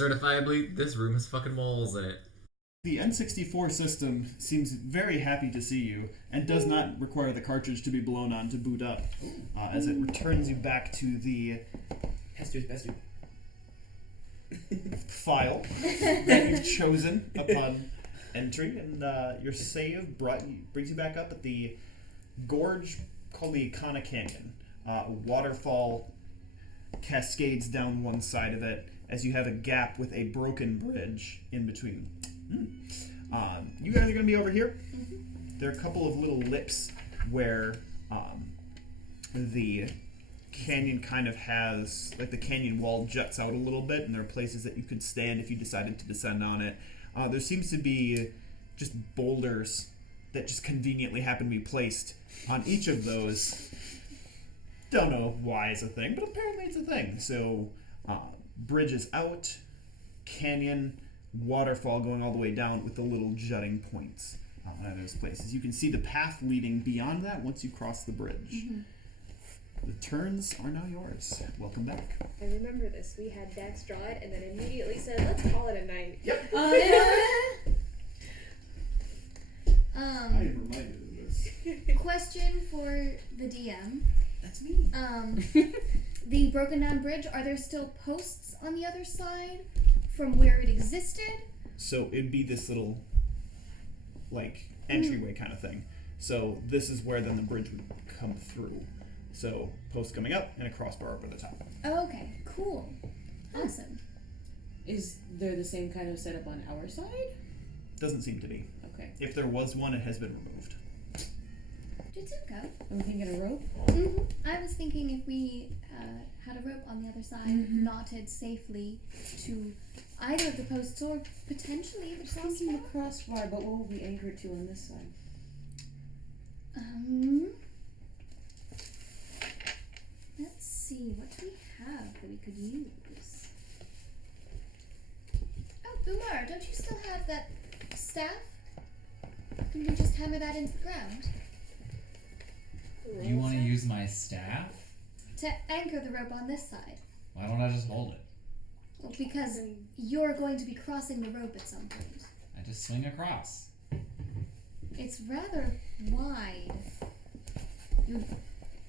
Certifiably, this room has fucking moles in it. The N64 system seems very happy to see you and does not require the cartridge to be blown on to boot up, as it returns you back to the file that you've chosen upon entering, and your save brings you back up at the gorge called the Ikana Canyon. A waterfall cascades down one side of it as you have a gap with a broken bridge in between. You guys are going to be over here. There are a couple of little lips where the canyon kind of has, like the canyon wall juts out a little bit, and there are places that you could stand if you decided to descend on it. There seems to be just boulders that just conveniently happen to be placed on each of those. Don't know why it's a thing, but apparently it's a thing. So, bridge is out, canyon, waterfall going all the way down with the little jutting points on those places. You can see the path leading beyond that once you cross the bridge. The turns are now yours. Welcome back. I remember this. We had Dax draw it and then immediately said, let's call it a night. Yep. I am reminded of this. Question for the DM. That's me. The broken down bridge, are there still posts on the other side from where it existed? So it'd be this little, like, entryway kind of thing. So this is where then the bridge would come through. So post coming up and a crossbar over the top. Oh, okay. Cool. Awesome. Is there the same kind of setup on our side? Doesn't seem to be. Okay. If there was one, it has been removed. Jitsuko. Are we thinking a rope? I was thinking if we had a rope on the other side, knotted safely to either of the posts or potentially the Thinking crossbar. the crossbar, but what will we anchor to on this side? Let's see, what do we have that we could use? Oh, Umar, don't you still have that staff? Can you just hammer that into the ground? You want to use my staff? To anchor the rope on this side. Why don't I just hold it? Well, because you're going to be crossing the rope at some point. I just swing across. It's rather wide.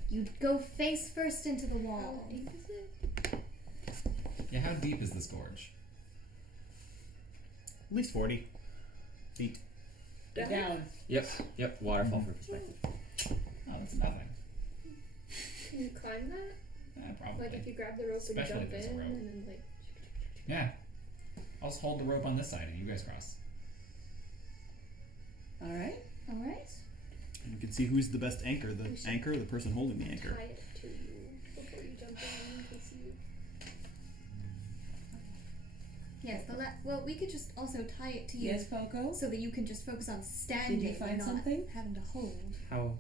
You'd go face first into the wall. How deep is it? Yeah, how deep is this gorge? At least 40 feet. Down. Yep, waterfall for perspective. Oh, that's nothing. Can you climb that? Probably. Like if you grab the rope Especially and jump if there's a in rope. and then like... Yeah. I'll just hold the rope on this side and you guys cross. Alright. Alright. And you can see who's the best anchor. The anchor or the person holding the anchor. Tie it to you before you jump in case you... Yes, well, we could just also tie it to you. Yes, Poco? So that you can just focus on standing. Did you find and not something? having to hold. How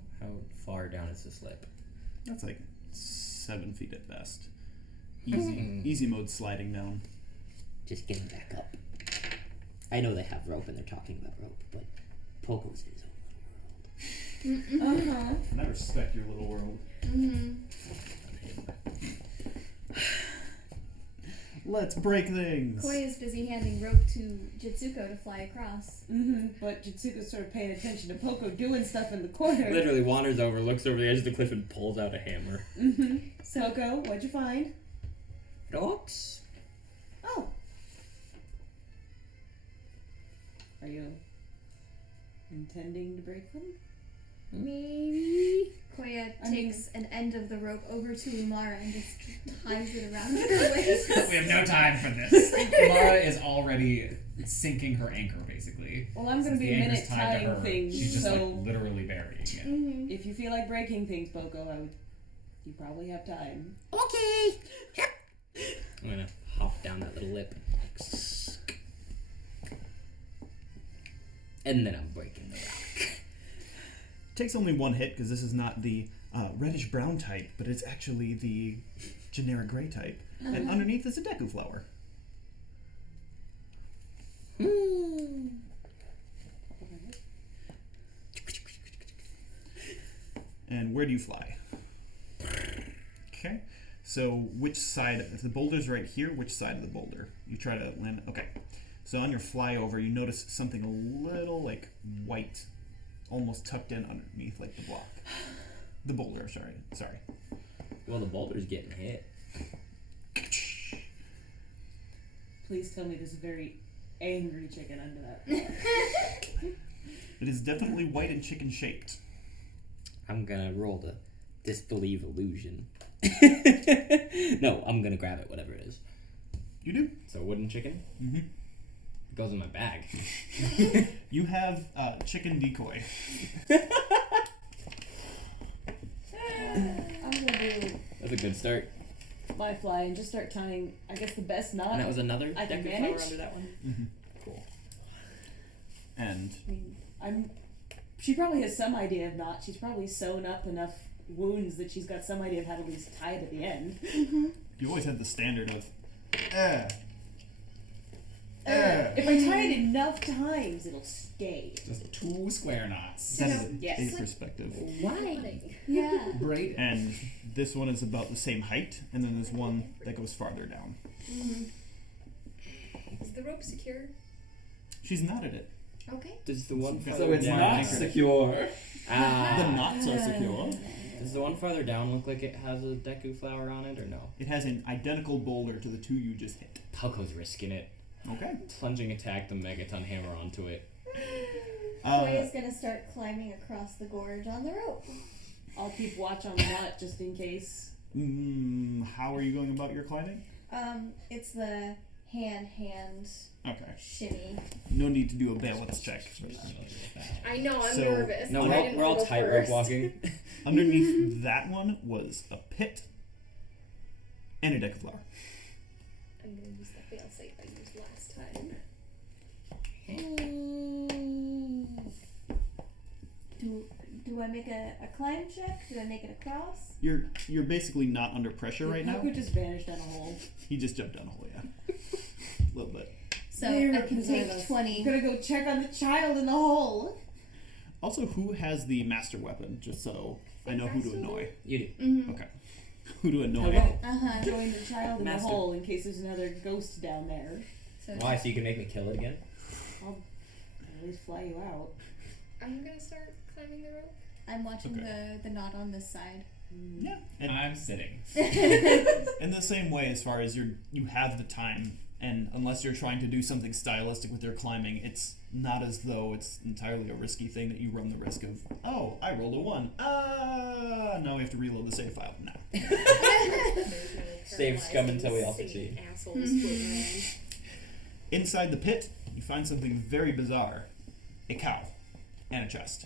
far down is the slip? That's like 7 feet at best. Easy mode sliding down. Just getting back up. I know they have rope and they're talking about rope, but Poco's in his own little world. And I respect your little world. Let's break things. Koi is busy handing rope to Jitsuko to fly across. But Jitsuko's sort of paying attention to Poco doing stuff in the corner. Literally wanders over, looks over the edge of the cliff, and pulls out a hammer. Poco, what'd you find? Rocks? Oh. Are you intending to break them? Maybe. Koya takes an end of the rope over to Umara and just ties it around her waist. We have no time for this. Mara is already sinking her anchor, basically. Well, I'm going to Since be the a anchor's minute tied to tying her, things, she's just so like literally burying it. if you feel like breaking things, Poco, you probably have time. Okay. I'm gonna hop down that little lip. And then I'm breaking the rock. Takes only one hit because this is not the reddish brown type, but it's actually the generic gray type. And underneath is a Deku flower. And where do you fly? Okay, So which side, if the boulder's right here, which side of the boulder? You try to land, okay. So on your flyover, you notice something a little like white, almost tucked in underneath like the block. The boulder, sorry. Well, the boulder's getting hit. Please tell me there's a very angry chicken under that. It is definitely white and chicken shaped. I'm gonna roll to disbelieve illusion. No, I'm gonna grab it, whatever it is. You do? So wooden chicken? Mm-hmm. It goes in my bag. You have chicken decoy. I'm gonna do That's a good start. my fly and just start tying, I guess, the best knot. And that was another I can deck of flower manage. under that one? Mm-hmm. Cool. And I mean, she probably has some idea of knots. She's probably sewn up enough wounds that she's got some idea of how to at least tie it at the end. you always had the standard of, If I tie it enough times, it'll stay. Just 2 square knots. That is Yes. a perspective. Why? Yeah. Great. And this one is about the same height, and then there's one that goes farther down. Is the rope secure? She's knotted it. Okay. Does the one farther So it's down not secure. The Ah. knots are secure. Does the one farther down look like it has a deku flower on it or no? It has an identical boulder to the two you just hit. Pucko's risking it. Okay. Plunging attack the megaton hammer onto it. Koi is gonna start climbing across the gorge on the rope. I'll keep watch on the knot just in case. How are you going about your climbing? It's the hand Okay. shimmy. No need to do a balance check for that. I know, I'm So- nervous. No, but I didn't we're all wanna go tightrope first. walking. Underneath that one was a pit and a deck of flour. I'm gonna use the fail safe I used last time. Do I make a climb check? Do I make it across? You're basically not under pressure right now. Coco just vanished down a hole. He just jumped down a hole, yeah. A little bit. So There, I can take I'm 20. gonna go check on the child in the hole. Also, who has the master weapon? Just so I know who to annoy. You do. Mm-hmm. Okay. Who to annoy? Hello. Uh-huh. Join the child in the Master. hole in case there's another ghost down there. So Why? So you can make me kill it again? I'll at least fly you out. I'm gonna start climbing the rope. I'm watching Okay. the knot on this side. Yeah. And I'm sitting. in the same way, as far as you have the time, and unless you're trying to do something stylistic with your climbing, it's not as though it's entirely a risky thing that you run the risk of, oh, I rolled a 1. Now we have to reload the save file. No. There's no Saves come until we all paralyzed succeed. Assholes floating around. Inside the pit, you find something very bizarre. A cow. And a chest.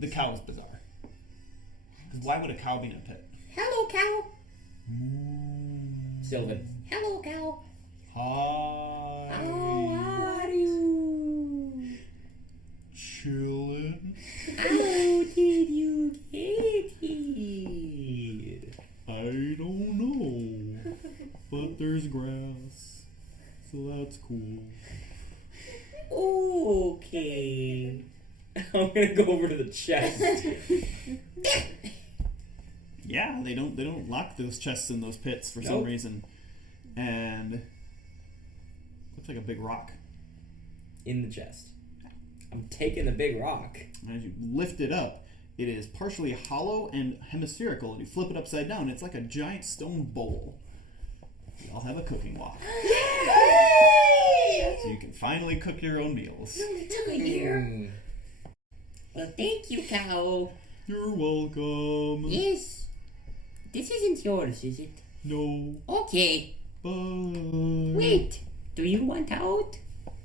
The cow is bizarre. Because why would a cow be in a pit? Hello, cow. Sylvan. Hello, cow. Hi. How are you? Chillin'. How did you get here? I don't know. But there's grass. So that's cool. Okay. I'm gonna go over to the chest. Yeah, they don't lock those chests in those pits for some Nope. reason. And looks like a big rock. In the chest. I'm taking the big rock. And as you lift it up, it is partially hollow and hemispherical, and you flip it upside down, it's like a giant stone bowl. You all have a cooking wok. So you can finally cook your own meals. It took a year. Mm. Well, thank you, cow. You're welcome. Yes. This isn't yours, is it? No. Okay. Bye. Wait. Do you want out?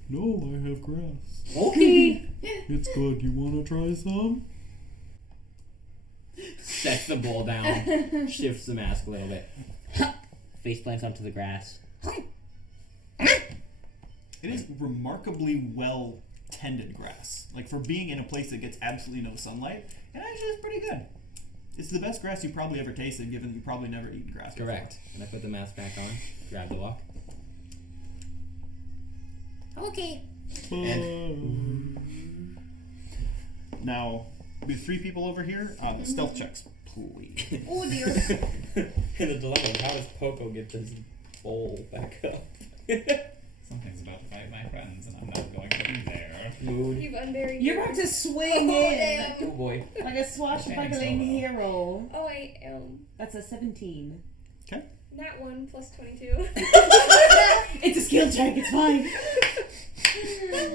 No, I have grass. Okay. It's good. You want to try some? Sets the bowl down. Shifts the mask a little bit. Face plants onto the grass. It is remarkably well tended grass. Like, for being in a place that gets absolutely no sunlight, it actually is pretty good. It's the best grass you probably ever tasted, given you probably never eaten grass before. Correct. And I put the mask back on. Grab the wok. Okay. Now, we have 3 people over here. Stealth checks, please. Oh dear. In the dilemma of how does Poco get this bowl back up? Something's about to fight my friends, and I'm not going to be there. Mood. You've unburied. You're about to swing Oh, in damn. Oh boy. like a swashbuckling Thanks, hero. Oh, I am. That's a 17. Nat 1 plus 22. It's a skill check, it's fine.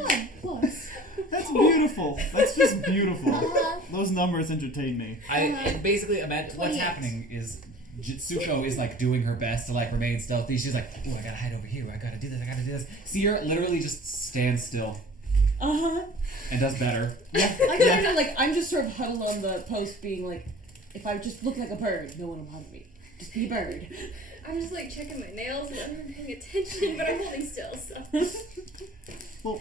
1 plus. That's beautiful. That's just beautiful. Uh-huh. Those numbers entertain me. It basically imagine what's 28. happening is Jitsuko is like doing her best to like remain stealthy. She's like, oh, I gotta hide over here. I gotta do this. I gotta do this. Seer literally just stands still Uh-huh. and does better. I kind of like, I'm just sort of huddled on the post being like, if I just look like a bird, no one will bother me. Just be a bird. I'm just like checking my nails and I'm not paying attention, but I'm holding still, so. Well,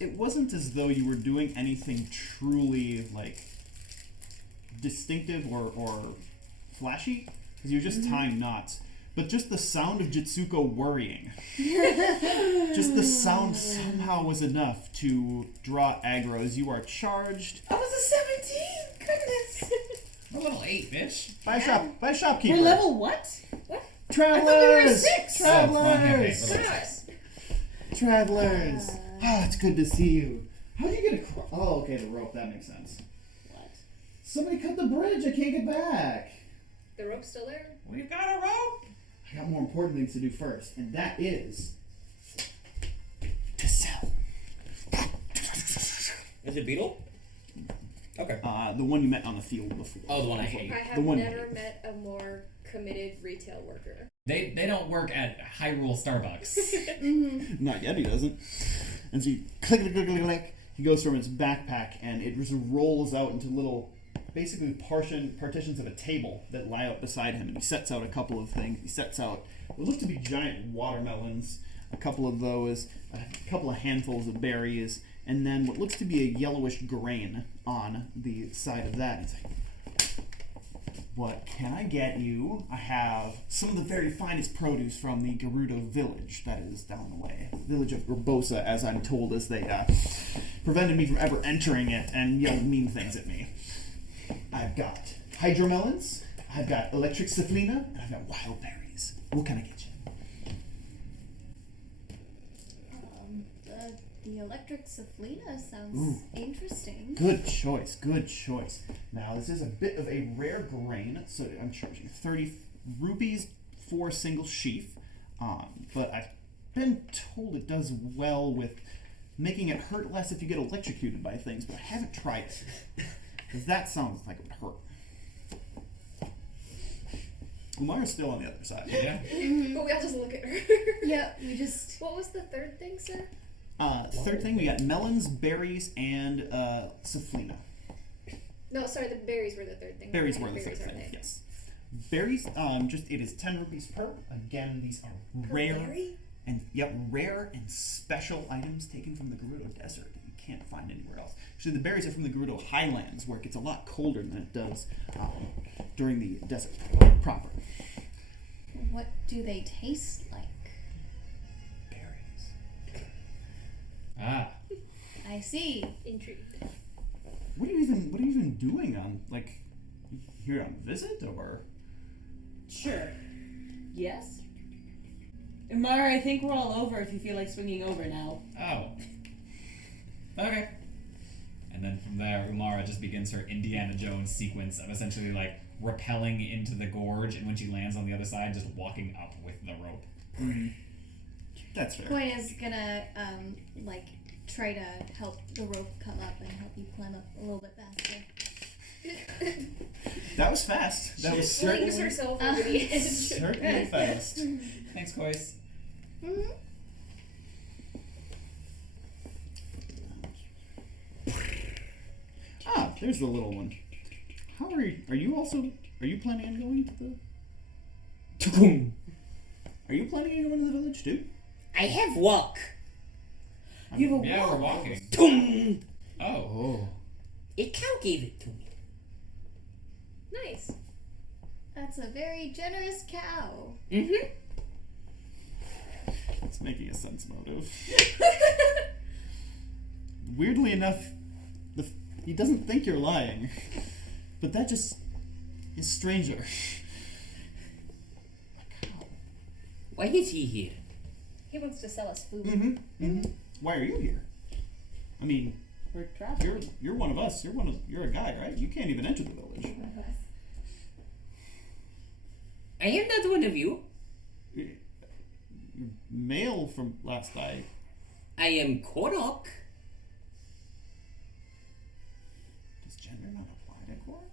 it wasn't as though you were doing anything truly like distinctive or flashy, because you were just tying knots. But just the sound of Jitsuko worrying, just the sound somehow was enough to draw aggro as you are charged I was a 17! Goodness! We're level 8, bitch. by a shopkeeper. We're level what? Travelers! I thought we were 6! Oh, wrong campaign. Travelers! We're level 6. Travelers! It's good to see you. How'd you get across? Oh, okay, the rope. That makes sense. What? Somebody cut the bridge. I can't get back. The rope's still there? We've got a rope. I got more important things to do first, and that is to sell. Is it Beetle? Okay. The one you met on the field before. Oh, the one I hate. I have The one- never met a more committed retail worker. They don't work at Hyrule Starbucks. Not yet, he doesn't. And so you click, click, click, click, click. He goes from his backpack, and it just rolls out into little, basically partitions of a table that lie out beside him. And he sets out a couple of things. He sets out what look to be giant watermelons, a couple of those, a couple of handfuls of berries, and then what looks to be a yellowish grain on the side of that. He's like, what can I get you? I have some of the very finest produce from the Gerudo Village that is down the way. Village of Urbosa, as I'm told, as they prevented me from ever entering it and yelled mean things at me. I've got hydromelons, I've got electric syphlina, and I've got wild berries. What can I get you? The electric syphlina sounds Ooh. interesting. Good choice, good choice. Now, this is a bit of a rare grain, so I'm charging 30 rupees for a single sheaf. But I've been told it does well with making it hurt less if you get electrocuted by things, but I haven't tried it. Because that sounds like it would hurt. Umara's still on the other side. Yeah. But we all just look at her. Yeah, we just. What was the third thing, sir? Third thing, we got melons, berries, and syphlina. No, sorry, the berries were the third thing. Berries What were the kind of third berries thing, are they? yes. Berries, it is 10 rupees per. Again, these are Per rare berry? and rare and special items taken from the Gerudo Desert that you can't find anywhere else. Actually, the berries are from the Gerudo Highlands, where it gets a lot colder than it does during the desert proper. What do they taste like? Berries. Ah. I see. Intrigued. What are you even doing on here on visit or? Sure. Yes? Umara, I think we're all over if you feel like swinging over now. Oh. Okay. And then from there, Umara just begins her Indiana Jones sequence of essentially like rappelling into the gorge, and when she lands on the other side, just walking up with the rope. Mm-hmm. That's fair. Gwen is gonna try to help the rope come up and help you climb up a little bit faster. That was fast. That was Slings certainly, herself over the edge. certainly fast. Thanks, Kois. Mm-hmm. Ah, there's the little one. How are you? Are you planning on going to the? Are you planning on going to the village too? I have walk. You have a Yeah, we're walk. walking. Tung. Oh. Oh. A cow gave it to me. Nice. That's a very generous cow. Mm-hmm. It's making a sense motive. Weirdly enough, he doesn't think you're lying, but that just is stranger. Why is he here? He wants to sell us food. Mm-hmm. Why are you here? I mean, We're traveling. you're one of us. You're a guy, right? You can't even enter the village. I am not one of you. You're male from last I. I am Korok. Does gender not apply to Korok?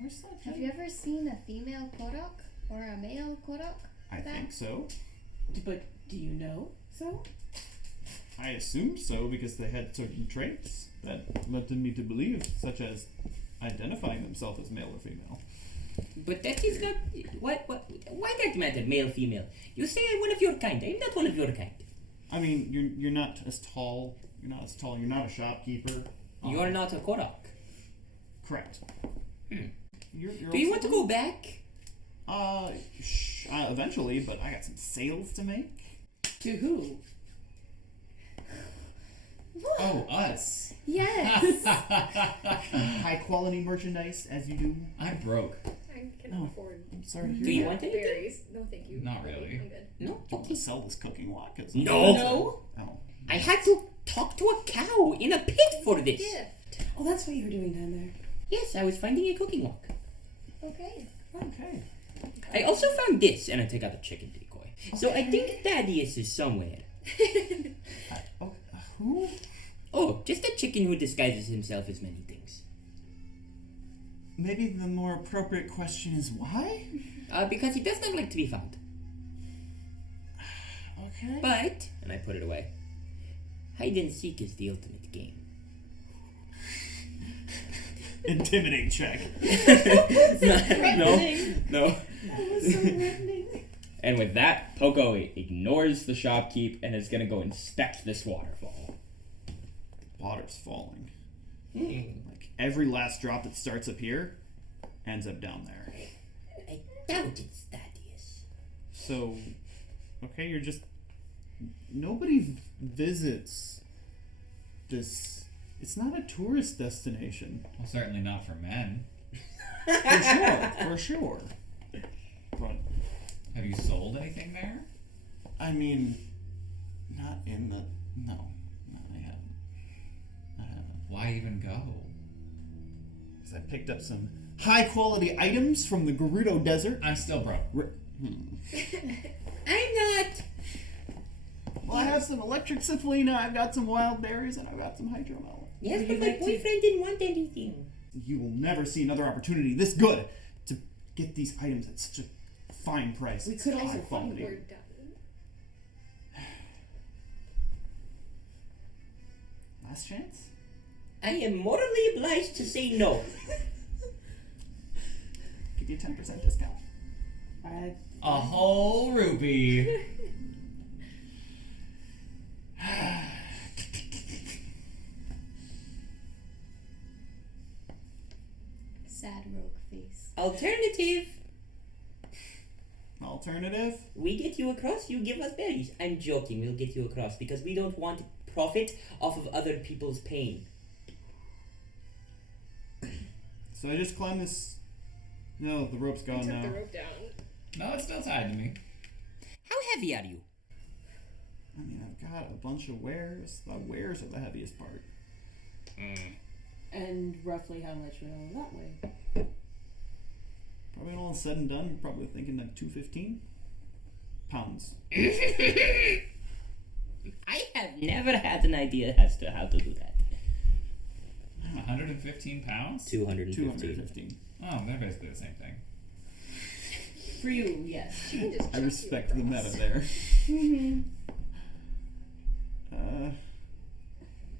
Where's that? Have you ever seen a female Korok or a male Korok? I think so. But do you know so? I assumed so because they had certain traits that led me to believe, such as identifying themselves as male or female. But that is not... Why that matter, male, female? You say I'm one of your kind. I'm not one of your kind. I mean, you're not as tall. You're not as tall. You're not a shopkeeper. You're not a Korok. Correct. You're Do you also- want to go back? Eventually, but I got some sales to make. To who? Oh, us. Yes. High quality merchandise, as you do. I'm broke. I cannot Oh. afford I'm sorry to Do hear you that. want anything? berries. No, thank you. Not really. I'm good. No? Do you want Okay. to sell this cooking wok? No. No? Oh. I had to talk to a cow in a pit for this. Gift. Oh, that's what you were doing down there. Yes, I was finding a cooking wok. Okay. Okay. I also found this, and I took out the chicken decoy. So I think Thaddeus is somewhere. Who? Oh, just a chicken who disguises himself as many things. Maybe the more appropriate question is why? Because he does not like to be found. Okay. But, and I put it away, hide and seek is the ultimate game. Intimidate check. No. That was so threatening. And with that, Poco ignores the shopkeep and is gonna go inspect this waterfall. Water's falling. Hmm. Like every last drop that starts up here ends up down there. I doubt it's Thaddeus. So, okay, you're just. Nobody visits this. It's not a tourist destination. Well, certainly not for men. For sure. But, Have you sold anything there? I mean, not in the. No, I haven't. Why even go? Because I picked up some high quality items from the Gerudo Desert. I'm still broke. I'm not. Well, I have some electric syphilia, I've got some wild berries, and I've got some hydromel. Yes, Would but you my like to- boyfriend didn't want anything. You will never see another opportunity this good to get these items at such a fine price. We could High also quality. We're done. Last chance? I am morally obliged to say no. Give you a 10% discount. A whole rupee. Sad rogue face. Alternative. Alternative? We get you across, you give us berries. I'm joking, we'll get you across because we don't want profit off of other people's pain. So I just climb this. No, the rope's I gone took now. the rope down. No, it's still tied to me. How heavy are you? I mean, I've got a bunch of wares. The wares are the heaviest part. And roughly how much would all that weigh? Probably when all is said and done, you're probably thinking like 215 pounds. I have never had an idea as to how to do that. 115 pounds? 215. 215. Oh, they're basically the same thing. For you, yes. She can just I chuck you respect the across. meta there.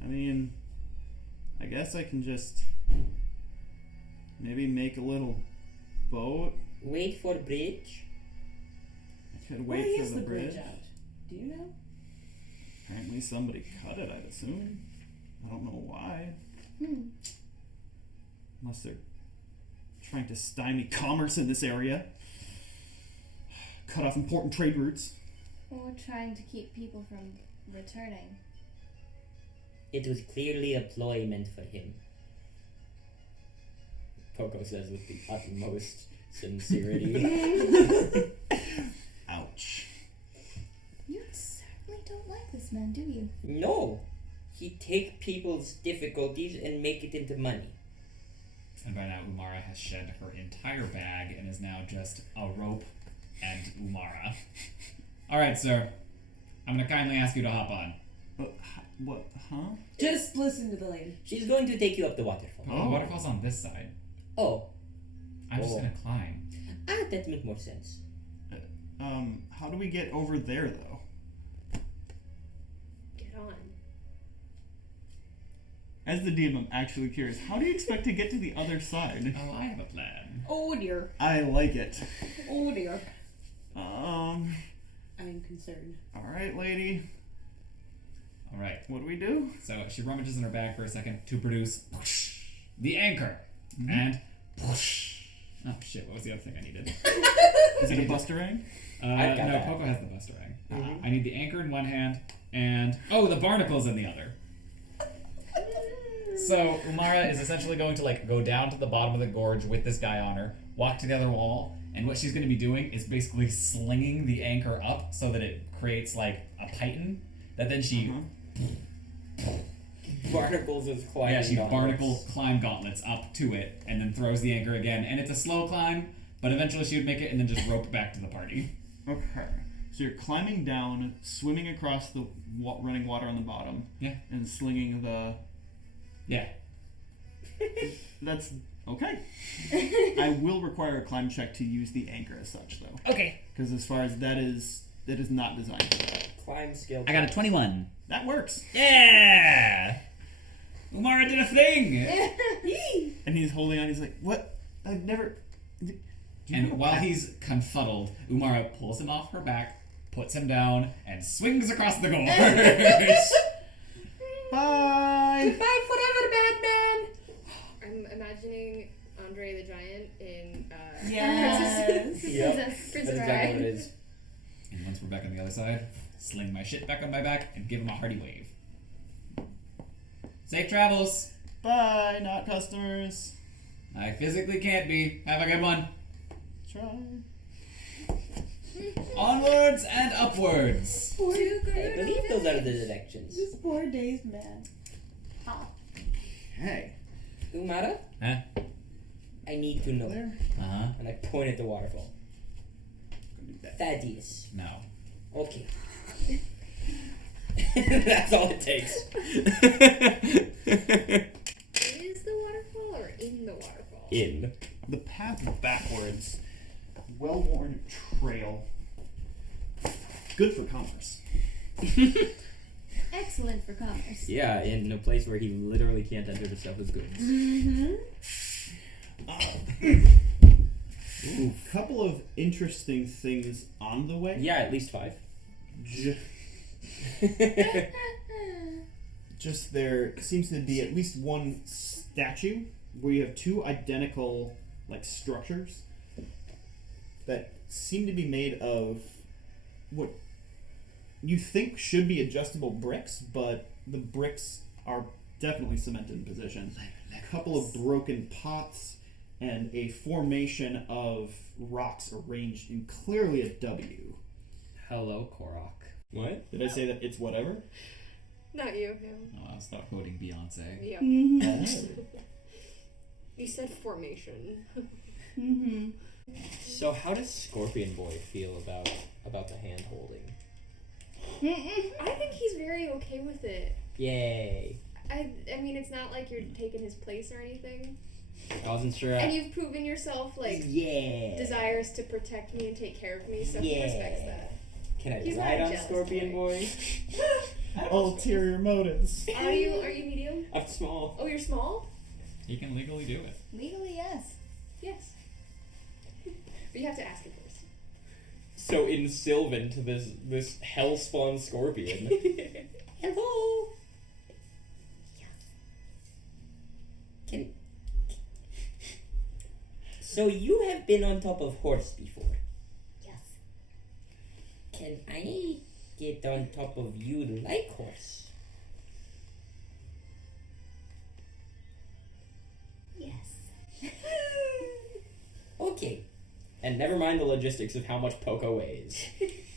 I mean, I guess I can just maybe make a little boat. Wait for bridge. I could Why wait for is the the bridge bridge. out? Do you know? Apparently somebody cut it, I'd assume. I don't know why. Unless they're trying to stymie commerce in this area. Cut off important trade routes. Or trying to keep people from returning. It was clearly a ploy meant for him. Poco says with the utmost sincerity. Ouch. businessman, do you? No. He take people's difficulties and make it into money. And by now, Umara has shed her entire bag and is now just a rope and Umara. Alright, sir. I'm gonna kindly ask you to hop on. What? Huh? Just listen to the lady. She's going to take you up the waterfall. Oh, the waterfall's on this side. Oh. I'm just Oh. gonna climb. Ah, that makes more sense. How do we get over there, though? Get on. As the DM, I'm actually curious. How do you expect to get to the other side? Oh, I have a plan. Oh dear. I like it. Oh dear. Um. I'm concerned. All right, lady. Alright, What do we do? so she rummages in her bag for a second to produce the anchor. And oh shit, what was the other thing I needed? Is it a busterang? I've got No, that. Poco has the busterang. I need the anchor in one hand and the barnacles in the other. So Umara is essentially going to like go down to the bottom of the gorge with this guy on her, walk to the other wall, and what she's going to be doing is basically slinging the anchor up so that it creates like a python that then she Barnacles is climbing. she gauntlets. barnacle climb gauntlets up to it and then throws the anchor again, and it's a slow climb, but eventually she would make it and then just rope back to the party. Okay. So you're climbing down, swimming across the running water on the bottom. Yeah. And slinging the. Yeah. That's okay. I will require a climb check to use the anchor as such, though, Okay. because as far as that is not designed for that. Climb skill. I got a 21. That works. Yeah! Umara did a thing! And he's holding on. He's like, "What? I've never." Do you know And while what? he's confuddled, Umara pulls him off her back, puts him down, and swings across the gorge. Bye. Goodbye forever, Batman! I'm imagining Andre the Giant in Yes. Yep. Princess That's exactly what it Bride. is. And once we're back on the other side, sling my shit back on my back and give him a hearty wave. Safe travels! Bye, not customers. I physically can't be. Have a good one. Try. Onwards and upwards. To I Gerudo believe those are the Village. directions. This poor day's man. Hey. Umara, Huh? I need to know. There. Uh-huh. And I point at the waterfall. Go do that. Thaddeus. No. Okay. That's all it takes. Is the waterfall or in the waterfall? In. The path backwards, well-worn trail. Good for commerce. Excellent for commerce. Yeah, in a place where he literally can't enter the stuff as goods. Ooh, couple of interesting things on the way. Yeah, at least 5. Just there seems to be at least one statue where you have 2 identical like structures that seem to be made of what you think should be adjustable bricks, but the bricks are definitely cemented in position. A couple of broken pots and a formation of rocks arranged in clearly a W. Hello, Korok. What? Did I say that it's whatever? Not you, him. Oh, I'll start quoting Beyonce. Yeah. You said formation. So how does Scorpion Boy feel about the hand holding? I think he's very okay with it. Yay. I mean, it's not like you're taking his place or anything. I wasn't sure. And you've proven yourself, like, yeah. desirous to protect me and take care of me, so he Yeah. respects that. Can I He's ride not a on jealous Scorpion boy. Boy? Ulterior motives. Are you medium? I'm small. Oh, you're small? He can legally do it. Legally, yes. Yes. But you have to ask him first. So in Sylvan to this hellspawn scorpion. Hello. Can. So you have been on top of horse before. Yes. Can I get on top of you like horse? Yes. Okay. And never mind the logistics of how much Poco weighs.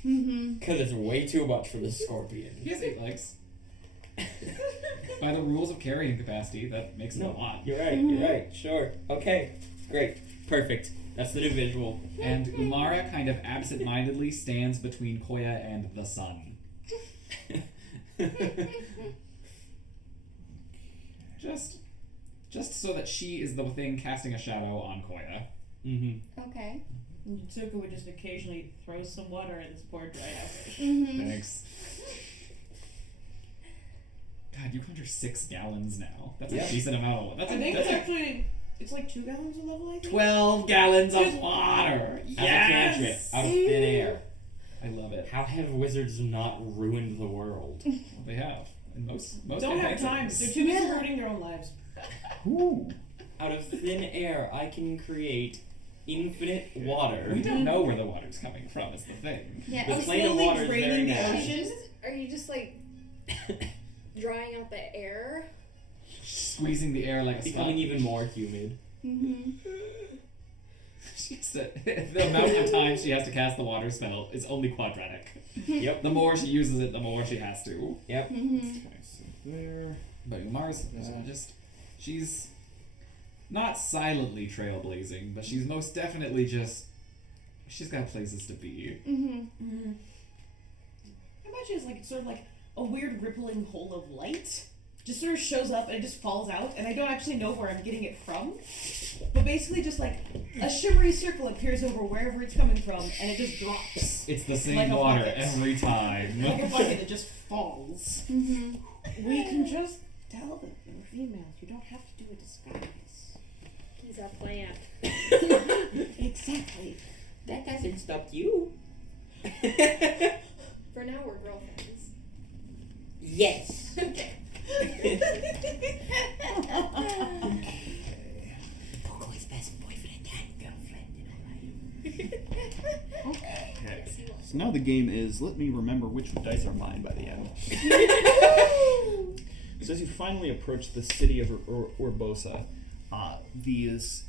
Because it's way too much for this scorpion. He has 8 legs. By the rules of carrying capacity, that makes it a lot. You're right, sure. Okay, great, perfect. That's the new visual. And Umara kind of absent-mindedly stands between Koya and the sun. Just so that she is the thing casting a shadow on Koya. Mm-hmm. Okay. And Yutsuka would just occasionally throw some water in this poor dry fish. Thanks. God, you conjure 6 gallons now. That's Yeah. a decent amount of water. I think it's actually, it's like 2 gallons of level, I think. 12 gallons of water! As a cantrip, out of thin air. I love it. How have wizards not ruined the world? Well, they have. And most Don't have campaigns time. They're too busy hurting their own lives. Ooh. Out of thin air, I can create infinite water. We don't know where the water's coming from, is the thing. Yeah. The it's plane of slowly water is very draining the narrow. ocean. Are you just like drying out the air? Squeezing the air like a Becoming sponge. even more humid. She has to, the amount of time she has to cast the water spell is only quadratic. Yep. The more she uses it, the more she has to. Yep. Okay, so there. But Umar's just, she's not silently trailblazing, but she's most definitely just, she's got places to be. I imagine it's like sort of like a weird rippling hole of light. Just sort of shows up and it just falls out, and I don't actually know where I'm getting it from. But basically, just like a shimmery circle appears over wherever it's coming from, and it just drops. It's the same Like a water bucket. every time. Like a bucket, it just falls. We can just tell that we're females. You don't have to do a disguise. He's a plant. Exactly. That hasn't stopped you. For now, we're girlfriends. Yes. Okay. Poco's best boyfriend and girlfriend, Okay. So now the game is, let me remember which dice are mine by the end. So as you finally approach the city of Urbosa, these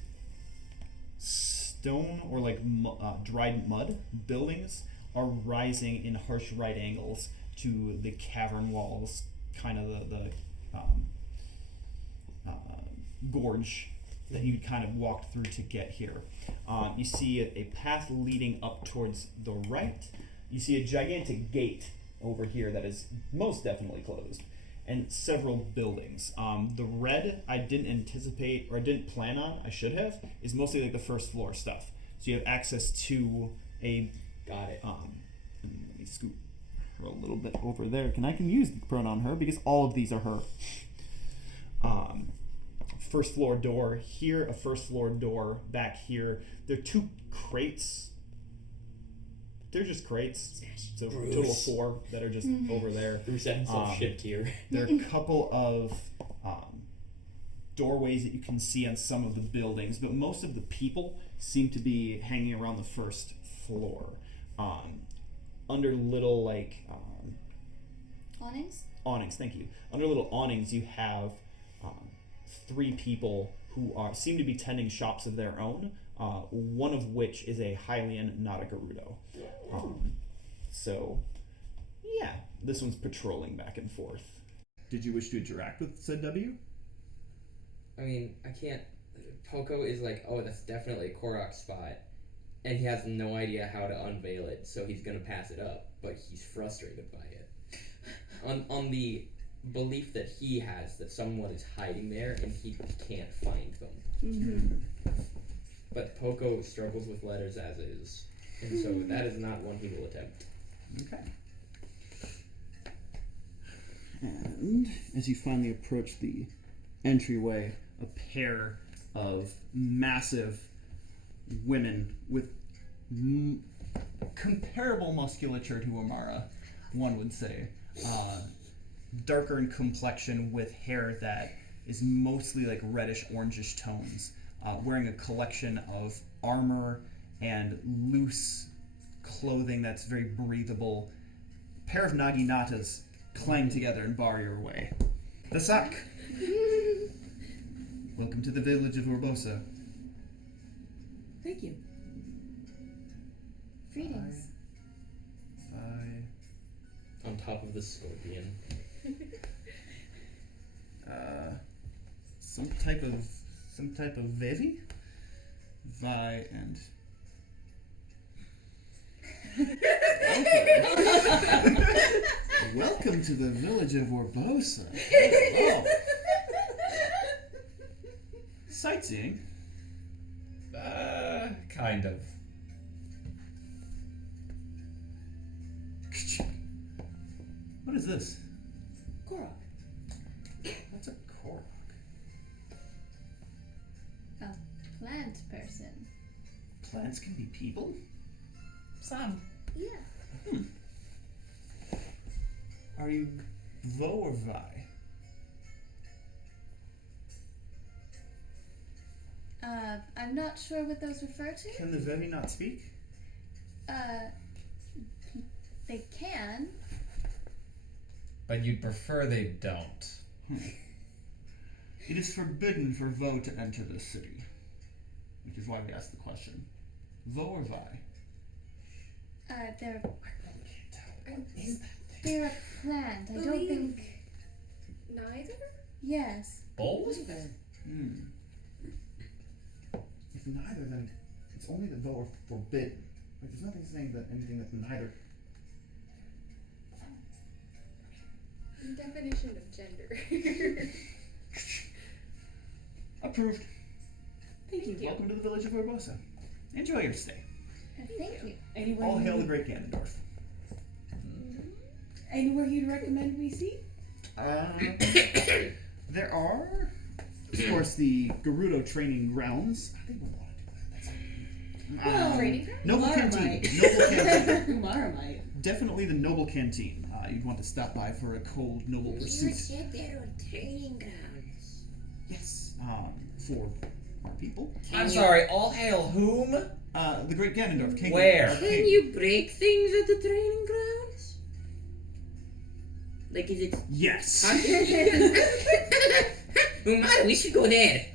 stone or like dried mud buildings are rising in harsh right angles to the cavern walls, kind of the gorge that you kind of walked through to get here. You see a path leading up towards the right. You see a gigantic gate over here that is most definitely closed, and several buildings. The red I didn't anticipate, or I didn't plan on, I should have, is mostly like the first floor stuff. So you have access to a... Got it. Let me scoot her a little bit over there. I can use the pronoun her because all of these are her. First floor door here, a first floor door back here. There are 2 crates. They're just crates. So a total of 4 that are just over there. Bruce himself shipped here. There are a couple of doorways that you can see on some of the buildings, but most of the people seem to be hanging around the first floor. Under little like Awnings? Thank you. Under little awnings, you have 3 people who seem to be tending shops of their own. One of which is a Hylian, not a Gerudo. So, yeah, this one's patrolling back and forth. Did you wish to interact with said W? I mean, I can't. Poco is like, oh, that's definitely a Korok spot, and he has no idea how to unveil it, so he's gonna pass it up. But he's frustrated by it. On the belief that he has that someone is hiding there and he can't find them. But Poco struggles with letters as is, and so that is not one he will attempt. Okay. And as you finally approach the entryway, a pair of massive women with comparable musculature to Amara, one would say. Darker in complexion with hair that is mostly like reddish orangish tones, wearing a collection of armor and loose clothing that's very breathable. A pair of naginatas clang together and bar your way. Dasak! Welcome to the village of Urbosa. Thank you. Greetings. On top of the scorpion. Some type of Vevi? Vi and welcome to the village of Orbosa. Oh. Sightseeing? Kind of. What is this? Korok. What's a korok? A plant person. Plants can be people? Some. Yeah. Are you Vo or Vi? I'm not sure what those refer to. Can the Vevi not speak? They can. But you'd prefer they don't. It is forbidden for Vo to enter this city, which is why we asked the question. Vo or Vi? They're a plant. I don't Believe- think. Neither? Yes. Both? If neither, then it's only that Vo are forbidden. Like, there's nothing saying that anything that's neither. Definition of gender. Approved. Thank you. Welcome to the village of Orbosa. Enjoy your stay. Thank you. Anywhere All you- hail the great Ganondorf. Anywhere you'd recommend we see? There are, of course, the Gerudo training grounds. I think we'll want to do that. Well, Training ground? Noble Umara Canteen. might. Noble Canteen. Umara might. Definitely the Noble Canteen. You'd want to stop by for a cold Noble Pursuit. said there are training grounds. Yes. For our people. I'm sorry, all hail whom? The great Ganondorf. King. Where? Can you break things at the training grounds? Like, is it... Yes. Umar, we should go there.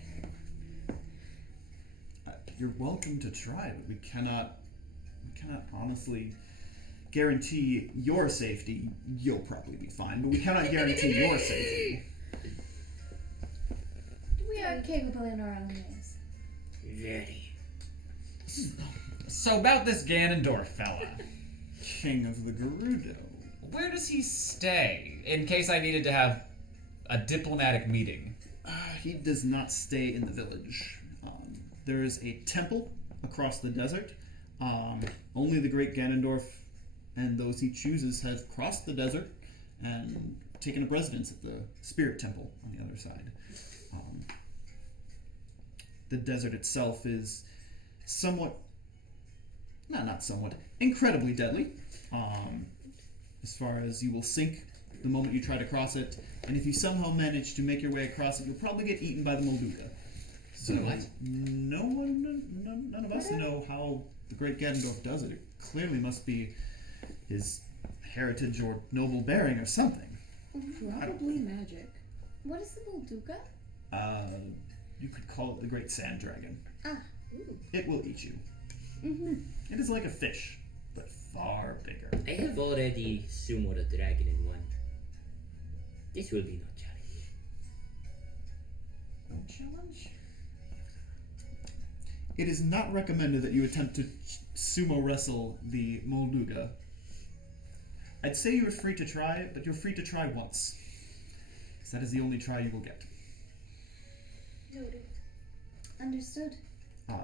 You're welcome to try, but we cannot honestly guarantee your safety. You'll probably be fine, but we cannot guarantee your safety. We are capable in our own ways. Very. So about this Ganondorf fella. King of the Gerudo. Where does he stay? In case I needed to have a diplomatic meeting. He does not stay in the village. There is a temple across the desert. Only the great Ganondorf and those he chooses have crossed the desert and taken up residence at the Spirit Temple on the other side. The desert itself is incredibly deadly. As far as you will sink the moment you try to cross it, and if you somehow manage to make your way across it, you'll probably get eaten by the Molduga. So none of us know how the great Ganondorf does it. It clearly must be his heritage or noble bearing or something. Probably magic. What is the Molduga? You could call it the great sand dragon. Ah. It will eat you. It is like a fish, but far bigger. I have already sumoed a dragon in one. This will be no challenge. No challenge? It is not recommended that you attempt to sumo wrestle the Molduga. I'd say you're free to try it, but you're free to try once. Because that is the only try you will get. Noted. Understood.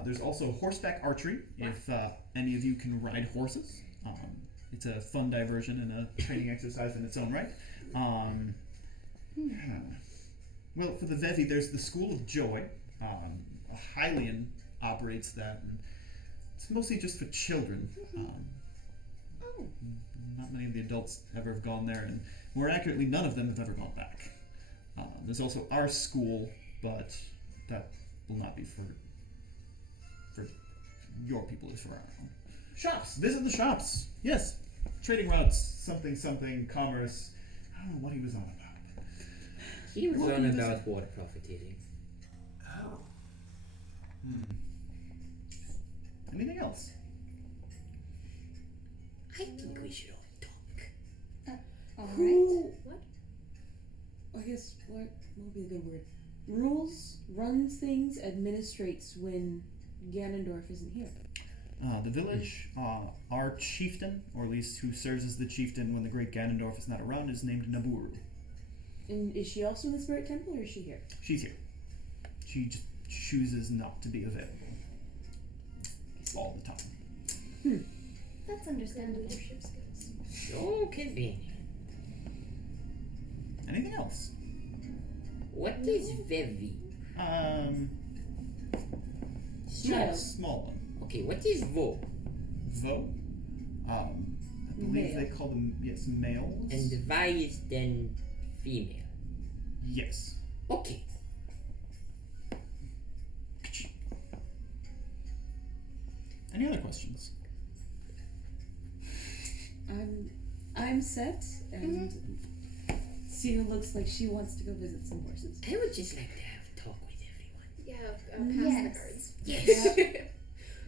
There's also horseback archery, if any of you can ride horses. It's a fun diversion and a training exercise in its own right. Well, for the Vevi, there's the School of Joy. Hylian operates that, and it's mostly just for children. Not many of the adults ever have gone there, and more accurately, none of them have ever gone back. There's also our school, but that will not be for your people, it's for our own. Shops! Visit the shops! Yes! Trading routes, something, commerce. I don't know what he was on about. He was What on is about war profiteering. Anything else? I think we should all talk. Alright. Who, What? I guess, what would be a good word? Rules, runs things, administrates when Ganondorf isn't here. The village, our chieftain, or at least who serves as the chieftain when the great Ganondorf is not around, is named Naburu. And is she also in the Spirit Temple, or is she here? She's here. She just chooses not to be available all the time. That's understandable. Leadership skills. So convenient. Anything else? What is Vevi? Small one. Okay, what is Vo? Vo. I believe they Male. call them males. And Vi is then female. Yes. Okay. Any other questions? I'm set, and Sina looks like she wants to go visit some horses. I would just like to have a talk with everyone. Yeah, pass Yes. the cards. Yes.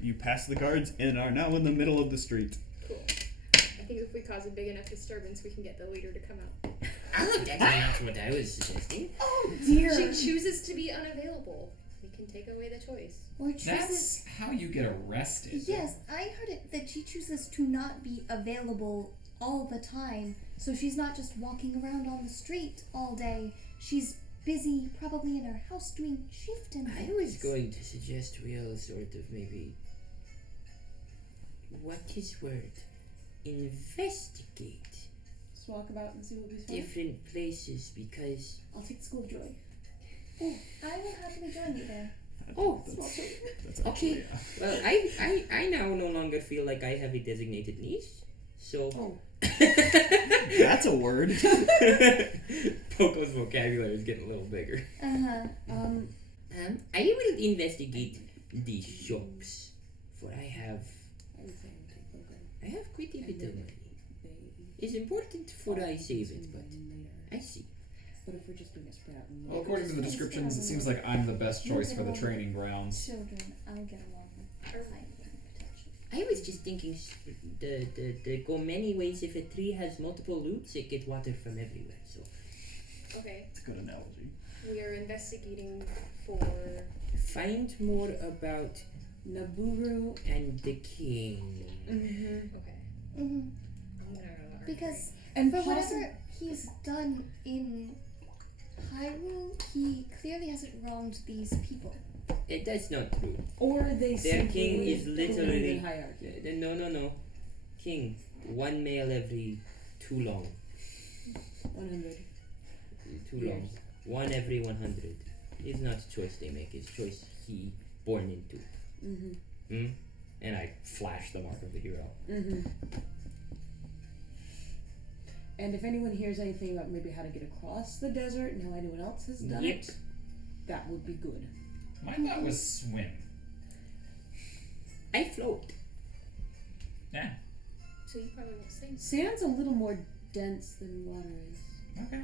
You pass the guards and are now in the middle of the street. Cool. I think if we cause a big enough disturbance, we can get the leader to come out. Oh, that's not what I was suggesting. Oh dear! She chooses to be unavailable. We can take away the choice. Or chooses. That's how you get arrested. Yes, I heard it that she chooses to not be available all the time, so she's not just walking around on the street all day. She's busy, probably in her house doing shift and I things. was going to suggest we all sort of maybe. What is word? Investigate Just walk about and see what we find. different places because. I'll take the School of Joy. Oh, I will happily join you there. Oh, That's okay. Well, I now no longer feel like I have a designated niece, so. Oh. That's a word. Poco's vocabulary is getting a little bigger. I will investigate the shops, for I have quite a bit of money. It's important for I save it, but I see. But if we're just doing a spread out. Well, according to the descriptions, it seems like I'm the best choice for the training grounds. Children, I'll get along with her protection. I was just thinking, the go many ways. If a tree has multiple roots, it gets water from everywhere. So Okay. It's a good analogy. We are investigating for. find more about Naburu. and the king. Mm-hmm. Okay. Mm-hmm. I'm gonna. Because And for possibly. whatever he's done in Hyrule, he clearly hasn't wronged these people. That's not true. Or they Their simply king is believe literally- in hierarchy. No. King, one male every too long. 100. Too long. One every 100. It's not a choice they make, it's a choice he born into. Mm-hmm. And I flash the mark of the hero. Mm-hmm. And if anyone hears anything about maybe how to get across the desert and how anyone else has done Yep. it, that would be good. My thought was swim. I float. Yeah. So you probably won't sing. Sand's a little more dense than water is. Okay.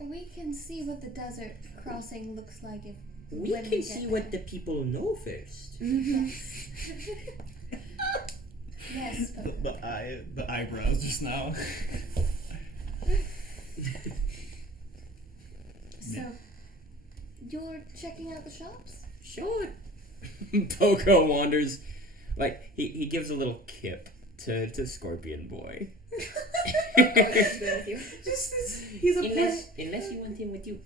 We can see what the desert crossing looks like if We when can we see get what the people know first. Yes, but The eyebrows just now. so you're checking out the shops? Sure. Poco wanders, like, he gives a little kip to Scorpion Boy. Just this, he's a Unless you want him with you.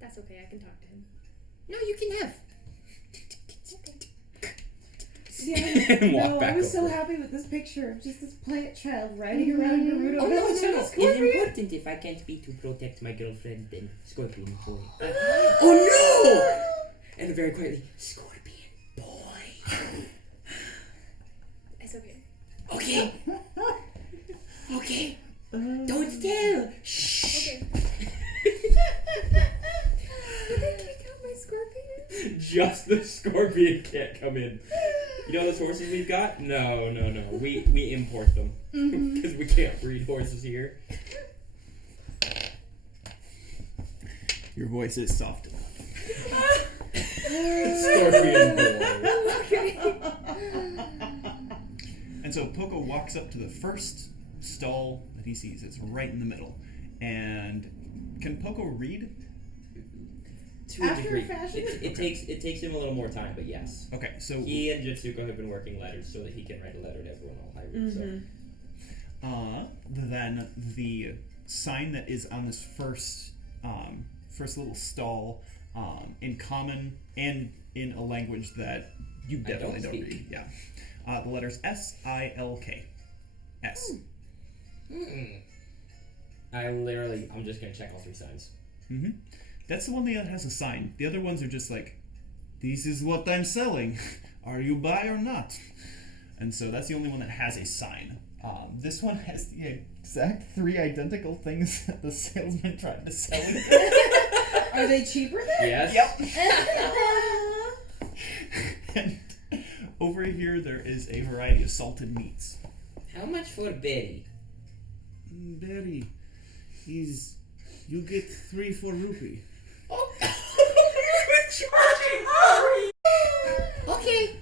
That's okay. I can talk to him. No, you can have. Yeah, Walk no, back I was so over. happy with this picture of just this plant child riding around Gerudo Oh, no, Village no, on no. a It's scorpion. important if I can't be to protect my girlfriend, then Scorpion Boy. Oh no! And very quietly, Scorpion Boy. It's okay. Okay. Okay. Don't tell. Shh. Okay. Did they kick out my scorpion? Just the scorpion can't come in. You know those horses we've got? No. We import them because we can't breed horses here. Your voice is soft enough. Scorpion Boy. Okay. And so Poco walks up to the first stall that he sees. It's right in the middle. And can Poco read? To a After degree. a fashion? It takes him a little more time, but yes. Okay, so He and Jitsuko have been working letters so that he can write a letter to everyone all Hyrule. So then the sign that is on this first little stall, in common and in a language that you I definitely don't speak. read. Yeah. The letters S-I-L-K. S. I'm just gonna check all 3 signs. Mm-hmm. That's the one that has a sign. The other ones are just like, this is what I'm selling. Are you buy or not? And so that's the only one that has a sign. This one has the exact 3 identical things that the salesman tried to sell it. Are they cheaper then? Yes. Yep. And over here there is a variety of salted meats. How much for Betty? Berry, you get 3 for rupee. Okay.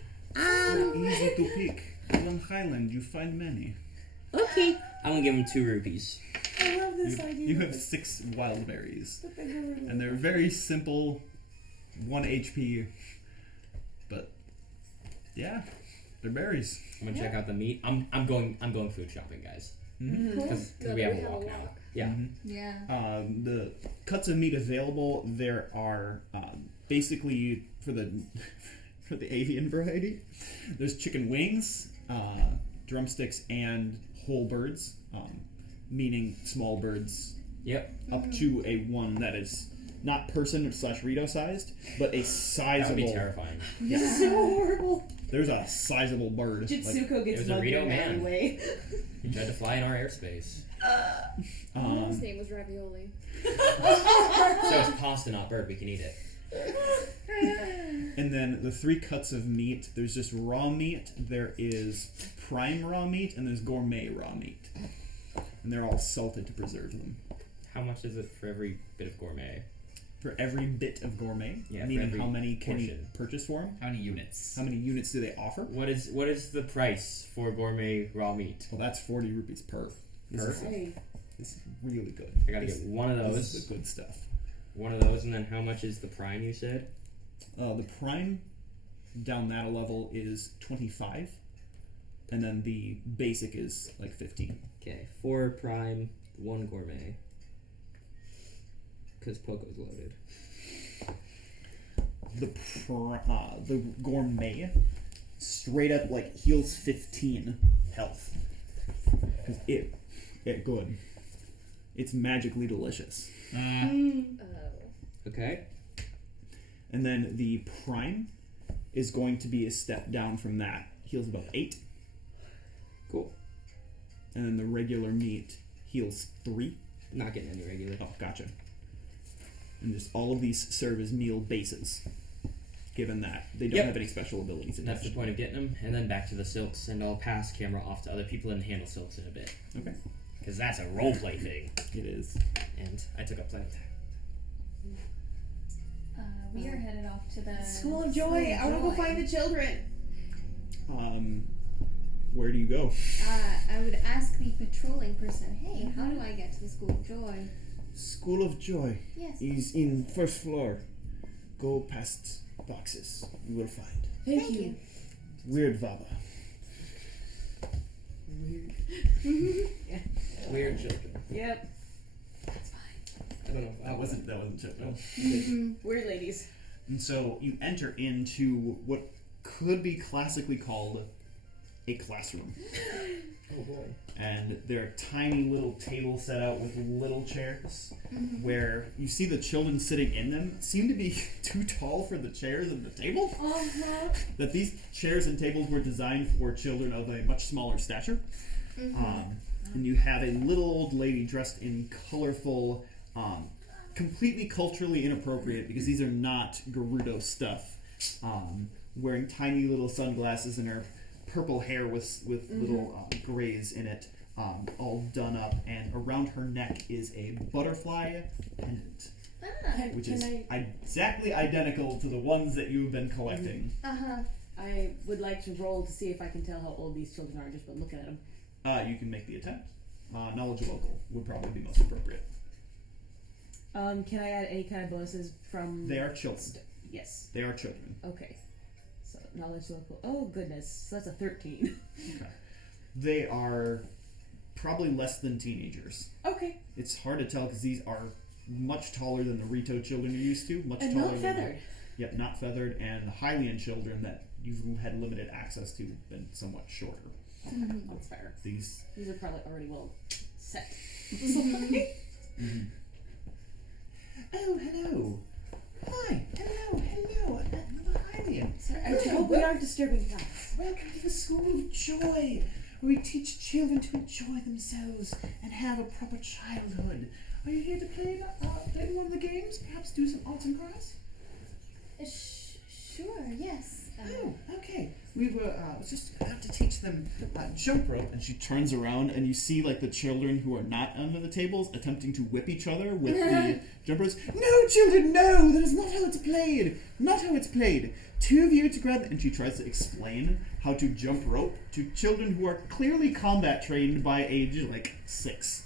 Easy to pick. Along Highland, you find many. Okay. I'm gonna give him 2 rupees. I love this idea. You have 6 wild berries. But they go And they're very simple, 1 HP. But yeah, they're berries. I'm gonna check out the meat. I'm going food shopping, guys. Because we have a walk now. Yeah. Yeah. The cuts of meat available, there are basically for the avian variety. There's chicken wings, drumsticks, and whole birds, meaning small birds. Yep. Up to a one that is not person / Rito sized, but a That would sizable. be terrifying. This is so horrible. There's a sizable bird. Jitsuko it gets was a mugged Rito in man. anyway. He tried to fly in our airspace. His name was Ravioli. So it's pasta, not bird. We can eat it. And then the 3 cuts of meat, there's just raw meat, there is prime raw meat, and there's gourmet raw meat. And they're all salted to preserve them. How much is it for every bit of gourmet? For every bit of gourmet, Yeah, for meaning every how many can you portion. purchase for them? How many units? How many units do they offer? What is the price for gourmet raw meat? Well, that's 40 rupees per. This is really good. I gotta get one of This those. is the good stuff. One of those, and then how much is the prime? You said. The prime down that a level is 25, and then the basic is like 15. Okay, 4 prime, 1 gourmet. Because Poco's loaded. The gourmet straight up like heals 15 health. Cause it good. It's magically delicious. Okay. And then the prime is going to be a step down from that. Heals about 8. Cool. And then the regular meat heals 3. Not getting any regular. Oh, gotcha. And just all of these serve as meal bases, given that they don't Yep. have any special abilities. That's the point of getting them. And then back to the silks, and I'll pass camera off to other people and handle silks in a bit. Okay. Because that's a roleplay thing. It is. And I took up plenty of time. We are headed off to the School of Joy. I want to go find the children. Where do you go? I would ask the patrolling person, hey, how do I get to the School of Joy? School of Joy Yes. is in first floor. Go past boxes. You will find. Thank you. Weird Vaba. Weird children. Yep. I don't know. That wasn't Chip. Weird ladies. And so you enter into what could be classically called a classroom. Oh boy. And there are tiny little tables set out with little chairs where you see the children sitting in them seem to be too tall for the chairs and the table. That these chairs and tables were designed for children of a much smaller stature. And you have a little old lady dressed in colorful, completely culturally inappropriate because these are not Gerudo stuff, wearing tiny little sunglasses and her purple hair with little grays in it, all done up, and around her neck is a butterfly pendant, which is exactly identical to the ones that you've been collecting. I would like to roll to see if I can tell how old these children are just by looking at them. You can make the attempt. Knowledge local would probably be most appropriate. Can I add any kind of bonuses from? They are children. Yes. They are children. Okay. So knowledge local. Oh goodness, so that's a 13. Okay. They are probably less than teenagers. Okay. It's hard to tell because these are much taller than the Rito children you're used to. Much And taller not than feathered. Yep, not feathered, and the Hylian children that you've had limited access to have been somewhat shorter. That's fair. These. These are probably already well set. Oh, hello. Hi. Hello. Another Hylian. Sorry, I hope we aren't disturbing class. Welcome to the School of Joy, where we teach children to enjoy themselves and have a proper childhood. Are you here to play one of the games? Perhaps do some arts and crafts? Sure, yes. Oh, okay. We were just about to teach them jump rope. And she turns around and you see like the children who are not under the tables attempting to whip each other with the jump ropes. No, children, no! That is not how it's played! Not how it's played! Two of you to grab, and she tries to explain how to jump rope to children who are clearly combat trained by age like 6.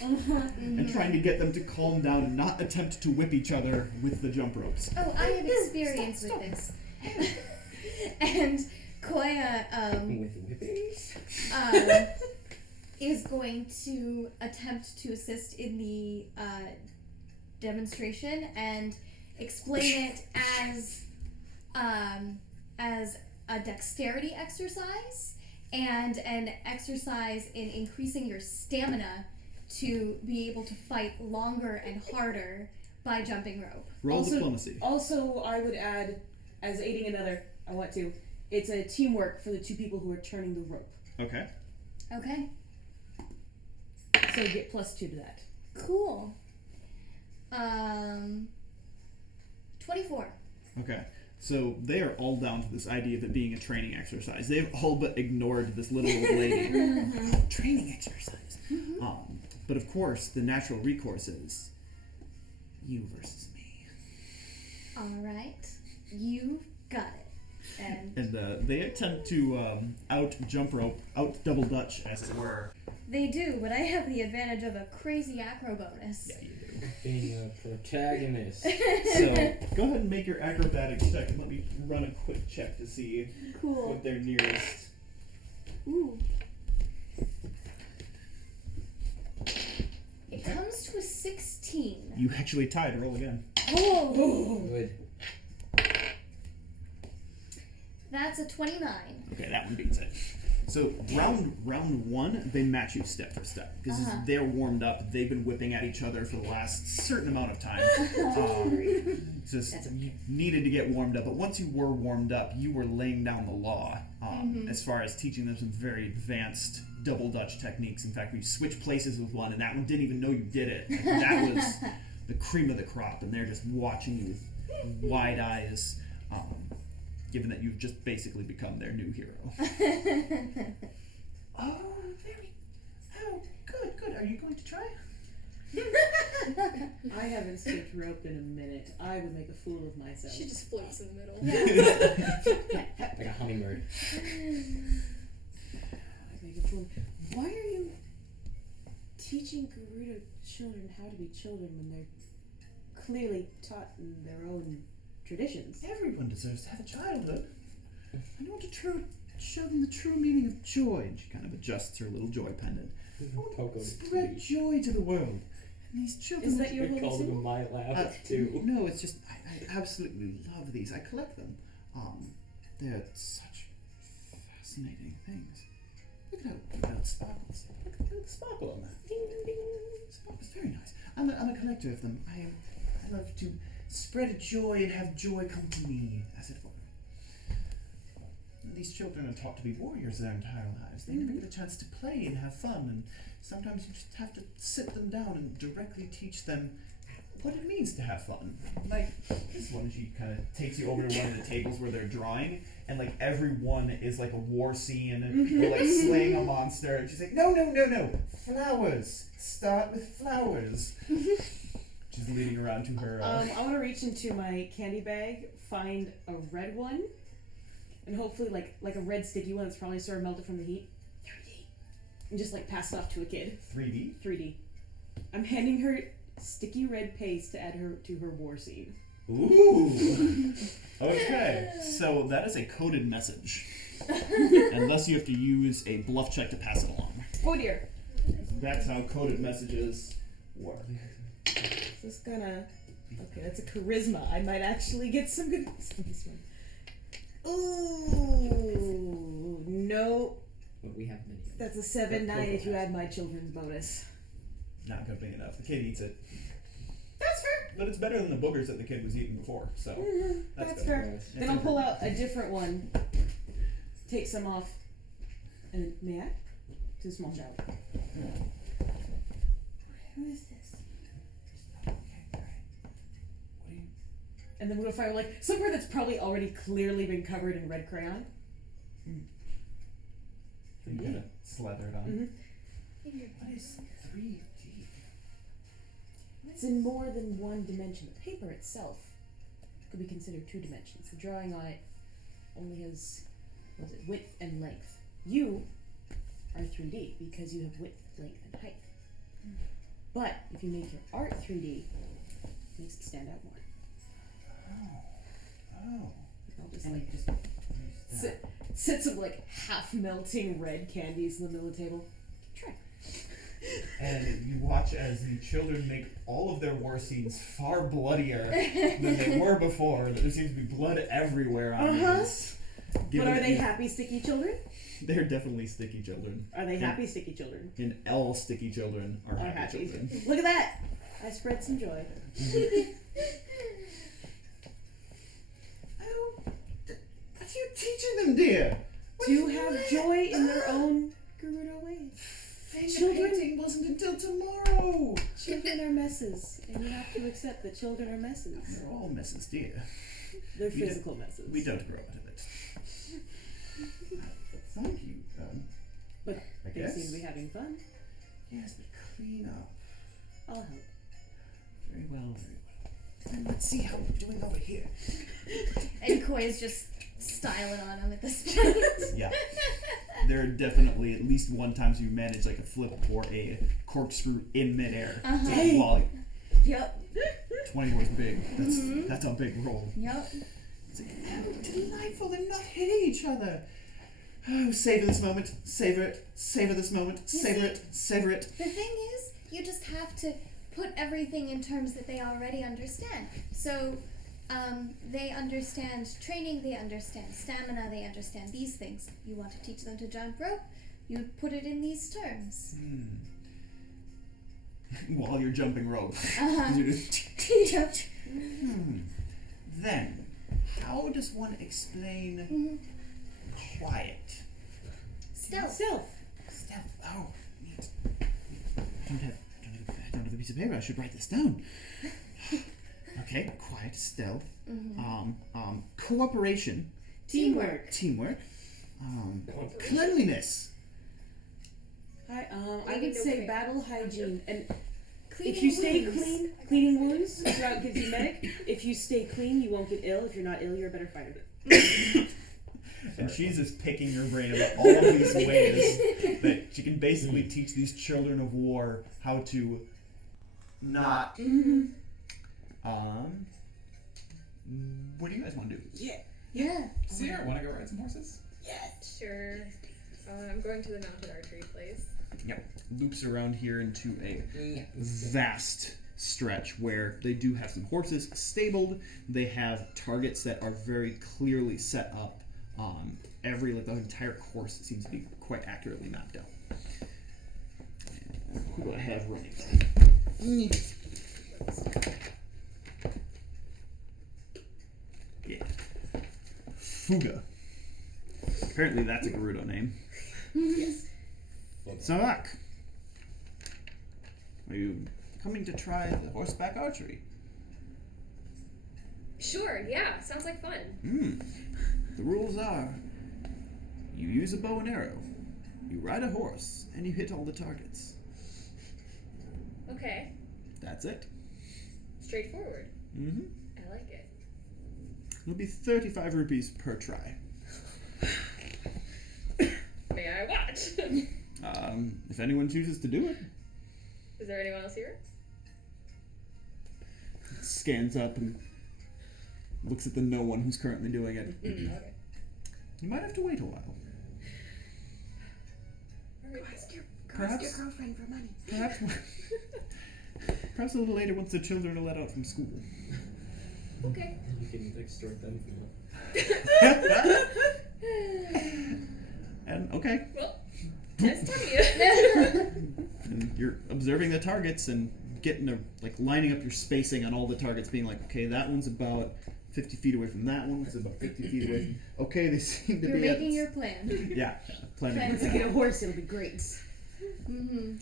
And trying to get them to calm down and not attempt to whip each other with the jump ropes. Oh, I have experience with this. And Koya With whippings? is going to attempt to assist in the demonstration and explain it as a dexterity exercise and an exercise in increasing your stamina to be able to fight longer and harder by jumping rope. Roll diplomacy. Also, I would add, as aiding another, it's a teamwork for the two people who are turning the rope. Okay. Okay. So you get +2 to that. Cool. 24. Okay. So they are all down to this idea of it being a training exercise. They've all but ignored this little old lady. Training exercise. But of course, the natural recourse is you versus me. All right. You got it. And they attempt to out jump rope, out double dutch, as it were. They do, but I have the advantage of a crazy acro bonus. Yeah, you do. Being a protagonist. So go ahead and make your acrobatics check, and let me run a quick check to see Cool. what they're nearest. Ooh. It comes to a 16. You actually tied. Roll again. Oh! Good. That's a 29. Okay, that one beats it. So round one, they match you step for step because they're warmed up. They've been whipping at each other for the last certain amount of time. Just needed to get warmed up. But once you were warmed up, you were laying down the law as far as teaching them some very advanced double dutch techniques. In fact, we switched places with one, and that one didn't even know you did it. Like, that was the cream of the crop, and they're just watching you with wide eyes. Given that you've just basically become their new hero. Oh, good. Are you going to try? I haven't skipped rope in a minute. I would make a fool of myself. She just floats in the middle. Like a hummingbird. I'd make a fool. Why are you teaching Gerudo children how to be children when they're clearly taught in their own traditions? Everyone deserves to have a childhood. I want to show them the true meaning of joy. And she kind of adjusts her little joy pendant. Poco. Spread joy to the world. And these children. Is that your We holy called symbol? him my lab too. No, it's just I absolutely love these. I collect them. They're such fascinating things. Look at how it sparkles. Look at the sparkle on that. Ding, ding, ding. Sparkles very nice. I'm a collector of them. I love to spread joy and have joy come to me, as it were. These children are taught to be warriors their entire lives. They never get a chance to play and have fun, and sometimes you just have to sit them down and directly teach them what it means to have fun. Like this one, she kind of takes you over to one of the tables where they're drawing, and like every one is like a war scene or like slaying a monster, and she's like, no, flowers. Start with flowers. She's leading around to her. I want to reach into my candy bag, find a red one, and hopefully like a red sticky one that's probably sort of melted from the heat. 3D. And just like pass it off to a kid. 3D? 3D. I'm handing her sticky red paste to add her to her war scene. Ooh. Okay, so that is a coded message. Unless you have to use a bluff check to pass it along. Oh dear. That's how coded messages work. Is this gonna... Okay, that's a charisma. I might actually get some good from this one. Ooh, no. But we have many. That's a 7-9 if you add my children's bonus. Not good big enough. The kid eats it. That's fair. But it's better than the boogers that the kid was eating before, so That's good. fair. Then I'll pull out a different one, take some off, and may I? To the small child. Who is this? And then we're gonna find like somewhere that's probably already clearly been covered in red crayon. You kind of slather it on. Mm-hmm. What is 3D? It's in more than one dimension. The paper itself could be considered 2 dimensions. The drawing on it only has, what is it, width and length. You are 3D because you have width, length, and height. But if you make your art 3D, it makes it stand out more. Oh. I'll just like set some like half melting red candies in the middle of the table. Try. And you watch as the children make all of their war scenes far bloodier than they were before. There seems to be blood everywhere on this. But are they happy, sticky children? They're definitely sticky children. Are they happy, sticky children? And L sticky children are happy children. Look at that! I spread some joy. Oh, what are you teaching them, dear? To have joy in their own Gerudo ways. Children painting wasn't until tomorrow. Children are messes, and you have to accept that children are messes. They're all messes, dear. They're physical messes. We don't grow out of it. Thank you, But I they guess. seem to be having fun. Yes, but clean up. I'll help. Very well, very well. Then let's see how we're doing over here. And Koi is just styling on him at this point. Yeah. There are definitely at least one time you manage like a flip or a corkscrew in midair. While Yep. 20 was big. That's a big roll. Yep. It's like, how delightful, they're not hitting each other. Oh, savor this moment, savor it, savor this moment, savor it, savor it. The thing is, you just have to put everything in terms that they already understand. So, they understand training, they understand stamina, they understand these things. You want to teach them to jump rope, you put it in these terms. While you're jumping rope. Yep. Then, how does one explain quiet? Stealth. Stealth. Oh, neat. I don't have a piece of paper. I should write this down. Okay, quiet, stealth, cooperation, Teamwork. cleanliness. I Maybe would no say prayer. battle hygiene. And Cleaning if you stay wounds. cleaning wounds, drought gives you medic. If you stay clean, you won't get ill. If you're not ill, you're a better fighter. And she's just picking your brain about all of these ways that she can basically teach these children of war how to not. What do you guys want to do? Yeah. Sierra, want to go ride some horses? Sure. I'm going to the mounted archery place. Yep. Loops around here into a vast stretch where they do have some horses stabled. They have targets that are very clearly set up. The entire course seems to be quite accurately mapped out. Who do I have running? Yeah. Fuga. Apparently that's a Gerudo name. Yes. Sarak. Are you coming to try the horseback archery? Sure, yeah, sounds like fun. The rules are, you use a bow and arrow, you ride a horse, and you hit all the targets. Okay, That's it. straightforward. Mm-hmm. I like it. It'll be 35 rupees per try. If anyone chooses to do it. Is there anyone else here? Scans up and looks at the no one who's currently doing it. Okay. You might have to wait a while. Ask your Perhaps, girlfriend for money. perhaps a little later once the children are let out from school. Okay. You can extort them from And okay, Well, nice talking to you. and you're observing the targets and getting lining up your spacing on all the targets, being like, okay, that one's about 50 feet away from that one. It's about 50 feet away from. Okay, they seem to You're be. making your plan. Yeah, planning. Once I get a horse, it'll be great. Mm-hmm.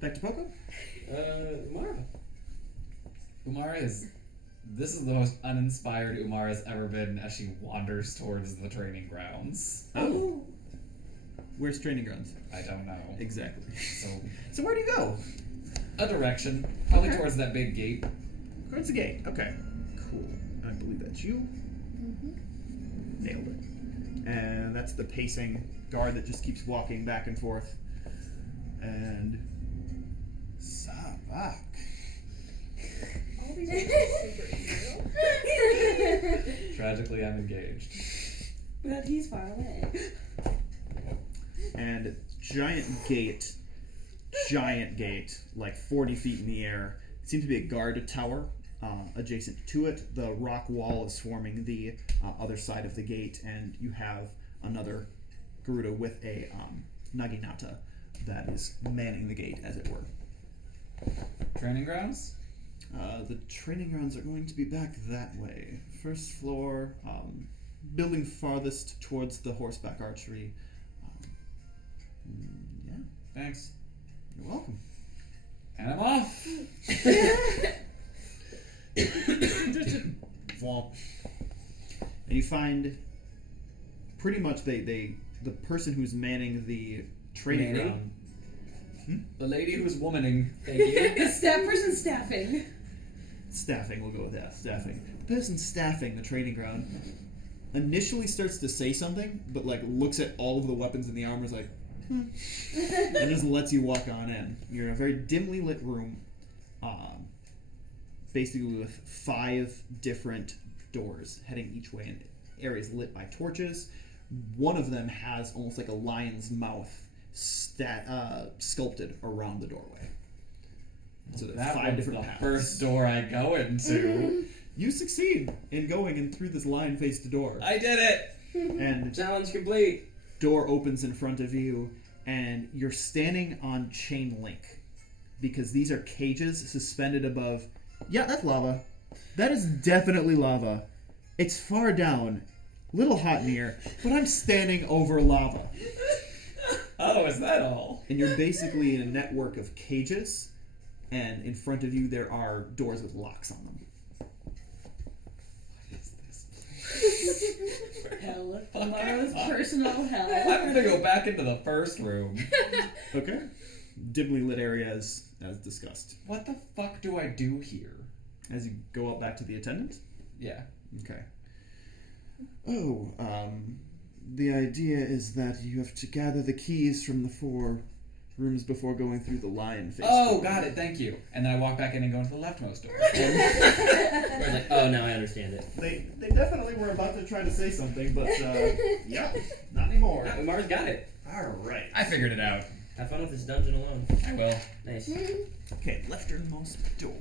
Back to Poco. Mara. Umara is. This is the most uninspired Umara's ever been as she wanders towards the training grounds. Oh. Where's training grounds? I don't know. Exactly. So, where do you go? a direction, probably towards that big gate. Towards the gate. Okay. Cool. I believe that's you. Nailed it. And that's the pacing guard that just keeps walking back and forth. And Sabak. All these are super easy. Tragically, I'm engaged. But he's far away. And giant gate, like 40 feet in the air. It seems to be a guard tower adjacent to it. The rock wall is forming the other side of the gate, and you have another Gerudo with a Naginata that is manning the gate, as it were. Training grounds? The training grounds are going to be back that way. First floor, building farthest towards the horseback archery. Yeah. Thanks. You're welcome. And I'm off. And you find pretty much the person who's manning the training Manning? ground. The lady who's womaning. Thank you. Is that person staffing? Staffing, we'll go with that. Staffing. The person staffing the training ground initially starts to say something, but looks at all of the weapons in the armor, is like, and just lets you walk on in. You're in a very dimly lit room, basically with 5 different doors heading each way, and areas lit by torches. One of them has almost like a lion's mouth sculpted around the doorway. So there's That 5 was different the paths. first door I go into. You succeed in going in through this lion-faced door. I did it. And Challenge complete. door opens in front of you, and you're standing on chain link because these are cages suspended above. Yeah, that's lava. That is definitely lava. It's far down, little hot in here, but I'm standing over lava. Oh, is that all? And you're basically in a network of cages, and in front of you there are doors with locks on them. Hell. Tomorrow's personal hell. I'm gonna go back into the first room. Okay. Dimly lit areas, as discussed. What the fuck do I do here? As you go up back to the attendant? Yeah. Okay. Oh, the idea is that you have to gather the keys from the 4 rooms before going through the lion face. Oh, got it. Thank you. And then I walk back in and go into the leftmost door. Or like, oh, now I understand it. They definitely were about to try to say something, but, yep, not anymore. Mars got it. Alright. I figured it out. Have fun with this dungeon alone. I will. Nice. Okay, lefternmost door.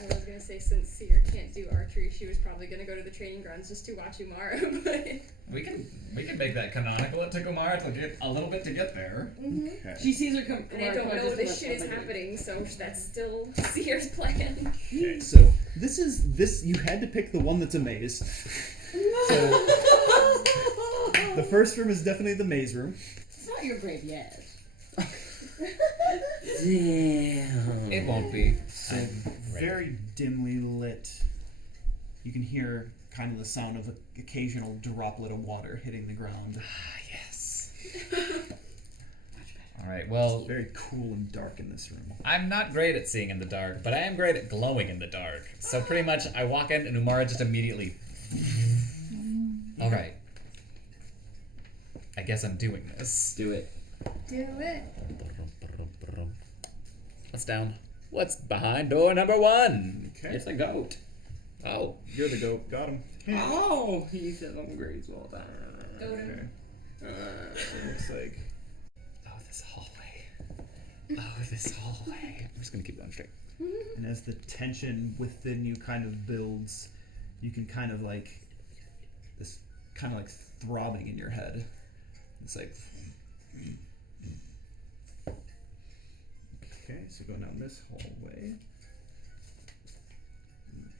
I was gonna say, since Seer can't do archery, she was probably gonna go to the training grounds just to watch Umara, but We can make that canonical. It took Umara to get a little bit to get there. Okay. She sees her come. and I don't know this shit is happening, so that's still Seer's plan. Okay, so this you had to pick the one that's a maze. So the first room is definitely the maze room. It's not your grave yet. Damn. It won't be. So very dimly lit. You can hear kind of the sound of an occasional droplet of water hitting the ground. Yes. All right. Well, It's very cool and dark in this room. I'm not great at seeing in the dark, but I am great at glowing in the dark. So pretty much, I walk in and Umara just immediately. All right. I guess I'm doing this. Do it. Do it. What's down? What's behind door number 1? Okay. It's a goat. Oh. You're the goat. Got him. Oh, he says I'm great all the time. Okay. Looks like. Oh, this hallway. Oh, this hallway. I'm just gonna keep going straight. And as the tension within you kind of builds, you can kind of like this kind of like throbbing in your head. It's like. Okay, so going down this hallway.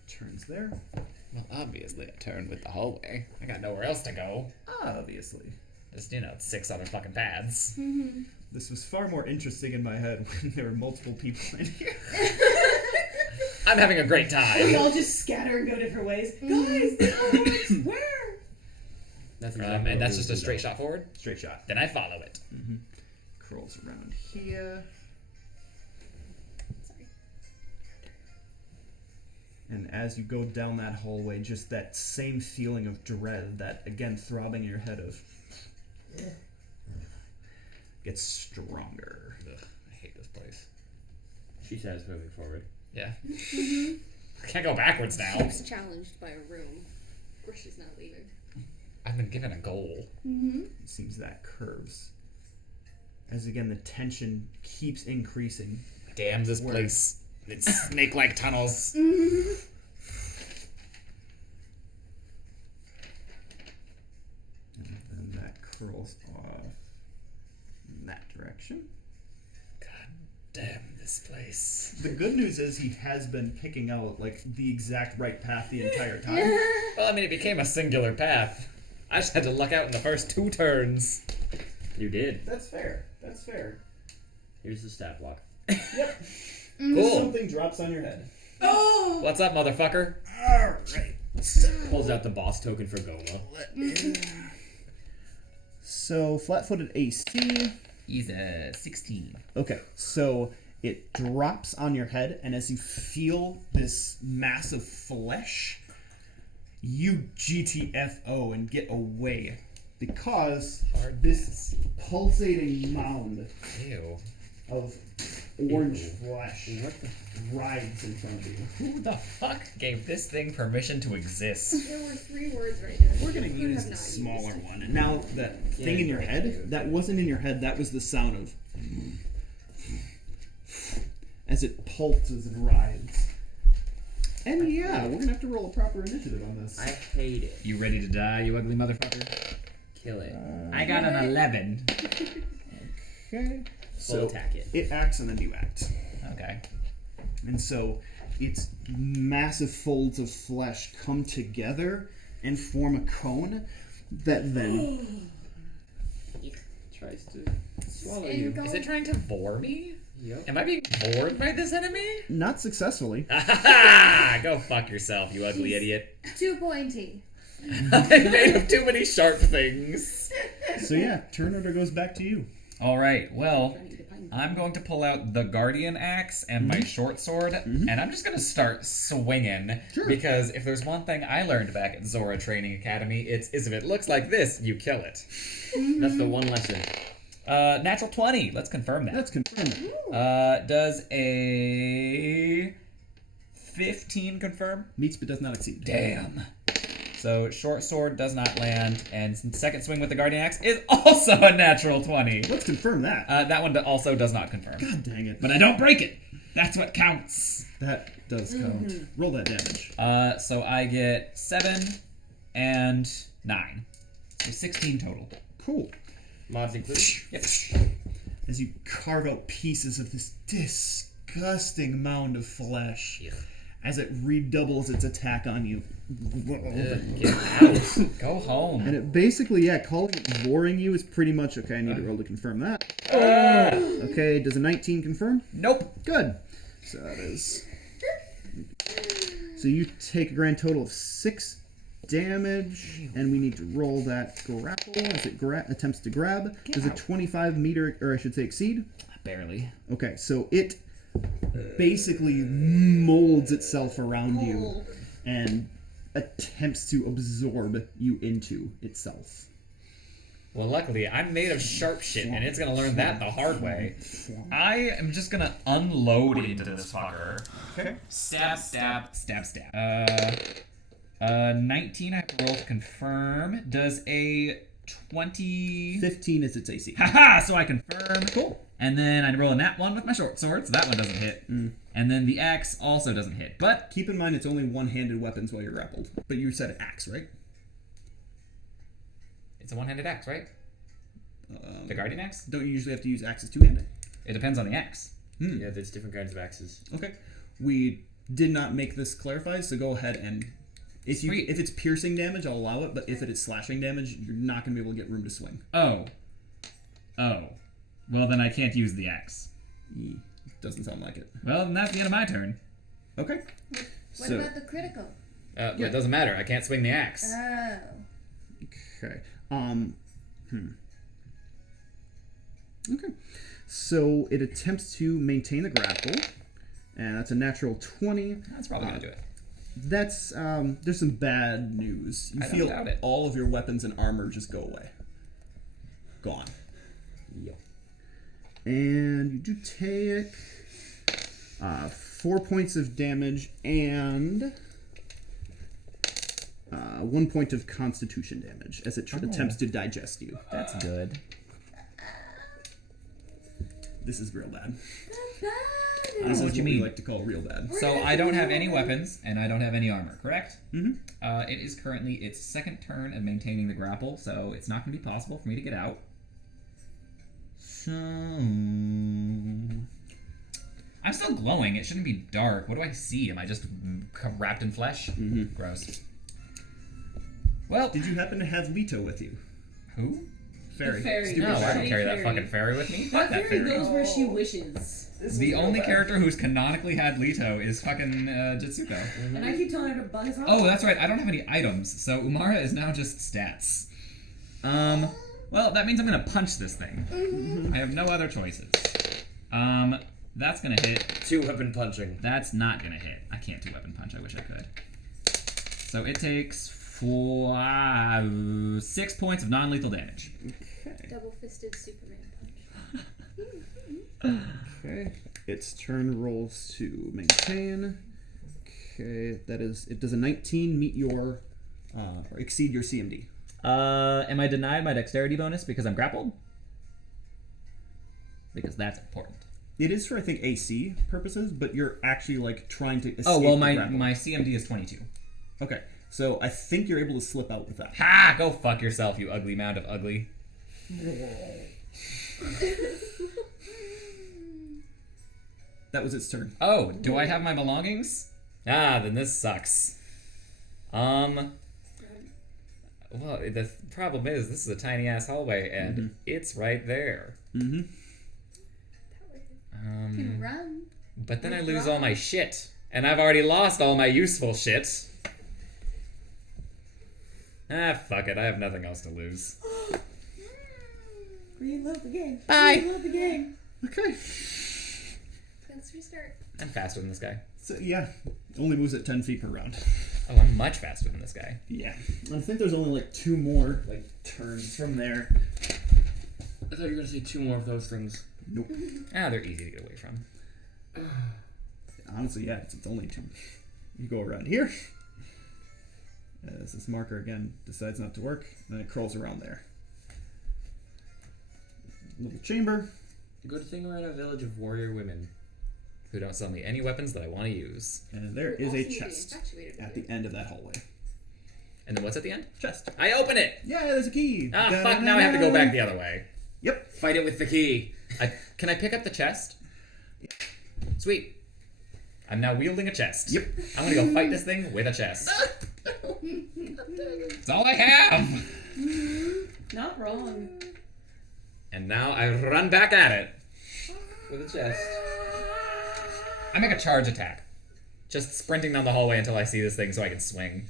Turns there. Well, obviously I turned with the hallway. I got nowhere else to go. Obviously. Just, 6 other fucking paths. This was far more interesting in my head when there were multiple people in here. I'm having a great We time. all just scatter and go different ways. Guys, the doors, where? That's And that's just a straight shot forward? Straight shot. Then I follow it. Curls around here. And as you go down that hallway, just that same feeling of dread, that again throbbing in your head of gets stronger. Ugh, I hate this place. She says moving forward. Yeah. I can't go backwards now. She's challenged by a room. Of course she's not leaving. I've been given a goal. It seems that curves. As again the tension keeps increasing. Damn this Word. place. It's snake-like tunnels. And then that curls off in that direction. God damn this place. The good news is he has been picking out like the exact right path the entire time. Well, I mean, it became a singular path. I just had to luck out in the first 2 turns. You did. That's fair. That's fair. Here's the stat block. Yep. Cool. Something drops on your head. Oh! What's up, motherfucker? Alright. Pulls out the boss token for Goma. So, flat-footed AC. He's a 16. Okay, so it drops on your head, and as you feel this mass of flesh, you GTFO and get away. Because this pulsating mound Ew. of orange flesh rides in front of you. Who the fuck gave this thing permission to exist? There were 3 words right there. We're gonna Could use have the not smaller used. one. And now that thing in your head, that wasn't in your head, that was the sound of as it pulses and rides. And yeah, we're gonna have to roll a proper initiative on this. I hate it. You ready to die, you ugly motherfucker? Kill it. I got an 11. Okay. Full attack it. It acts and then you act. Okay. And so its massive folds of flesh come together and form a cone that then Tries to swallow There you. you go. Is it trying to vor me? Yep. Am I being bored by this enemy? not successfully. Go fuck yourself, you ugly idiot. Too pointy. I'm made of too many sharp things. So yeah, turn order goes back to you. Alright, well, I'm going to pull out the Guardian Axe and my short sword, and I'm just going to start swinging. Sure. Because if there's one thing I learned back at Zora Training Academy, it's if it looks like this, you kill it. That's the one lesson. Natural 20. Let's confirm that. Let's confirm it. Does a 15 confirm? Meets but does not exceed. Damn. So short sword does not land, and second swing with the Guardian Axe is also a natural 20. Let's confirm that. That one also does not confirm. God dang it. But I don't break it. That's what counts. That does count. Roll that damage. So I get 7 and 9. So 16 total. Cool. Mods included. Yep. As you carve out pieces of this disgusting mound of flesh, Ugh. as it redoubles its attack on you. Get out. Go home. And it basically, yeah, calling it voring you is pretty much, okay, I need to roll to confirm that. Okay, does a 19 confirm? Nope. Good. So that is... So you take a grand total of 6 damage, and we need to roll that grapple as it attempts to grab. Does a 25 meter, or I should say exceed? Barely. Okay, so it basically molds itself around you and attempts to absorb you into itself. Well, luckily, I'm made of sharp shit, and it's gonna learn that the hard way. I am just gonna unload into this fucker. Okay. Stab, stab, stab, stab. 19 I have to roll to confirm. Does a 20... 15 is its AC. Haha! So I confirm. Cool. And then I roll a nat 1 with my short sword, so that one doesn't hit. And then the axe also doesn't hit. But Keep in mind it's only one-handed weapons while you're grappled. But you said axe, right? it's a one-handed axe, right? The guardian axe? Don't you usually have to use axes two-handed? It depends on the axe. Yeah, there's different kinds of axes. Okay. We did not make this clarified, so go ahead and... If it's piercing damage, I'll allow it, but if it is slashing damage, you're not going to be able to get room to swing. Oh. Well, then I can't use the axe. Doesn't sound like it. Well, then that's the end of my turn. Okay. What about the critical? It doesn't matter. I can't swing the axe. Oh. Okay. Okay. So it attempts to maintain the grapple, and that's a natural 20. That's probably going to do it. That's, there's some bad news. You I don't feel doubt it. all of your weapons and armor just go away. Gone. Yep. And you do take 4 points of damage and 1 point of constitution damage as it attempts to digest you. That's good. This is real bad. I This know is what you we mean. like to call real bad. So I don't have any weapons, and I don't have any armor, correct? Mm-hmm. It is currently its second turn of maintaining the grapple, so it's not going to be possible for me to get out. So... I'm still glowing. It shouldn't be dark. What do I see? Am I just wrapped in flesh? Mm-hmm. Gross. Well, Did you happen to have Leto with you? who? Fairy. fairy. Stupid No, I fairy. don't carry that Fairy. fucking fairy with me. Fuck That that fairy fairy. goes where she wishes. The only character who's canonically had Leto is fucking Jitsuko. And I keep telling her to buzz off. Oh, that's right. I don't have any items, so Umara is now just stats. Well, that means I'm gonna punch this thing. I have no other choices. That's gonna hit. 2-weapon punching. That's not gonna hit. I can't two-weapon punch. I wish I could. So it takes 6 points of non-lethal damage. Double-fisted Superman punch. Okay. Its turn rolls to maintain. Okay, that is. It does a 19 meet your or exceed your CMD? Am I denied my dexterity bonus because I'm grappled? Because that's important. It is for I think AC purposes, but you're actually like trying to escape Oh well, the my grapple. CMD is 22. Okay, so I think you're able to slip out with that. Ha! Go fuck yourself, you ugly mound of ugly. That was its turn. Oh, do I have my belongings? Ah, then this sucks. Well, the problem is this is a tiny ass hallway, and it's right there. Mm-hmm. You can run. But then I lose all my shit, and I've already lost all my useful shit. Ah, fuck it. I have nothing else to lose. We love the game. Bye. We love the game. Okay. Let's restart. I'm faster than this guy. So yeah, only moves at 10 feet per round. Oh, I'm much faster than this guy. Yeah. I think there's only like 2 more like turns from there. I thought you were going to say 2 more of those things. Nope. Ah, they're easy to get away from. Honestly, yeah, it's only 2. You go around here. As this marker again decides not to work, and it crawls around there. Little chamber. Good thing we're in a village of warrior women. Who don't sell me any weapons that I want to use. And there is a Also being chest infatuated with at you. the end of that hallway. And then what's at the end? Chest. I open it! Yeah, there's a key. Ah, fuck, now I have to go back the other way. Yep. Fight it with the key. Can I pick up the chest? Sweet. I'm now wielding a chest. Yep. I'm gonna go fight this thing with a chest. That's all I have! Not wrong. And now I run back at it. With a chest. I make a charge attack. Just sprinting down the hallway until I see this thing so I can swing.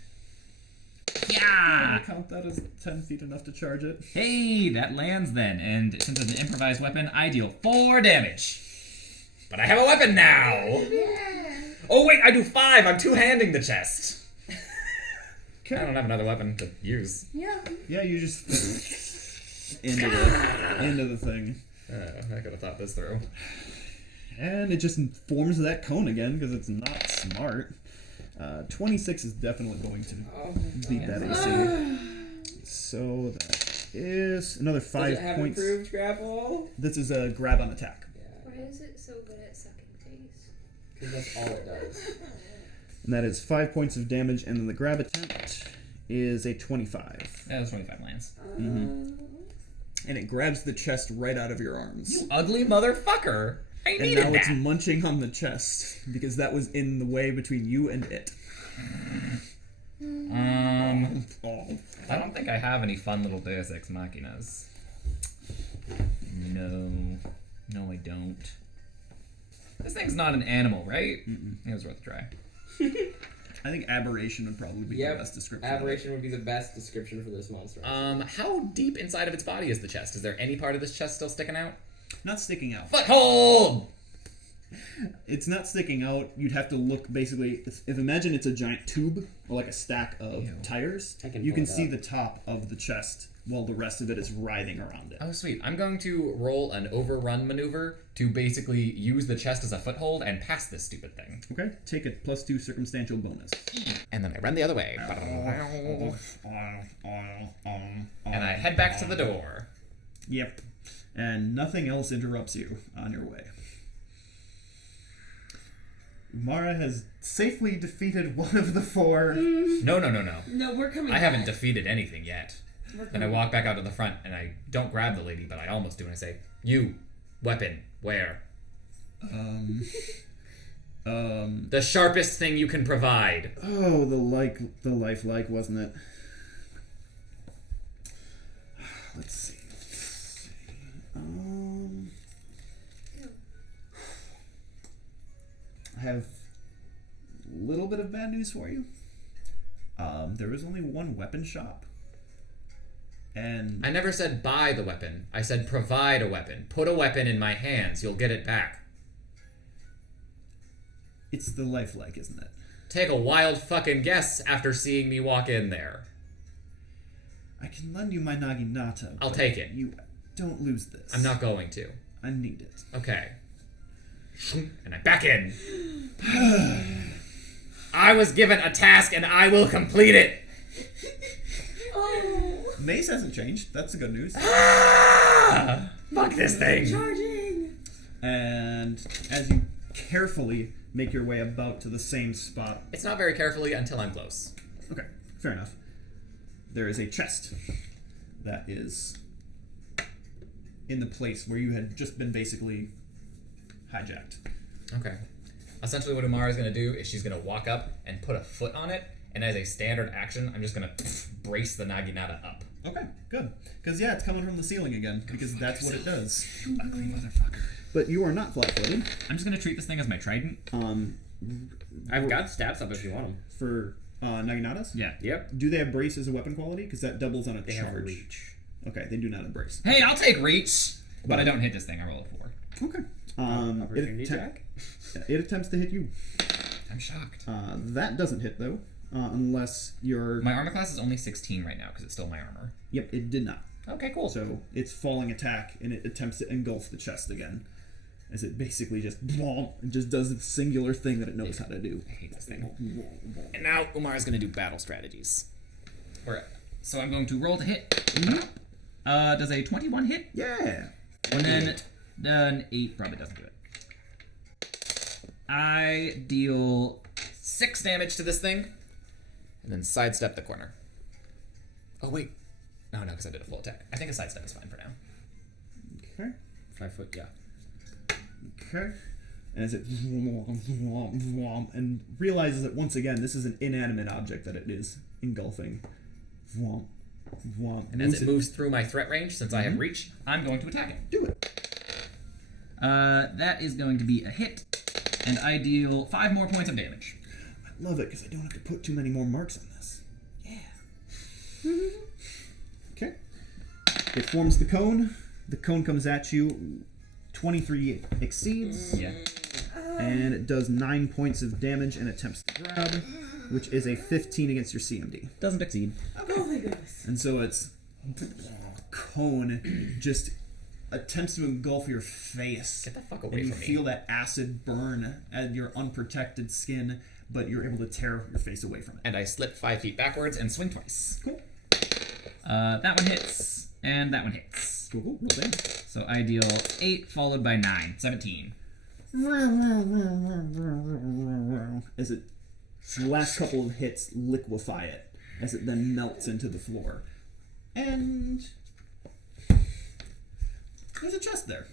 Yeah! Count that as 10 feet enough to charge it. Hey, that lands then, and since it's an improvised weapon, I deal 4 damage. But I have a weapon now! Oh wait, I do 5! I'm two-handing the chest. I don't have another weapon to use. Yeah. Yeah, you just into the thing. I could have thought this through. And it just forms that cone again because it's not smart. 26 is definitely going to beat that AC. So that is another 5 Does it have points. improved grapple? This is a grab on attack. Why is it so good at sucking face? Because that's all it does. And that is 5 points of damage, and then the grab attempt is a 25. Yeah, that's 25 lands. And it grabs the chest right out of your arms. You ugly motherfucker! I And needed now that! it's munching on the chest because that was in the way between you and it. I don't think I have any fun little Deus Ex Machinas. No, I don't. This thing's not an animal, right? It was worth a try. I think aberration would probably be the best description. Aberration would be the best description for this monster. How deep inside of its body is the chest? Is there any part of this chest still sticking out? Not sticking out. Foothold! It's not sticking out. You'd have to look basically. If imagine it's a giant tube or like a stack of tires. You can see the top of the chest while the rest of it is writhing around it. Oh, sweet. I'm going to roll an overrun maneuver to basically use the chest as a foothold and pass this stupid thing. Okay. Take a +2 circumstantial bonus. And then I run the other way. And I head back to the door. Yep. And nothing else interrupts you on your way. Mara has safely defeated one of the 4. No. No, we're coming I haven't back. defeated anything yet. We're Then I coming walk back out to the front and I don't grab the lady, but I almost do, and I say, "You, weapon, where? The sharpest thing you can provide." Oh, the lifelike, wasn't it? Let's see. I have a little bit of bad news for you. There is only one weapon shop. And I never said buy the weapon. I said provide a weapon. Put a weapon in my hands. You'll get it back. it's the lifelike, isn't it? Take a wild fucking guess after seeing me walk in there. I can lend you my naginata. I'll but take it. You don't lose this. I'm not going to. I need it. Okay. And I back in. I was given a task and I will complete it. Mace hasn't changed. That's the good news. Fuck this thing. Charging! And as you carefully make your way about to the same spot. It's not very carefully until I'm close. Okay, fair enough. There is a chest that is in the place where you had just been basically hijacked. Okay. Essentially what Umara's going to do is she's going to walk up and put a foot on it, and as a standard action, I'm just going to brace the Naginata up. Okay, good. Because, yeah, it's coming from the ceiling again, because that's what it does. You ugly motherfucker. But you are not flat-footed. I'm just going to treat this thing as my trident. I've got stats up if you want them. For Naginatas? Yeah. Yep. Do they have brace as a weapon quality? Because that doubles on a They charge. have reach. Okay, they do not have brace. Hey, I'll take reach! But I don't hit this thing. I roll a 4. Okay. Opportunity attack? It attempts to hit you. I'm shocked. That doesn't hit, though. Unless you're... My armor class is only 16 right now because it's still my armor. Yep, it did not. Okay, cool. So it's falling attack, and it attempts to engulf the chest again. As it basically just does the singular thing that it knows how to do. I hate this thing. And now Umara's going to do battle strategies. So I'm going to roll to hit. Does a 21 hit? Yeah. And then an 8 probably doesn't do it. I deal 6 damage to this thing, and then sidestep the corner. Oh, wait. No, because I did a full attack. I think a sidestep is fine for now. Okay. 5 foot, yeah. Okay. And as it and realizes that once again this is an inanimate object that it is engulfing. And as it moves through my threat range, since I have reach, I'm going to attack it. Do it. That is going to be a hit, and I deal 5 more points of damage. I love it because I don't have to put too many more marks on this. Yeah. Okay. It forms the cone. The cone comes at you. 23 exceeds. Yeah. And it does 9 points of damage and attempts to grab, which is a 15 against your CMD. Doesn't exceed. Oh my goodness. And so it's cone just attempts to engulf your face. Get the fuck And away you from me. feel that acid burn at your unprotected skin, but you're able to tear your face away from it. And I slip 5 feet backwards and swing twice. Cool. That one hits, and that one hits. Cool. Roll damage. So I deal 8 followed by 9. 17. As the last couple of hits liquefy it, as it then melts into the floor. And there's a chest there.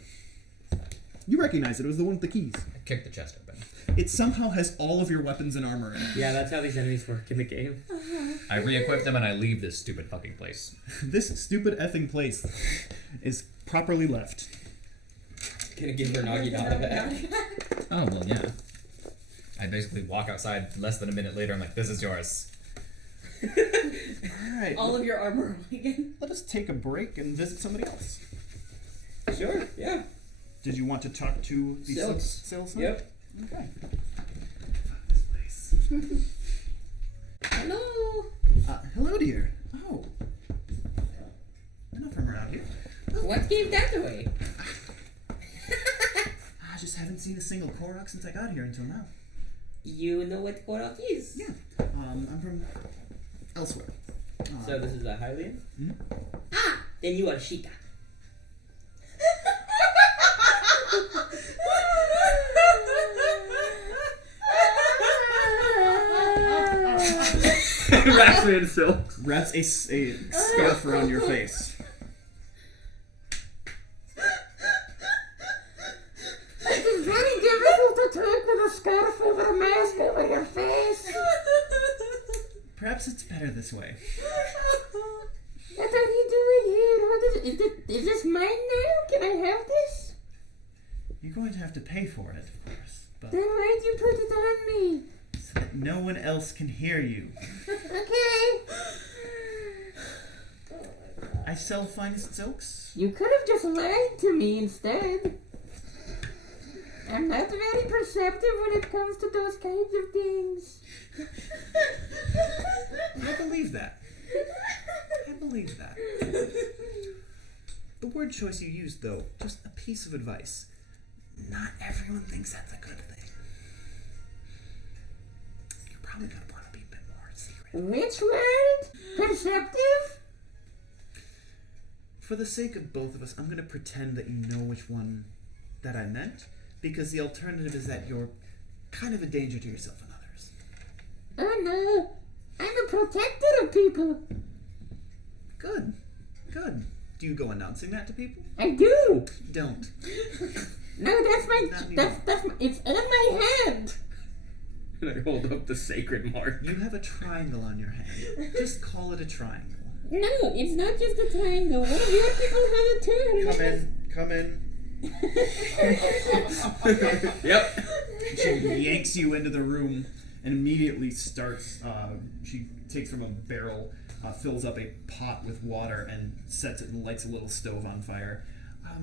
You recognize it. It was the one with the keys. I kick the chest open. It somehow has all of your weapons and armor in it. Yeah, that's how these enemies work in the game. I re-equip them and I leave this stupid fucking place. This stupid effing place is properly left. Gonna give her Nagidana back. Oh, well, yeah. I basically walk outside less than a minute later. I'm like, this is yours. Alright. All of your armor again. Let us take a break and visit somebody else. Sure, yeah. Did you want to talk to the Silks. salesman? Yep. Okay. Hello. Hello, dear. Oh. You're not from around here. What gave that away? I just haven't seen a single Korok since I got here until now. You know what Korok is? Yeah. I'm from elsewhere. So this is a Hylian? Ah, then you are Sheeta. Wraps me in silk. Wraps a scarf around your face. It is very difficult to talk with a scarf over a mask over your face. Perhaps it's better this way. What are you doing here? What is this mine now? Can I have this? You're going to have to pay for it, of course. But Then why'd you put it on me? so that no one else can hear you. Okay. I sell fine silks. You could have just lied to me instead. I'm not very perceptive when it comes to those kinds of things. I believe that. I believe that. The word choice you used, though, just a piece of advice. Not everyone thinks that's a good thing. You're probably going to want to be a bit more secret. Which word? Perceptive? For the sake of both of us, I'm going to pretend that you know which one that I meant, because the alternative is that you're kind of a danger to yourself and others. Oh no, I'm a protector of people. Good. Good. Do you go announcing that to people? I do. Don't. No, that's my, Not anymore. that's my, it's on my hand. And I hold up the sacred mark. You have a triangle on your hand. Just call it a triangle. No, it's not just a triangle. One of your people have it too. Come in. Come in. Yep. She yanks you into the room and immediately starts. She takes from a barrel, fills up a pot with water, and sets it and lights a little stove on fire.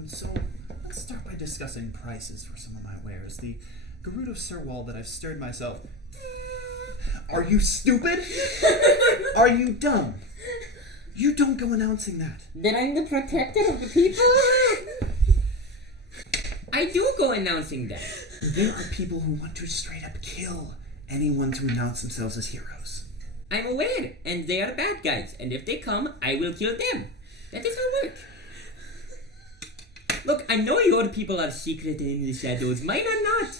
So let's start by discussing prices for some of my wares. The Gerudo Sirwall that I've stirred myself. Are you stupid? Are you dumb? You don't go announcing that. Then I'm the protector of the people? I do go announcing that. There are people who want to straight up kill anyone to announce themselves as heroes. I'm aware, and they are bad guys, and if they come, I will kill them. That is how it works. Look, I know your people are secret and in the shadows. Mine are not.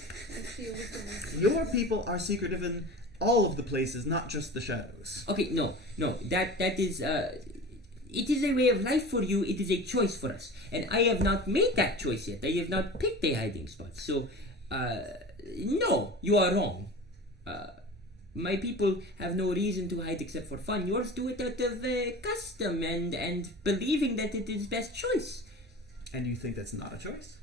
Your people are secretive in all of the places, not just the shadows. Okay, no. That is, it is a way of life for you. It is a choice for us. And I have not made that choice yet. I have not picked a hiding spot. So, no, you are wrong. My people have no reason to hide except for fun. Yours do it out of custom and believing that it is best choice. And you think that's not a choice?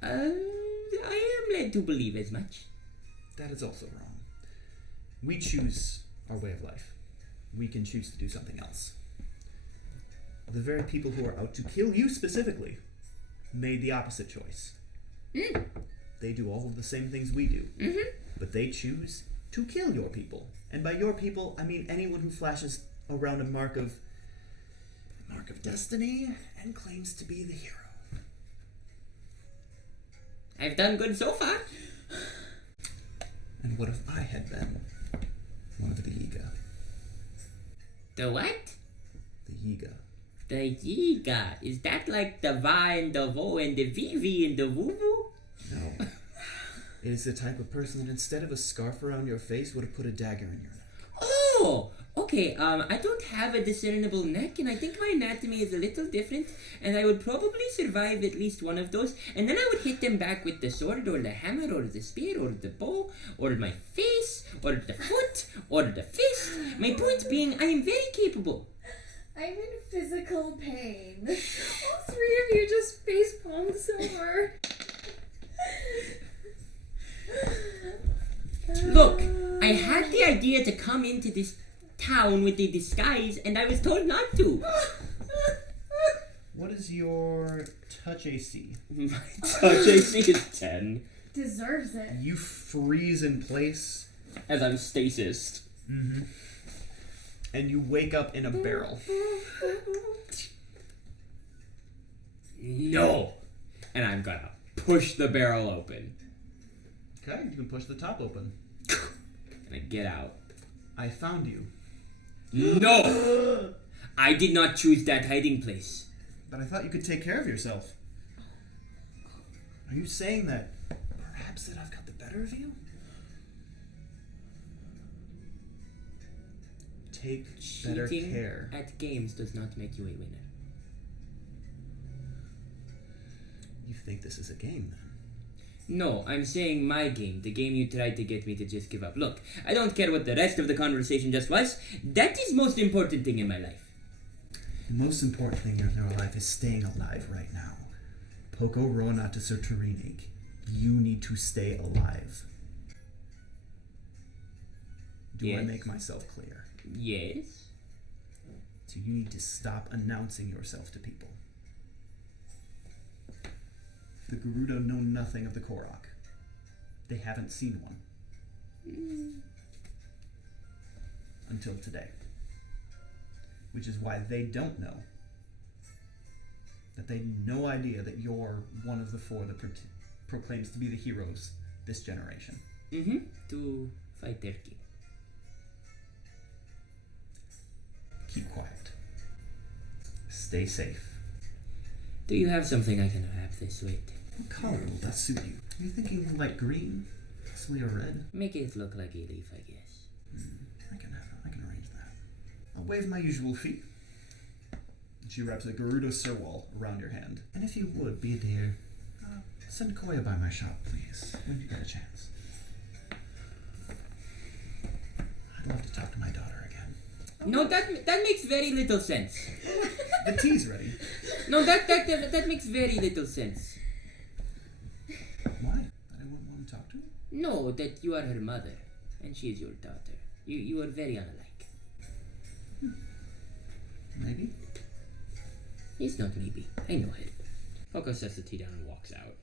I am led to believe as much. That is also wrong. We choose our way of life. We can choose to do something else. The very people who are out to kill you specifically made the opposite choice. They do all of the same things we do, but they choose to kill your people. And by your people, I mean anyone who flashes around a mark of Mark of Destiny and claims to be the hero. I've done good so far. And what if I had been one of the Yiga? The what? The Yiga. The Yiga. Is that like the Va and the Vo and the Vivi and the Woo Woo? No. It is the type of person that instead of a scarf around your face would have put a dagger in your neck. Oh! Okay, I don't have a discernible neck, and I think my anatomy is a little different, and I would probably survive at least one of those, and then I would hit them back with the sword, or the hammer, or the spear, or the bow, or my face, or the foot, or the fist. My point being, I am very capable. I'm in physical pain. All three of you just face palmed so hard. Look, I had the idea to come into this town with a disguise, and I was told not to. What is your touch AC? My touch AC is 10. Deserves it. You freeze in place. As I'm stasis. Mm-hmm. And you wake up in a barrel. No! And I'm gonna push the barrel open. Okay, you can push the top open. And I get out. I found you. No! I did not choose that hiding place. But I thought you could take care of yourself. Are you saying that perhaps that I've got the better of you? Take better Cheating care. at games does not make you a winner. You think this is a game then? No, I'm saying my game, the game you tried to get me to just give up. Look, I don't care what the rest of the conversation just was. That is most important thing in my life. The most important thing in your life is staying alive right now. Poco Ronata Soterinig. You need to stay alive. Do I Yes. make myself clear? Yes? So you need to stop announcing yourself to people. The Gerudo know nothing of the Korok. They haven't seen one. Until today. Which is why they don't know that they have no idea that you're one of the four that proclaims to be the heroes this generation. To fight their king. Keep quiet. Stay safe. Do you have something I can wrap this with? What color will that suit you? Are you thinking like green? Possibly a red? Make it look like a leaf, I guess. I can arrange that. I'll wave my usual fee. She wraps a Gerudo Sirwal around your hand. And if you would, be a dear, send Koya by my shop, please, when you get a chance. I'd love to talk to my daughter again. No, that makes very little sense. The tea's ready. No, that makes very little sense. Why? I wouldn't want to talk to her? No, that you are her mother, and she is your daughter. You are very unlike. Maybe. It's not maybe. I know him. Poco sets the tea down and walks out.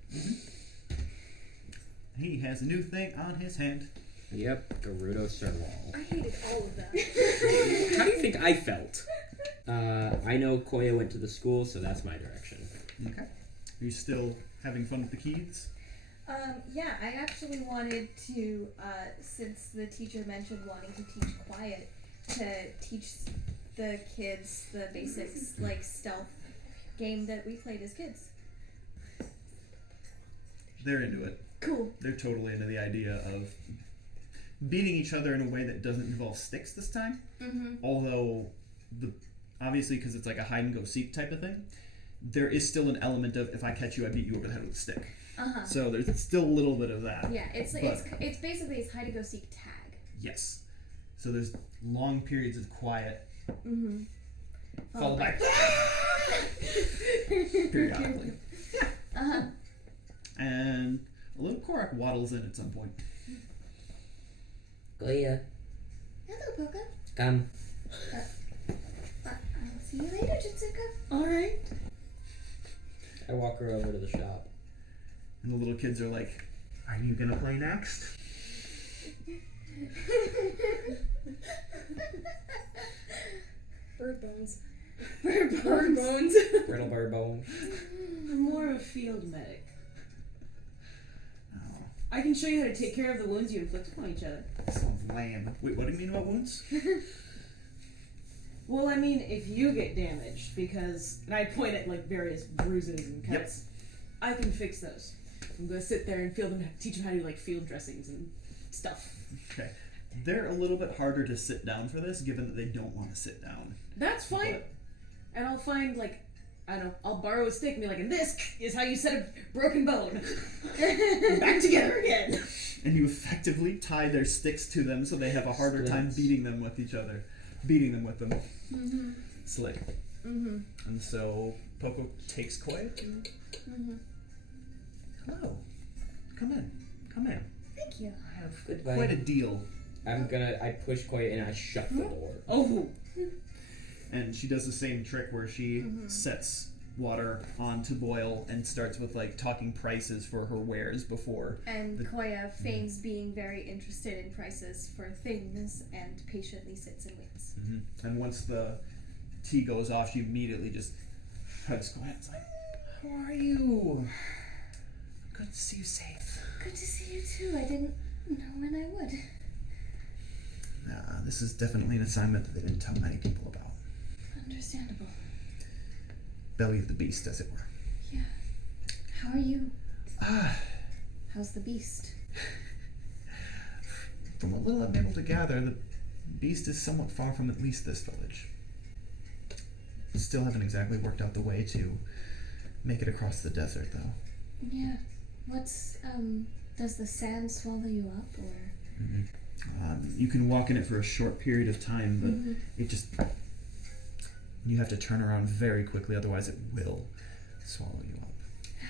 He has a new thing on his hand. Yep, Gerudo Sirwal. I hated all of them. How do you think I felt? I know Koya went to the school, so that's my direction. Okay. Are you still having fun with the keys? Yeah, I actually wanted to, since the teacher mentioned wanting to teach quiet, to teach the kids the basics, like stealth game that we played as kids. They're into it. Cool. They're totally into the idea of beating each other in a way that doesn't involve sticks this time. Although, obviously, because it's like a hide and go seek type of thing, there is still an element of if I catch you, I beat you over the head with a stick. So there's still a little bit of that. Yeah, it's basically it's hide and go seek tag. Yes. So there's long periods of quiet, followed by periodically. And a little Korok waddles in at some point. Koya, Hello, Poco. come. I'll see you later, Jitsuka. Alright. I walk her over to the shop. And the little kids are like, Are you gonna play next? Bird bones. Bird Bird bones. bones. Brittle bird bone. I'm more of a field medic. Oh, I can show you how to take care of the wounds you inflict upon each other. sounds lame. Wait, what do you mean about wounds? Well, I mean, if you get damaged, because, and I point at like various bruises and cuts, I can fix those. I'm gonna sit there and teach them how to do like field dressings and stuff. Okay. They're a little bit harder to sit down for this, given that they don't want to sit down. That's fine. But- And I'll find like, I don't know, I'll borrow a stick and be like, and this is how you set a broken bone. Back together again. And you effectively tie their sticks to them so they have a harder time Splints. beating them with each other. Beating them with them. Mm-hmm. Slick. Mm-hmm. And so Poco takes Koi. Mm-hmm. Hello. Come in. Come in. Thank you. I have Goodbye. quite a deal. I push Koya and I shut the door. Oh. And she does the same trick where she sets water on to boil and starts with like talking prices for her wares before. And Koya feigns being very interested in prices for things and patiently sits and waits. And once the tea goes off, she immediately just hugs Koya. It's like, how are you? Good to see you safe. Good to see you too. I didn't know when I would. This is definitely an assignment that they didn't tell many people about. Understandable. Belly of the beast, as it were. Yeah. How are you? Ah, How's the beast? from what little I'm able to gather, the beast is somewhat far from at least this village. Still haven't exactly worked out the way to make it across the desert, though. Yeah. Does the sand swallow you up, or? You can walk in it for a short period of time, but it just... You have to turn around very quickly, otherwise it will swallow you up.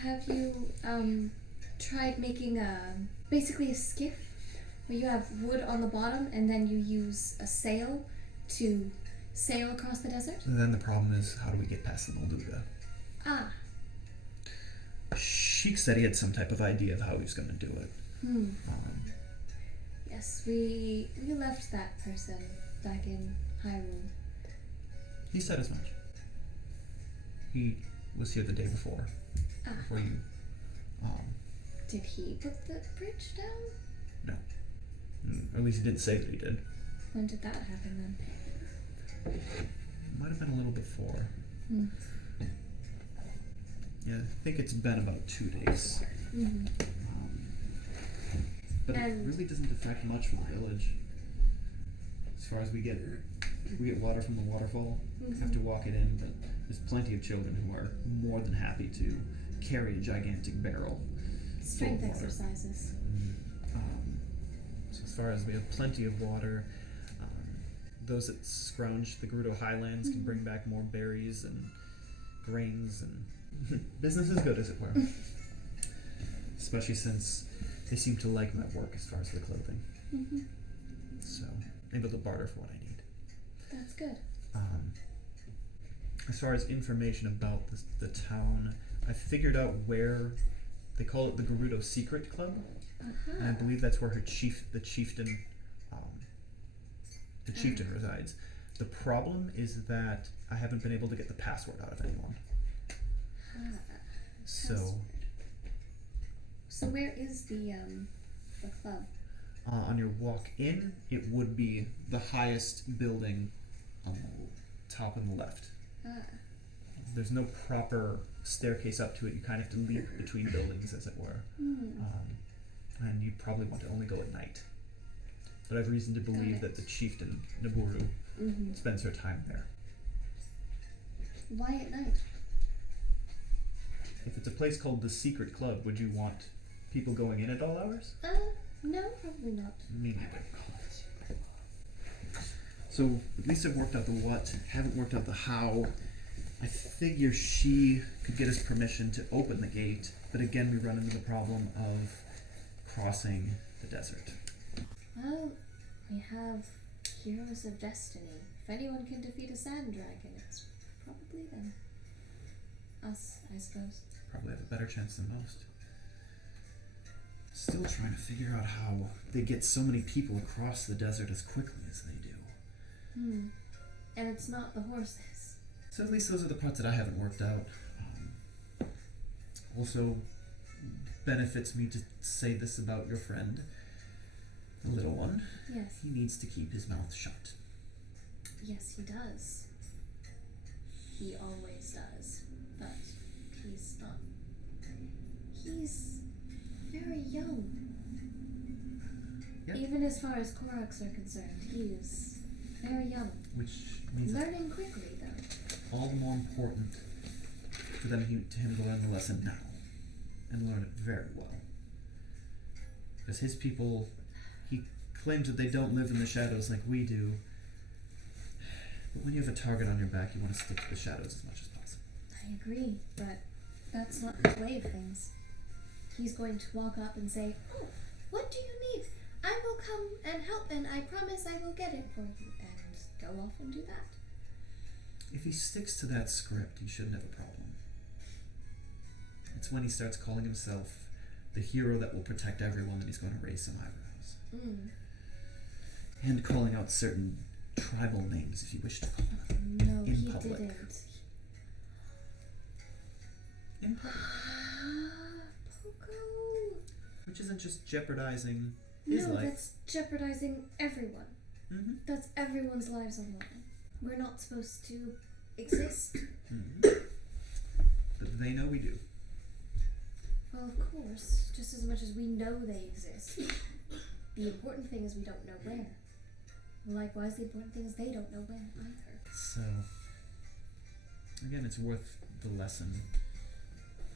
Have you, tried making basically a skiff? Where you have wood on the bottom, and then you use a sail to sail across the desert? And then the problem is, how do we get past the Molduga? Ah. Sheik said he had some type of idea of how he was going to do it. Yes, we left that person back in Hyrule. He said as much. He was here the day before. Ah. Before you. Did he put the bridge down? No. Or at least he didn't say that he did. When did that happen then? Might have been a little before. Yeah, I think it's been about 2 days. But it And- really doesn't affect much for the village. As far as we get water from the waterfall, have to walk it in, but there's plenty of children who are more than happy to carry a gigantic barrel. Strength full of water. exercises. So as far as we have plenty of water, those that scrounge the Gerudo Highlands can bring back more berries and grains, and business is good, as it were. Especially since they seem to like my work as far as the clothing. So, able to barter for what I need. That's good. As far as information about the town, I figured out where they call it the Gerudo Secret Club, and I believe that's where the chieftain resides. The problem is that I haven't been able to get the password out of anyone. So, So where is the club? on your walk in, it would be the highest building on the top on the left. There's no proper staircase up to it. You kind of have to leap between buildings, as it were. And you probably want to only go at night. But I have reason to believe that the chieftain, Naburu, spends her time there. Why at night? If it's a place called the Secret Club, would you want people going in at all hours? No, probably not. Me neither. So, at least I've worked out the what, haven't worked out the how. I figure she could get us permission to open the gate, but again we run into the problem of crossing the desert. Well, we have Heroes of Destiny. If anyone can defeat a sand dragon, it's probably them. Us, I suppose. Probably have a better chance than most. Still trying to figure out how they get so many people across the desert as quickly as they do. And it's not the horses. So at least those are the parts that I haven't worked out. Also, benefits me to say this about your friend, the little one. Yes. He needs to keep his mouth shut. Yes, he does. He always does. But he's not. He's very young. Yep. Even as far as Koroks are concerned, he is very young. Which means it's Learning quickly, though. all the more important for him to learn the lesson now. And learn it very well. Because his people, he claims that they don't live in the shadows like we do. But when you have a target on your back, you want to stick to the shadows as much as possible. I agree, but that's not his way of things. He's going to walk up and say, "Oh, what do you need? I will come and help, and I promise I will get it for you," and go off and do that. If he sticks to that script, he shouldn't have a problem. It's when he starts calling himself the hero that will protect everyone that he's going to raise some eyebrows. And calling out certain tribal names, if you wish to call them. No, In he public. didn't. In public. Poco. Which isn't just jeopardizing his No, life. that's jeopardizing everyone. Mm-hmm. That's everyone's lives on the line. We're not supposed to exist. Mm-hmm. But they know we do. Well, of course, just as much as we know they exist. The important thing is we don't know where. Likewise, the important thing is they don't know where either. So, again, it's worth the lesson.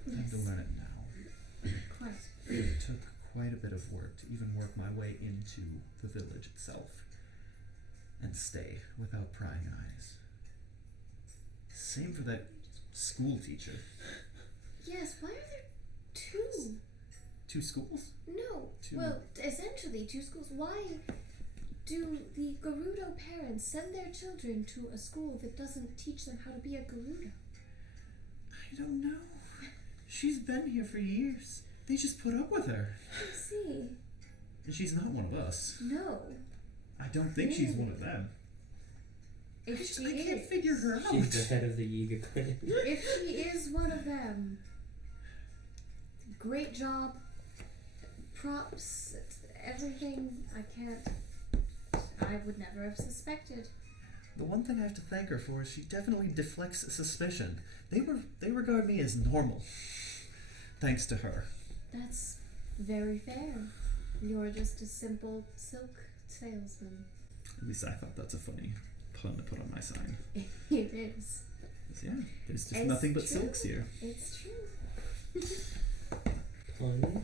Time to learn it now. Quite. It took quite a bit of work to even work my way into the village itself and stay without prying eyes. Same for that school teacher. Yes, why are there two? 2 schools? No. Two. Well, essentially, 2 schools. Why do the Gerudo parents send their children to a school that doesn't teach them how to be a Gerudo? I don't know. She's been here for years. They just put up with her. I see. And she's not one of us. No. I don't think she's one of them. If I can't is, figure her out. She's the head of the Yiga clan. if she is one of them, great job. Props. Everything. I would never have suspected. The one thing I have to thank her for is she definitely deflects suspicion. They regard me as normal. Thanks to her. That's very fair. You're just a simple silk salesman. At least I thought that's a funny pun to put on my sign. It is. 'Cause, yeah, there's just It's nothing but true. silks here. It's true. Pun.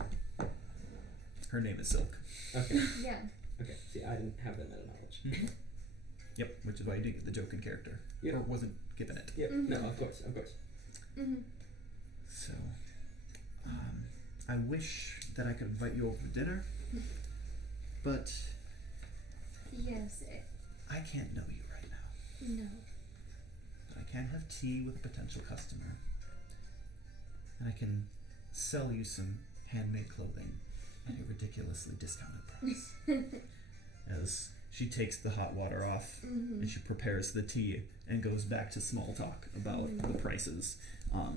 Her name is Silk. Okay. Yeah. Okay. See, I didn't have that meta knowledge. Yep, which is why you didn't get the joke in character. Yep. Or wasn't given it. Yep. Mhm. No, of course, of course. Mm-hmm. So, I wish that I could invite you over for dinner, but Yes. I can't know you right now. No. But I can have tea with a potential customer, and I can sell you some handmade clothing at a ridiculously discounted price. As she takes the hot water off and she prepares the tea and goes back to small talk about the prices,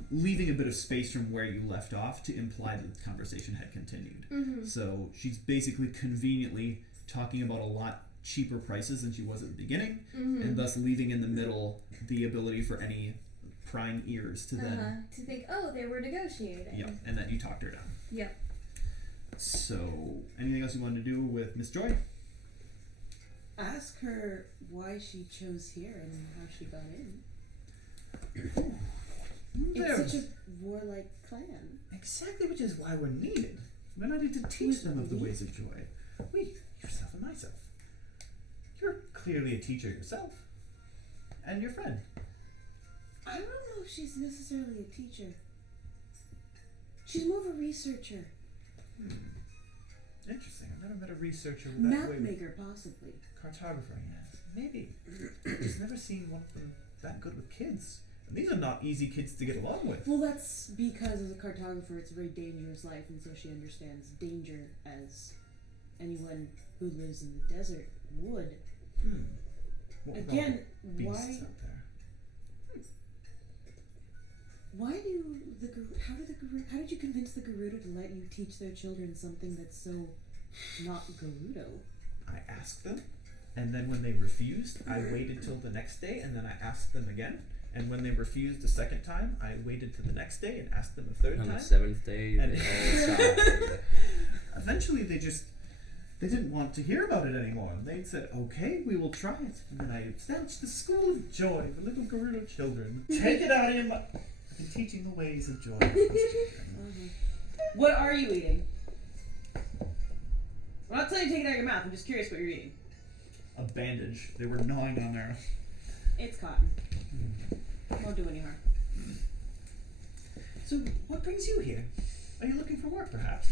leaving a bit of space from where you left off to imply that the conversation had continued. So she's basically conveniently talking about a lot cheaper prices than she was at the beginning, and thus leaving in the middle the ability for any prying ears to then To think, oh, they were negotiating. yep, and then you talked her down. Yep. So anything else you wanted to do with Miss Joy? Ask her why she chose here and how she got in. There. It's such a warlike clan. Exactly, which is why we're needed. We're not need to teach them of the ways of joy. We, yourself and myself. You're clearly a teacher yourself. And your friend. I don't know if she's necessarily a teacher. She's more of a researcher. Interesting. I've never met a researcher with that Map way. maker, possibly. Cartographer, yes. Maybe. Just never seen one of them that good with kids. And these are not easy kids to get along with. Well, that's because as a cartographer, it's a very dangerous life, and so she understands danger as anyone who lives in the desert would. What with all Again, the beasts why? out there? How did you convince the Gerudo to let you teach their children something that's so not Gerudo? I asked them, and then when they refused, I waited till the next day, and then I asked them again. And when they refused a second time, I waited till the next day and asked them a third On time. the seventh day, And- they all sighed. Eventually, they didn't want to hear about it anymore. They said, "Okay, we will try it." And then I established the School of Joy for little Gerudo children. Take it out of your mouth. I've been teaching the ways of joy. What are you eating? I'm not telling you to take it out of your mouth. I'm just curious what you're eating. A bandage. They were gnawing on there. It's cotton. Won't do any harm. So, what brings you here? Are you looking for work, perhaps?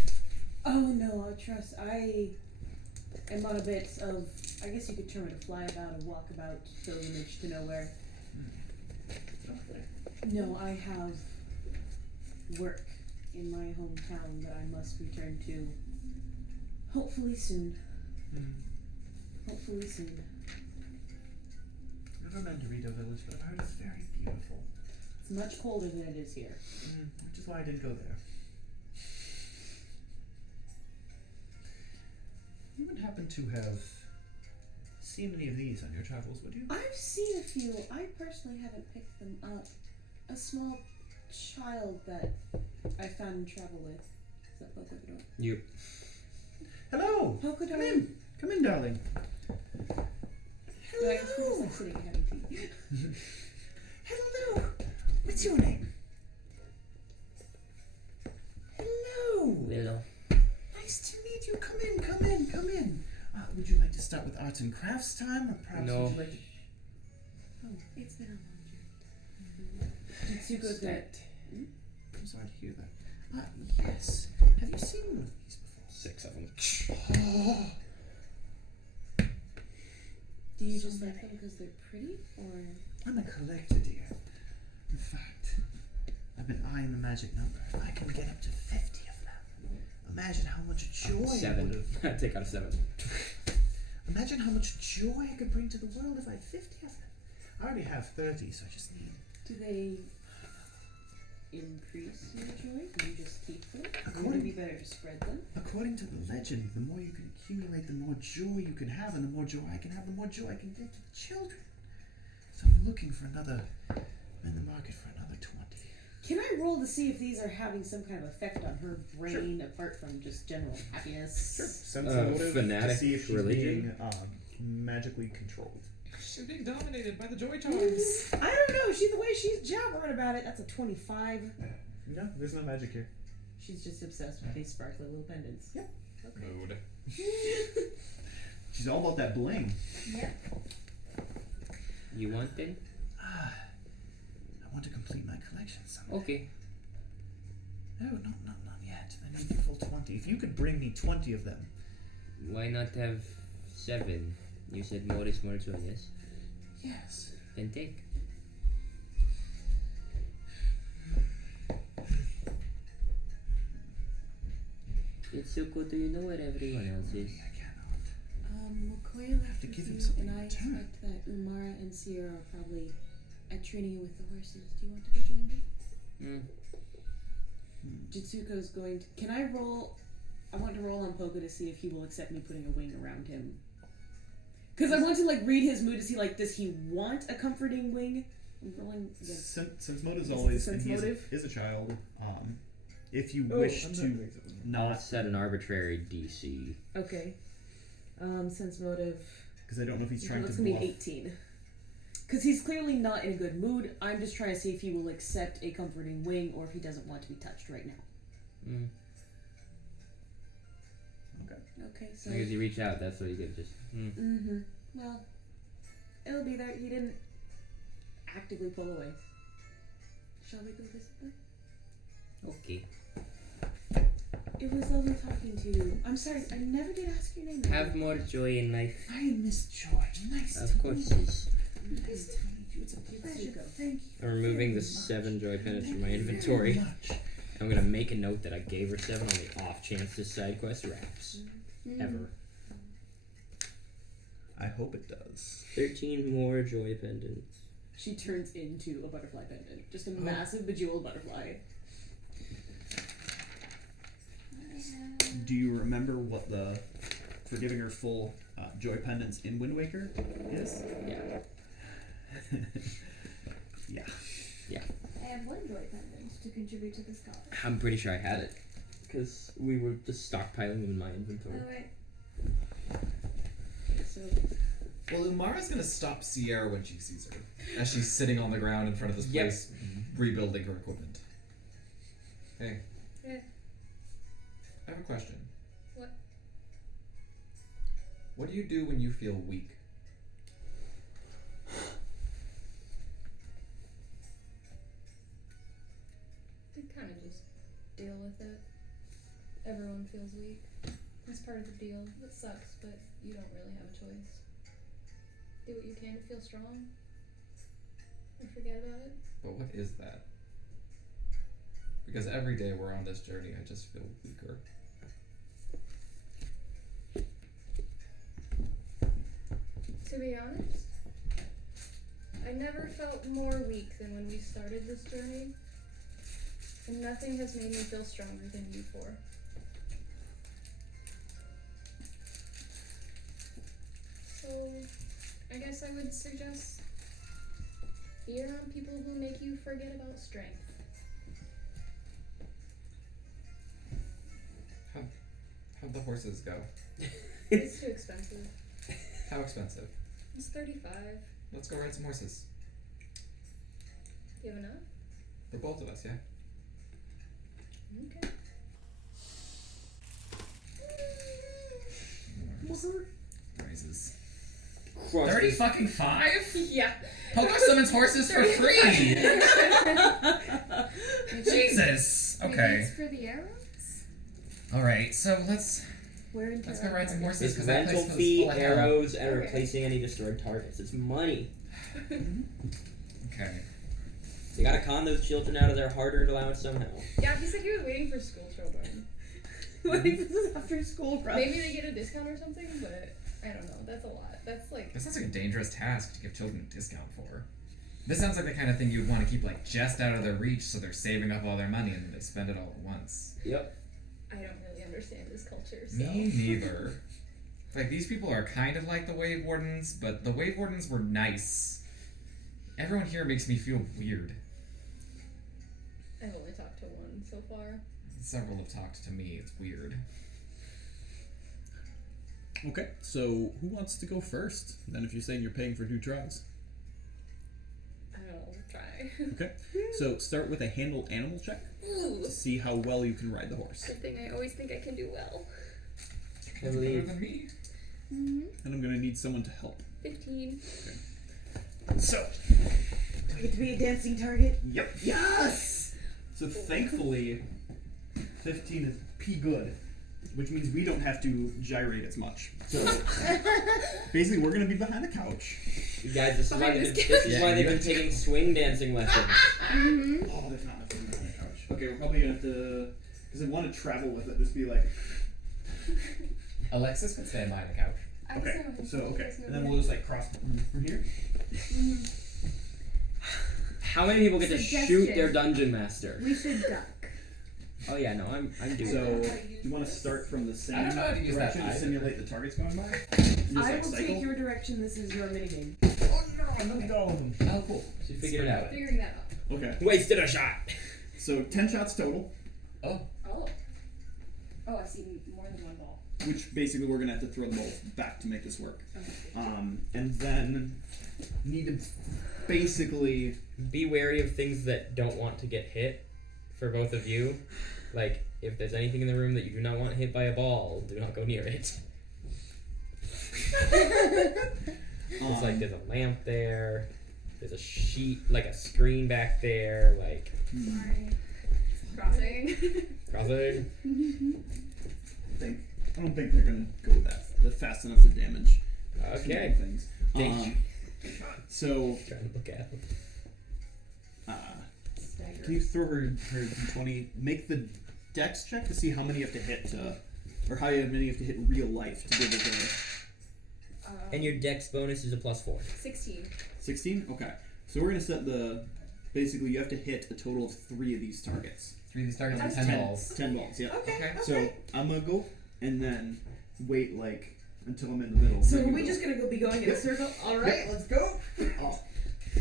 Oh no, trust. I am on a bit of, I guess you could term it a flyabout, a walkabout pilgrimage to nowhere. No, I have work in my hometown that I must return to. Hopefully soon. Hopefully soon. I've never been to Gerudo Village, but I've heard it's very beautiful. It's much colder than it is here. Which is why I didn't go there. You wouldn't happen to have seen any of these on your travels, would you? I've seen a few. I personally haven't picked them up. A small child that I found in travel with. Is that Polka the door? You. Hello! Polka Come door. in! Come in, darling. No, I guess we're just like sitting and having tea. Hello! What's your name? Hello! Willow. Nice to meet you. Come in, come in, come in. Would you like to start with arts and crafts time, or perhaps No. would you like to... Oh, it's been a long journey. Jitsuko's got... I'm sorry to hear that. Yes. Have you seen one of these before? 6 of them. Oh, Do you just like them because they're pretty, or... I'm a collector, dear. In fact, I've been eyeing the magic number. I can get up to 50 of them. Imagine how much joy I would 7. have... Take out a 7. Imagine how much joy I could bring to the world if I had 50 of them. I already have 30, so I just need... Do they increase your joy? Do you just keep them? Would According- it be better to spread them? According to the legend, the more you can accumulate, the more joy you can have, and the more joy I can have, the more joy I can give to the children. So I'm looking for another... I'm in the market for another 20. Can I roll to see if these are having some kind of effect on her brain apart from just general happiness? Sure. Sense motive fanatic to see if she's religion? being magically controlled. She's being dominated by the joy charms. I don't know. The way she's jabbering about it, that's a 25. No, there's no magic here. She's just obsessed with these sparkly little pendants. Yep. Okay. Mood. She's all about that bling. You want them? I want to complete my collection someday. Okay. No, not yet. I need the full 20. If you could bring me 20 of them. Why not have 7? You said more is more joy, yes? Yes. Then take. It's so cool. Do you know where everyone else is? I cannot. Makoya left to with give him you, something and I in return. expect that Umara and Sierra are probably at training with the horses. Do you want to go join them? Jitsuko's going to... Can I roll... I want to roll on Pogo to see if he will accept me putting a wing around him. Because I want to, read his mood to see, does he want a comforting wing? I'm rolling against... Sense motive is Is it always, sense and he motive? is a child. If you wish to I'll not, set an arbitrary DC. Okay. Sense motive... because I don't know if he's trying That's to going to bluff. be 18. Because he's clearly not in a good mood. I'm just trying to see if he will accept a comforting wing or if he doesn't want to be touched right now. Okay. Okay, so... Because you reach out, that's what you get. Just. Mm-hmm. Well, it'll be there. He didn't actively pull away. Shall we go visit them? Okay. It was lovely talking to you. I'm sorry, I never did ask your name. Have more joy in life. I am Miss Joy. Nice Of course, sis. Nice to meet you. It's a pleasure. Thank you. I'm removing the 7 joy pendants from my inventory. Very much. I'm gonna make a note that I gave her 7 on the off chance this side quest wraps. Ever. I hope it does. 13 more joy pendants. She turns into a butterfly pendant. Just a massive bejeweled butterfly. Do you remember what for giving her full joy pendants in Wind Waker is? Yeah. Yeah. I have one joy pendant to contribute to this cause. I'm pretty sure I had it. Because we were just stockpiling them in my inventory. Alright. So Well, Umara's gonna stop Sierra when she sees her, as she's sitting on the ground in front of this place, rebuilding her equipment. Hey. Yeah. I have a question. What? What do you do when you feel weak? We kind of just deal with it. Everyone feels weak. That's part of the deal. It sucks, but you don't really have a choice. Do what you can to feel strong. And forget about it. But what is that? Because every day we're on this journey, I just feel weaker. To be honest, I never felt more weak than when we started this journey. And nothing has made me feel stronger than you four. So, I guess I would suggest be around people who make you forget about strength. How'd the horses go? It's too expensive. How expensive? It's 35. Let's go ride some horses. You have enough? For both of us, yeah? Okay. Prizes. 30 fucking 5? Yeah. Pogo summons horses for free! Jesus! Maybe Okay. it's for the arrows? Alright, so let's where in go ride some horses. It's 'cause that place rental feels fee, full of hell. arrows, and Okay. replacing any destroyed targets. It's money. Okay. You gotta con those children out of their hard-earned allowance somehow. Yeah, he said he was waiting for school children. Like, this is after school rush. Maybe they get a discount or something, but I don't know. That's a lot. That's like. That sounds like a dangerous task to give children a discount for. This sounds like the kind of thing you'd want to keep like just out of their reach so they're saving up all their money and then they spend it all at once. Yep. I don't really understand this culture, so. Me neither. Like, these people are kind of like the Wave Wardens, but the Wave Wardens were nice. Everyone here makes me feel weird. I've only talked to one so far. Several have talked to me, it's weird. Okay, so who wants to go first? Then if you're saying you're paying for 2 tries. I don't know. Try. Okay, so start with a handle animal check Ooh. to see how well you can ride the horse. Good thing I always think I can do well. I Better believe. than me. Mm-hmm. And I'm going to need someone to help. 15. So, Do I get to be a dancing target? yep. Yes! So thankfully, 15 is P good, which means we don't have to gyrate as much. So basically, we're going to be behind the couch. You guys, this is why Behind they've, this this is couch. why Yeah, they've you been guys- taking swing dancing lessons. Mm-hmm. Oh, there's not enough room behind the couch. Okay, we're probably going to have to, because I want to travel with it, just be like, Alexis could stand behind the couch. okay, so, okay. And then we'll just like cross from here. How many people get to Suggestion. shoot their dungeon master? We should duck. Oh yeah, no, I'm doing So, that. you want to start from the I same don't know how to use that direction to either. simulate the targets going by? You just, I like, will cycle? take your direction. This is your minigame. Oh no, let me go. Oh, cool. She figured it out. Figuring that out. Okay, Wasted a shot. so 10 shots total, Oh. Oh, I see more than one ball. which basically we're gonna have to throw the balls back to make this work. Okay. And then need to basically Be wary of things that don't want to get hit for both of you. Like, if there's anything in the room that you do not want hit by a ball, do not go near it. It's like there's a lamp there, there's a sheet, like a screen back there, like Sorry. Crossing. crossing. I don't think they're gonna go that fast enough to damage Okay. things. Thank So Trying to look at it. can you throw her 20? Make the dex check to see how many you have to hit to, or how many you have to hit real life to be able to. And your dex bonus is a +4. 16. 16? Okay. So we're gonna set the. Basically, you have to hit a total of 3 of these targets. 3 of these targets and That's 10 balls. 10 balls, yeah. Okay. So I'm gonna go and then wait like until I'm in the middle. So Then are you we go. just gonna be going in a circle? All right, let's go. Oh,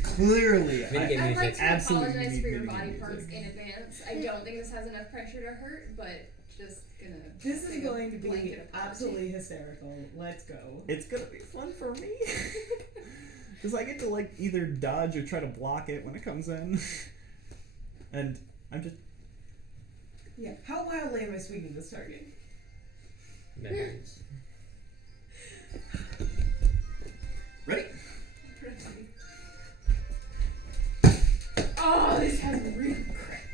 clearly, Minigame I'd like music. to absolutely apologize need for your minigame body music. parts in advance. I don't think this has enough pressure to hurt, but just gonna. This is take a going to be blanket apology. absolutely hysterical. Let's go. It's gonna be fun for me. Because I get to like either dodge or try to block it when it comes in. And I'm just. Yeah. How wildly am I swinging this target? Memories. Ready? Oh, this has real crack.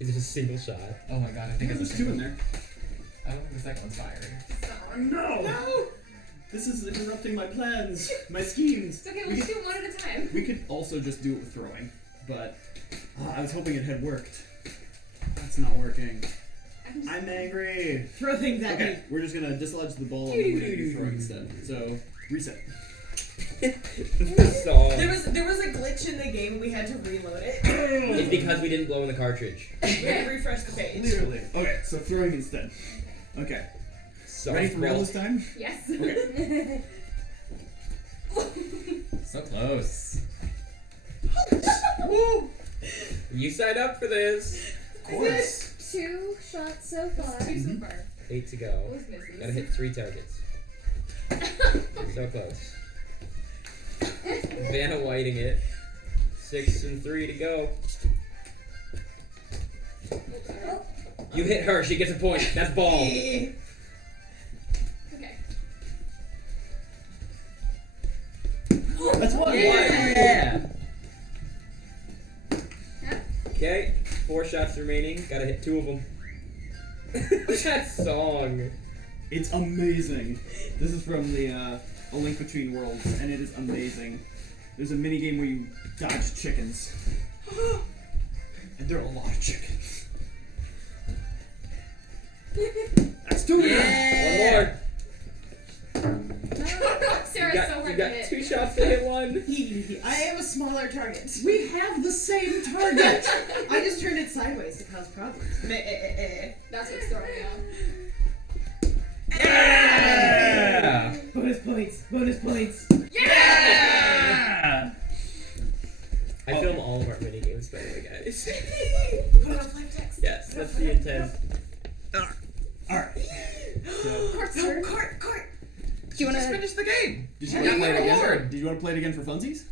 Is it a single shot? Oh my god, I think it's There's a 2 in there. I don't think the second one's fired. Oh no! No! This is interrupting my plans, my schemes. It's okay, let's do it one at a time. We could also just do it with throwing, but I was hoping it had worked. That's not working. I'm angry. Throw things at me. Okay, we're just gonna dislodge the ball and then we're gonna do throwing instead. So reset. So There was a glitch in the game and we had to reload it. it's because we didn't blow in the cartridge. We had to refresh the page. Clearly. Okay, so throwing instead. Okay. So Ready for real this time? Yes. Okay. So close. Woo! You signed up for this. Of course. 2 shots so far. 2 so far. 8 to go. Both misses. Gotta hit 3 targets. So close. Vanna whiting it. 6 and 3 to go. You hit her, she gets a point. That's ball. Okay. That's one. Yeah. Okay, 4 shots remaining. Gotta hit 2 of them. That song. It's amazing. This is from the A Link Between Worlds, and it is amazing. There's a mini game where you dodge chickens, and there are a lot of chickens. That's 2 Yeah. One more. Sarah's so hard You to got hit. 2 shots to hit 1. I am a smaller target. We have the same target. I just turned it sideways to cause problems. That's what's throwing me off. Yeah! Bonus points. Bonus points. Yeah! I film all of our mini games, by the way, guys. Put on FlavorText. Yes, that's the intent. All right. So, No, cart. Do you want Just to? finish the game. did Yeah, you want to play it yeah. again? Did you want to play it again for funsies?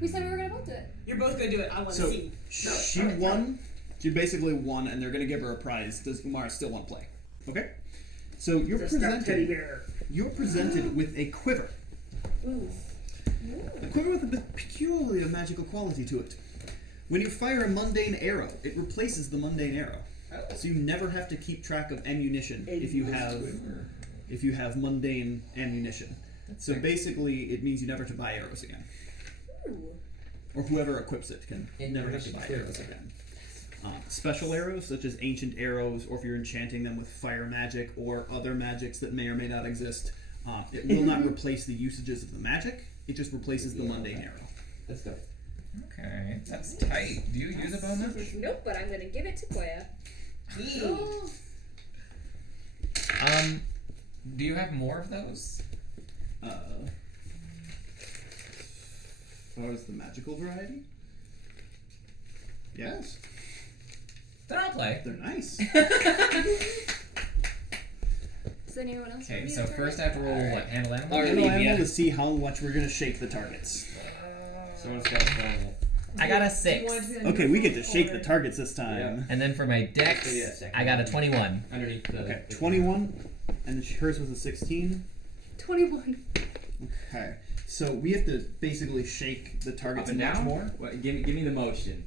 We said we were gonna both do it. You're both gonna do it. I want to So see. she won. She basically won, and they're gonna give her a prize. Does Umar still want to play? Okay. So you're presented. You're presented with a quiver. A quiver with a peculiar magical quality to it. When you fire a mundane arrow, it replaces the mundane arrow. So you never have to keep track of ammunition if you have mundane ammunition. So basically, it means you never have to buy arrows again. Or whoever equips it can never have to buy arrows again. Special arrows, such as ancient arrows, or if you're enchanting them with fire magic or other magics that may or may not exist, it will not replace the usages of the magic. It just replaces the mundane arrow. Let's go. Okay, that's tight. Do you use a bow much? Nope, but I'm gonna give it to Koya. Do you have more of those? As far as the magical variety? Yes. Then I'll play. They're nice. Does anyone else? Okay, want me so to try first it? I have to roll what, handle animal? Alright. Handle Olivia. animal to see how much we're gonna shake the targets. So it's got to I got a Do you 6. want to Okay, we get to shake the targets this time. And then for my dex, I got a 21. underneath the. Okay, 21, and hers was a 16. 21. Okay, so we have to basically shake the targets Up and much down? more. What, give me the motion.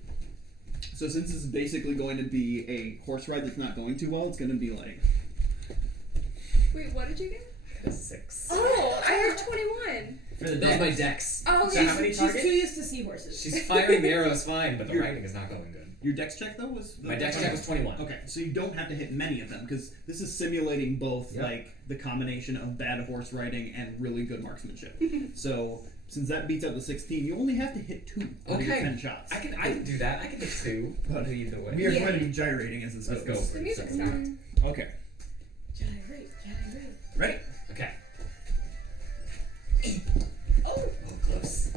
So since this is basically going to be a horse ride that's not going too well, it's going to be like... Wait, what did you get? A 6. Oh, I heard 21. For the dex. My dex. Oh, So how many She's targets? too used to seahorses. She's firing the arrows fine, but the writing is not going good. Your dex check though was My dex check was 21. Okay, so you don't have to hit many of them because this is simulating both Yep. like the combination of bad horse riding and really good marksmanship. So since that beats out the 16, you only have to hit 2 out of your Okay. 10 shots. I can do that. I can hit 2. But either way. we are Yeah. going to be gyrating as this Let's go goes. for The it. music So- stopped. Okay, Gyrate. ready? Okay. Oh, Close.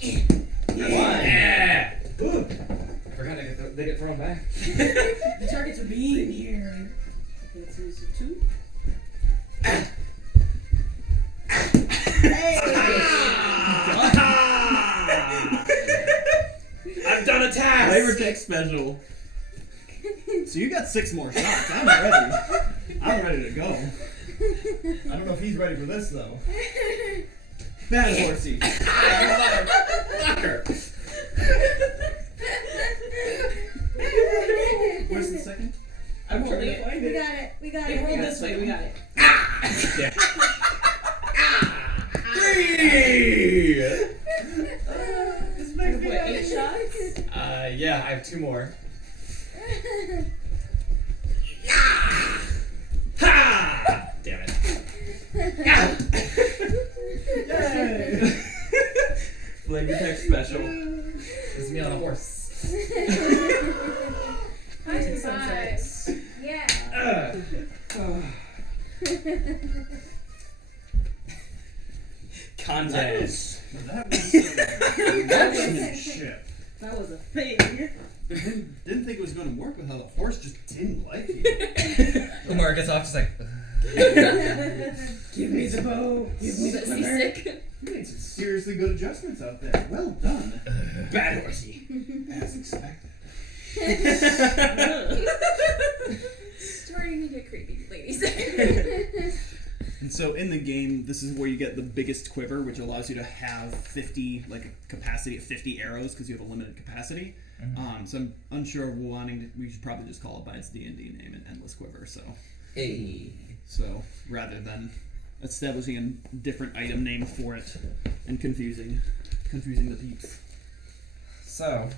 Yeah! Ooh. I forgot they get thrown back. the targets are being here. Okay, let's use a 2. I've done a task! FlavorText special. So you got 6 more shots. I'm ready. I'm ready to go. I don't know if he's ready for this though. Bad horsey. Fucker! Where's the second? I'm holding it. We got it. We got Hey, it. roll this way. We got it. 3! This makes me What, 8 shots? Yeah, I have 2 more. Ha! Damn it. Yay! FlavorText special. This is me on a horse. High five. Yeah. Contest. That was some marksmanship. That was a thing. Didn't think it was going to work with how the horse just didn't like you. Umar gets off just like, Give me the bow. Give me the quiver. You made some seriously good adjustments out there. Well done. Bad horsey. As expected. Starting to get creepy, ladies. And so in the game, this is where you get the biggest quiver, which allows you to have 50, like a capacity of 50 arrows, because you have a limited capacity. So I'm unsure of we should probably just call it by its D&D name, an endless quiver. Hey. So rather than establishing a different item name for it and confusing the peeps. so,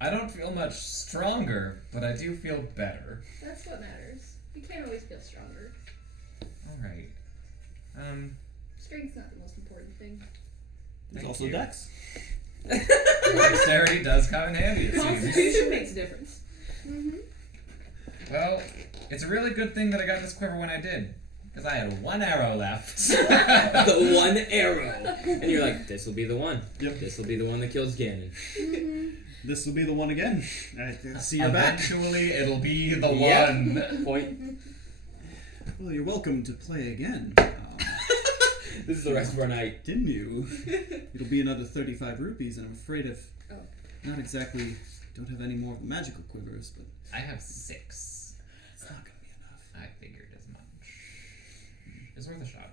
I don't feel much stronger, but I do feel better. That's what matters. You can't always feel stronger. Alright. Strength's not the most important thing. There's Thank also you. dex. Dexterity does come in handy, it seems. Constitution makes a difference. Well, it's a really good thing that I got this quiver when I did, because I had 1 arrow left. The 1 arrow. And you're like, this will be the one. Yep. This will be the one that kills Ganon. This will be the one again. I see you're back. Eventually, it'll be the Yep. one. Point. Well, you're welcome to play again. This is the rest of our night. Didn't you? It'll be another 35 rupees, and I'm afraid if not exactly don't have any more of the magical quivers, but I have 6. it's not gonna be enough. I figured as much. It's worth a shot.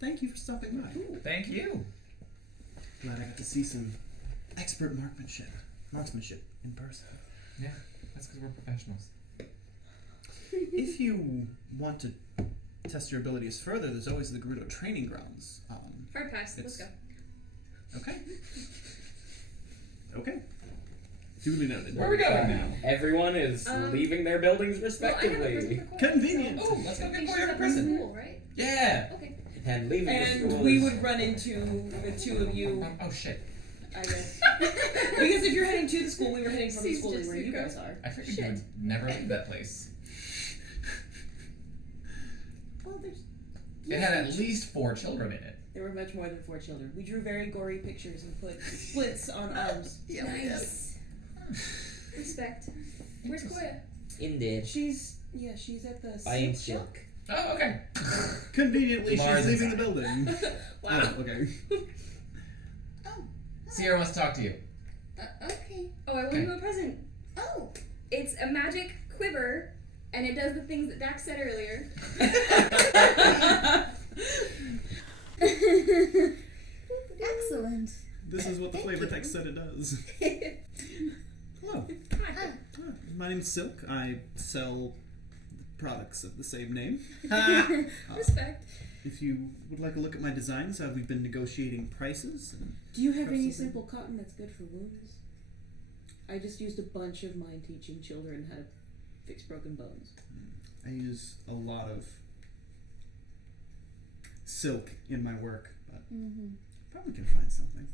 Thank you for stopping by. Thank you. Glad I got to see some expert marksmanship in person. Yeah, that's because we're professionals. If you want to test your abilities further, there's always the Gerudo training grounds. Hard pass. Let's go. Okay. Okay. Duly noted. Where are we going now? Everyone is leaving their buildings respectively. Convenient. Oh, let's go get She's Boyer to at the prison. school, right? Yeah. Okay. And leaving the school And we is- would run into the 2 of you, Oh shit. I guess. Because if you're heading to the school, we were heading from the Seems school to just where you super. guys are. I figured you would never leave that place. Well, there's. It had at least 4 children in it. There were much more than 4 children. We drew very gory pictures and put splits on arms. Nice. Respect. Where's Koya? in there. She's at the Buying silk silk. Oh, okay. Conveniently, Lamar's she's leaving the inside. building. Wow. Oh, okay. Sierra wants to talk to you. Okay. Oh, I won you a present. Oh. It's a magic quiver, and it does the things that Dax said earlier. Excellent. This is what the flavor text said it does. Hello. Hi. My name's Silk. I sell products of the same name. Respect. If you would like a look at my designs, we've been negotiating prices. And Do you have any Absolutely. simple cotton that's good for wounds? I just used a bunch of mine teaching children how to fix broken bones. I use a lot of silk in my work, but probably can find something.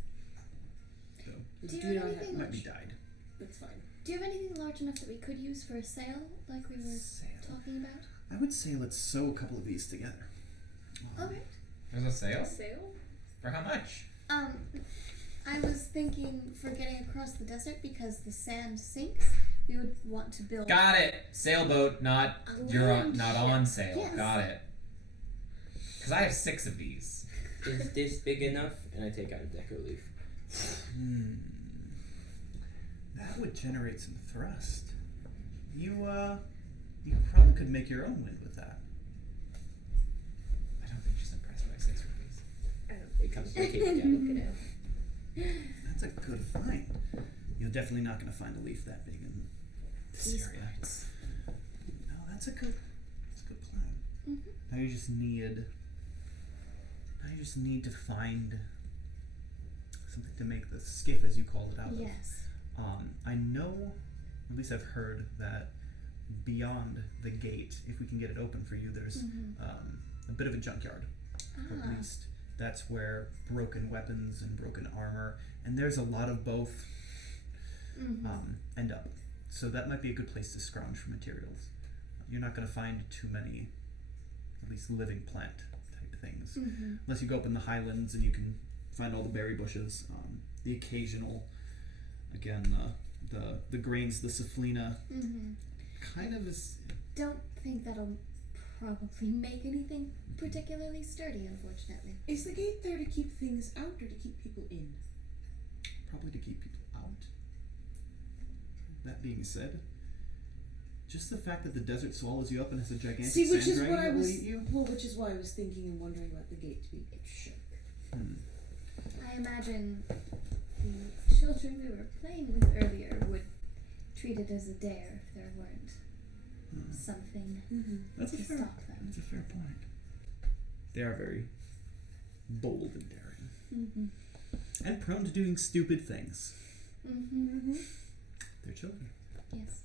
So, Do you Do have not anything it might large? be dyed. That's fine. Do you have anything large enough that we could use for a sail, like we were Sail. talking about? I would say let's sew a couple of these together. Alright. There's a sale? Sail? For how much? I was thinking for getting across the desert because the sand sinks, we would want to build. Got it. Sailboat, not A you're on, land not ship. on sale. Yes. Got it. Because I have 6 of these. Is this big enough? And I take out a deco leaf. That would generate some thrust. You probably could make your own wind with that. I don't think she's impressed by 6 rupees. I don't It think comes so. with a cape Look down. at it. That's a good find. You're definitely not going to find a leaf that big in this These area. parts. No, that's a good plan. Now you just need to find something to make the skiff, as you call it, out of. Yes. I know, at least I've heard that beyond the gate, if we can get it open for you, there's a bit of a junkyard. At least that's where broken weapons and broken armor, and there's a lot of both, end up. So that might be a good place to scrounge for materials. You're not going to find too many, at least living plant type things, unless you go up in the highlands and you can find all the berry bushes. The occasional, again, the grains, the saflina, kind of is. Don't think that'll probably make anything particularly sturdy, unfortunately. Is the gate there to keep things out or to keep people in? Probably to keep people out. That being said, just the fact that the desert swallows you up and has a gigantic See, which sand is dragon what I that will was. eat you. Well, which is why I was thinking and wondering about the gate to be shut. I imagine the children we were playing with earlier would treat it as a dare if there weren't something That's to a fair. stop them. That's a fair point. They are very bold and daring, and prone to doing stupid things. They're children. Yes.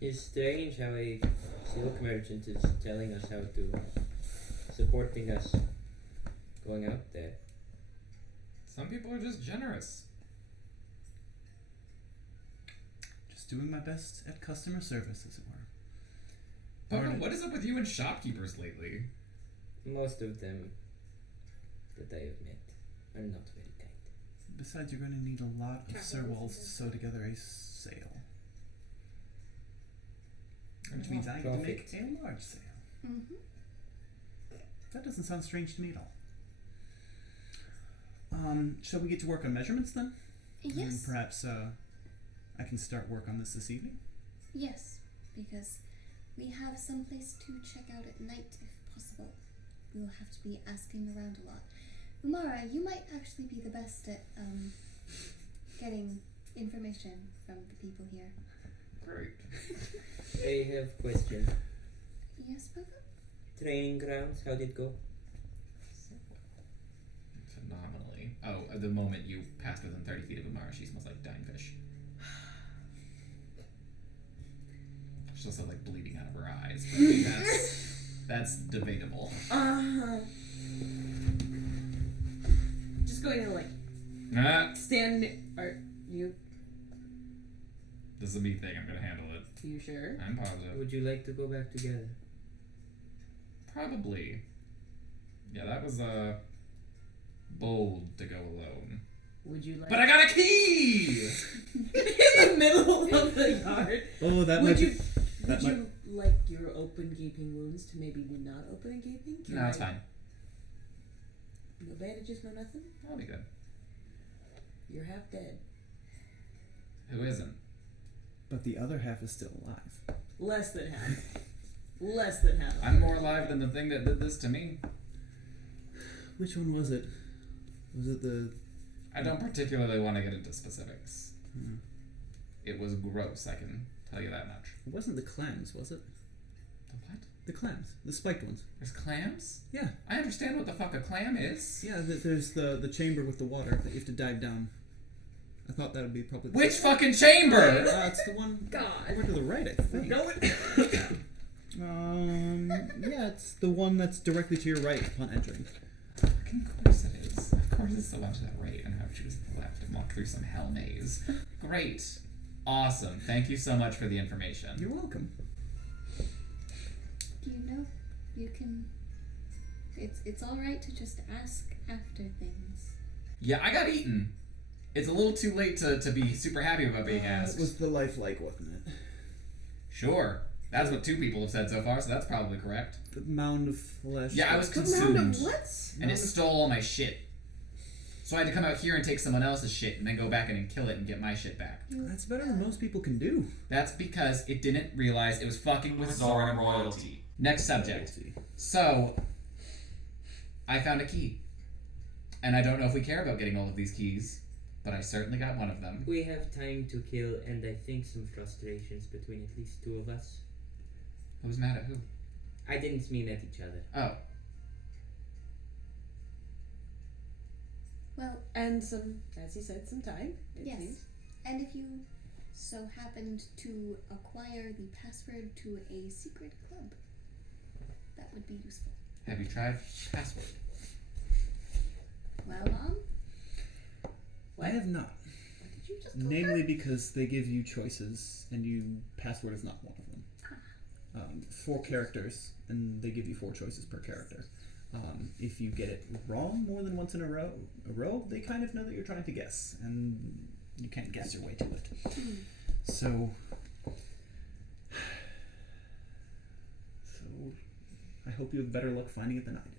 It's strange how a silk merchant is telling us how to, supporting us going out there. Some people are just generous. Just doing my best at customer service, as it were. Poco, what is up with you and shopkeepers lately? Most of them that I have met are not very kind. Besides, you're going to need a lot of sirwalls to sew together a sail. Which means I get to make a large sail. That doesn't sound strange to me at all. Shall we get to work on measurements then? And Yes. perhaps I can start work on this evening. Yes, because we have some place to check out at night if possible. We will have to be asking around a lot. Umara, you might actually be the best at getting information from the people here. Great. I have a question. Yes, Poco? Training grounds, how did it go? Phenomenally. Oh, at the moment you passed within 30 feet of Amara, she smells like dying fish. She's also like bleeding out of her eyes. But I mean, that's debatable. Just going to like Ah, stand. Are you? this is a me thing. I'm gonna handle it. You sure? I'm positive. Would you like to go back together? Probably. Yeah, that was bold to go alone. Would you like? But I got a key. in the middle of the yard. Oh, that Would might you? be. Would That you like your open gaping wounds to maybe be not open and gaping? Can No, it's I- fine. No bandages, no nothing. That'll be good. You're half dead. Who isn't? But the other half is still alive. Less than half. Less than half. I'm more alive than the thing that did this to me. Which one was it? Was it the? I don't particularly want to get into specifics. It was gross, I can tell you that much. It wasn't the clams, was it? The what? The clams, the spiked ones. There's clams? Yeah, I understand what the fuck a clam is. yeah. There's the chamber with the water that you have to dive down. I thought that would be probably Which fucking chamber? It's the one God. over to the right, I think. No, it. Yeah, it's the one that's directly to your right upon entering. Fucking course it is. Of course it's the one to the right, and have to choose the left and walk through some hell maze. Great. Awesome. Thank you so much for the information. You're welcome. Do you know? You can. It's all right to just ask after things. Yeah, I got eaten. It's a little too late to be super happy about being asked. It was the lifelike, wasn't it? Sure. That's what 2 people have said so far, so that's probably correct. The mound of flesh. Yeah, I was The consumed. mound of what? And it stole all my shit. So I had to come out here and take someone else's shit and then go back in and kill it and get my shit back. That's better than most people can do. That's because it didn't realize it was fucking with Zoran royalty. Next subject. So, I found a key. And I don't know if we care about getting all of these keys, but I certainly got one of them. We have time to kill, and I think some frustrations between at least 2 of us. Who's mad at who? I didn't mean at each other. Oh. Well, And some, as he said, some time. It yes. seems. And if you so happened to acquire the password to a secret club, that would be useful. Have you tried password? Well, Mom? I have not. What did you just call Namely because they give you choices, and password is not one of them. 4 characters, and they give you 4 choices per character. If you get it wrong more than once in a row, they kind of know that you're trying to guess, and you can't guess your way to it. So I hope you have better luck finding it than I did.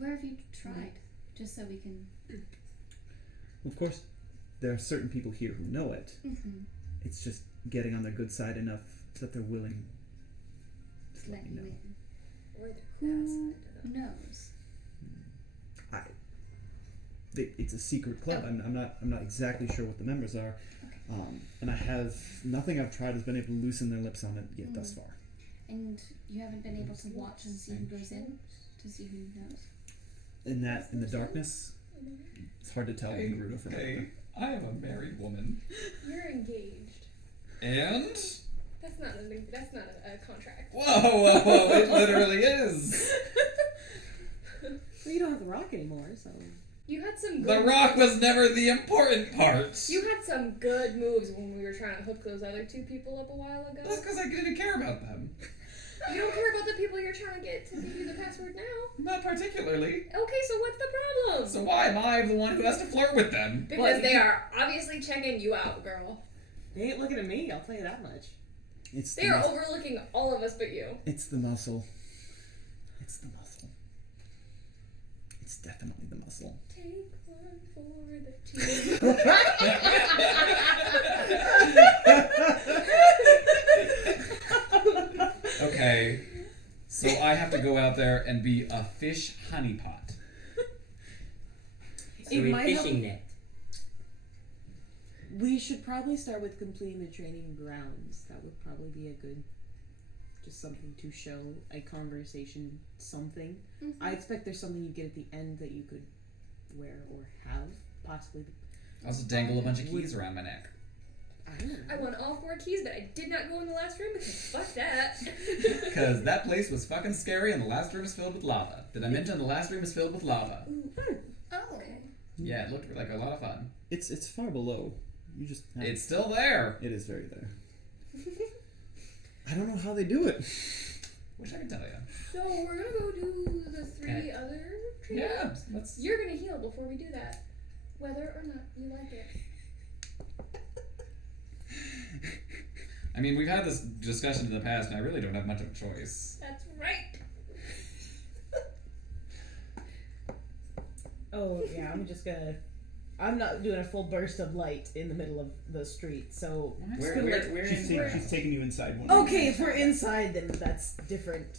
Where have you tried? Just so we can. Of course, there are certain people here who know it. Mm-hmm. It's just getting on their good side enough that they're willing to Let let me you know. in. Or the Who knows? It's a secret club. Oh. I'm not exactly sure what the members are, and I have nothing I've tried has been able to loosen their lips on it yet thus far. And you haven't been able to watch and see who goes in? To see who knows? In the darkness, it's hard to tell when Gerudo from Hey, I am a married woman. You're engaged. And? That's not a contract. Whoa, it literally is. Well, you don't have the rock anymore, so. You had some The good rock moves. was never the important part. You had some good moves when we were trying to hook those other 2 people up a while ago. That's because I didn't care about them. You don't care about the people you're trying to get to give you the password now. Not particularly. Okay, so what's the problem? So why am I the one who has to flirt with them? Because they are obviously checking you out, girl. They ain't looking at me, I'll tell you that much. They are overlooking all of us but you. It's the muscle. It's the muscle. It's definitely the muscle. Take one for the team. Okay, so I have to go out there and be a fish honeypot. So It a might help- fishing net. We should probably start with completing the training grounds. That would probably be a good, just something to show a conversation, something. Mm-hmm. I expect there's something you get at the end that you could wear or have, possibly. I also dangle a bunch of keys around my neck. I don't know. I won all 4 keys, but I did not go in the last room because fuck that. Because that place was fucking scary and the last room is filled with lava. Did I mention the last room is filled with lava? Oh. Yeah, it looked like a lot of fun. It's far below. You just It's still there. It is very there. I don't know how they do it. Wish I could tell you. So we're gonna go do the 3 other treatments? Yeah, let's... You're gonna heal before we do that. Whether or not you like it. I mean, we've had this discussion in the past, and I really don't have much of a choice. That's right. Oh, yeah, I'm not doing a full burst of light in the middle of the street, so. I'm just gonna, like- She's taking you inside one. Okay, if we're inside, then that's different.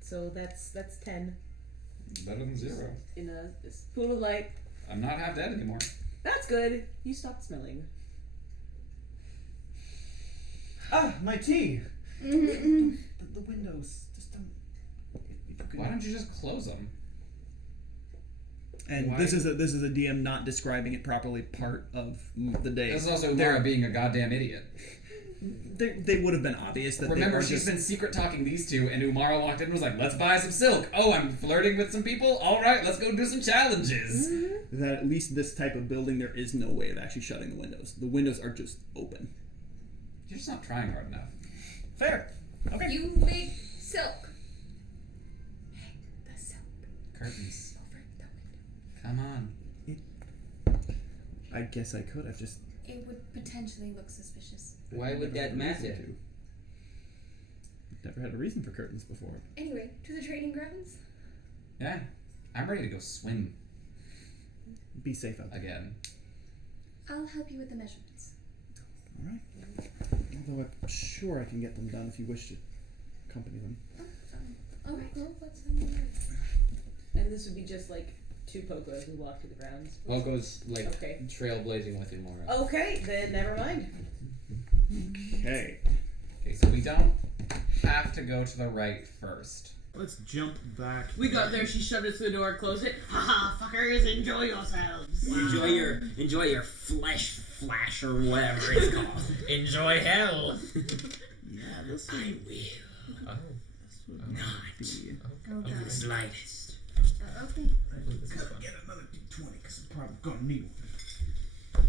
So that's 10 Better than 0. in this pool of light. I'm not half dead anymore. That's good. You stopped smelling. Ah, my tea. Mm-hmm. The windows just don't. If you could- Why don't you just close them? And Why? this is a DM not describing it properly part of the day. This is also They're- Laura being a goddamn idiot. they would have been obvious that Remember, they were she's just... been secret talking these two, and Umara walked in and was like, let's buy some silk. Oh, I'm flirting with some people? Alright, let's go do some challenges. That at least this type of building, there is no way of actually shutting the windows. The windows are just open. You're just not trying hard enough. Fair. Okay. You make silk. Hey, the silk. Curtains. Over the window. Come on. I guess I could have just... It would potentially look suspicious. Why would that matter? Never had a reason for curtains before. Anyway, to the trading grounds. Yeah. I'm ready to go swim Be safe out there. again. I'll help you with the measurements. Alright. Although I'm sure I can get them done if you wish to accompany them. Okay, well, what's on your mind? And this would be just like 2 Pokos who walk to the grounds. Poco's like Okay. trailblazing with Umara. Okay, then never mind. Okay. Okay, so we don't have to go to the right first. Let's jump back. We got there, she shoved us through the door, closed it. Haha, fuckers, enjoy yourselves. Enjoy your flesh flash or whatever it's called. Enjoy hell. Yeah, this I would, will. this would Not. be... In the slightest. Okay. Get another D20 because I'm probably gonna need one.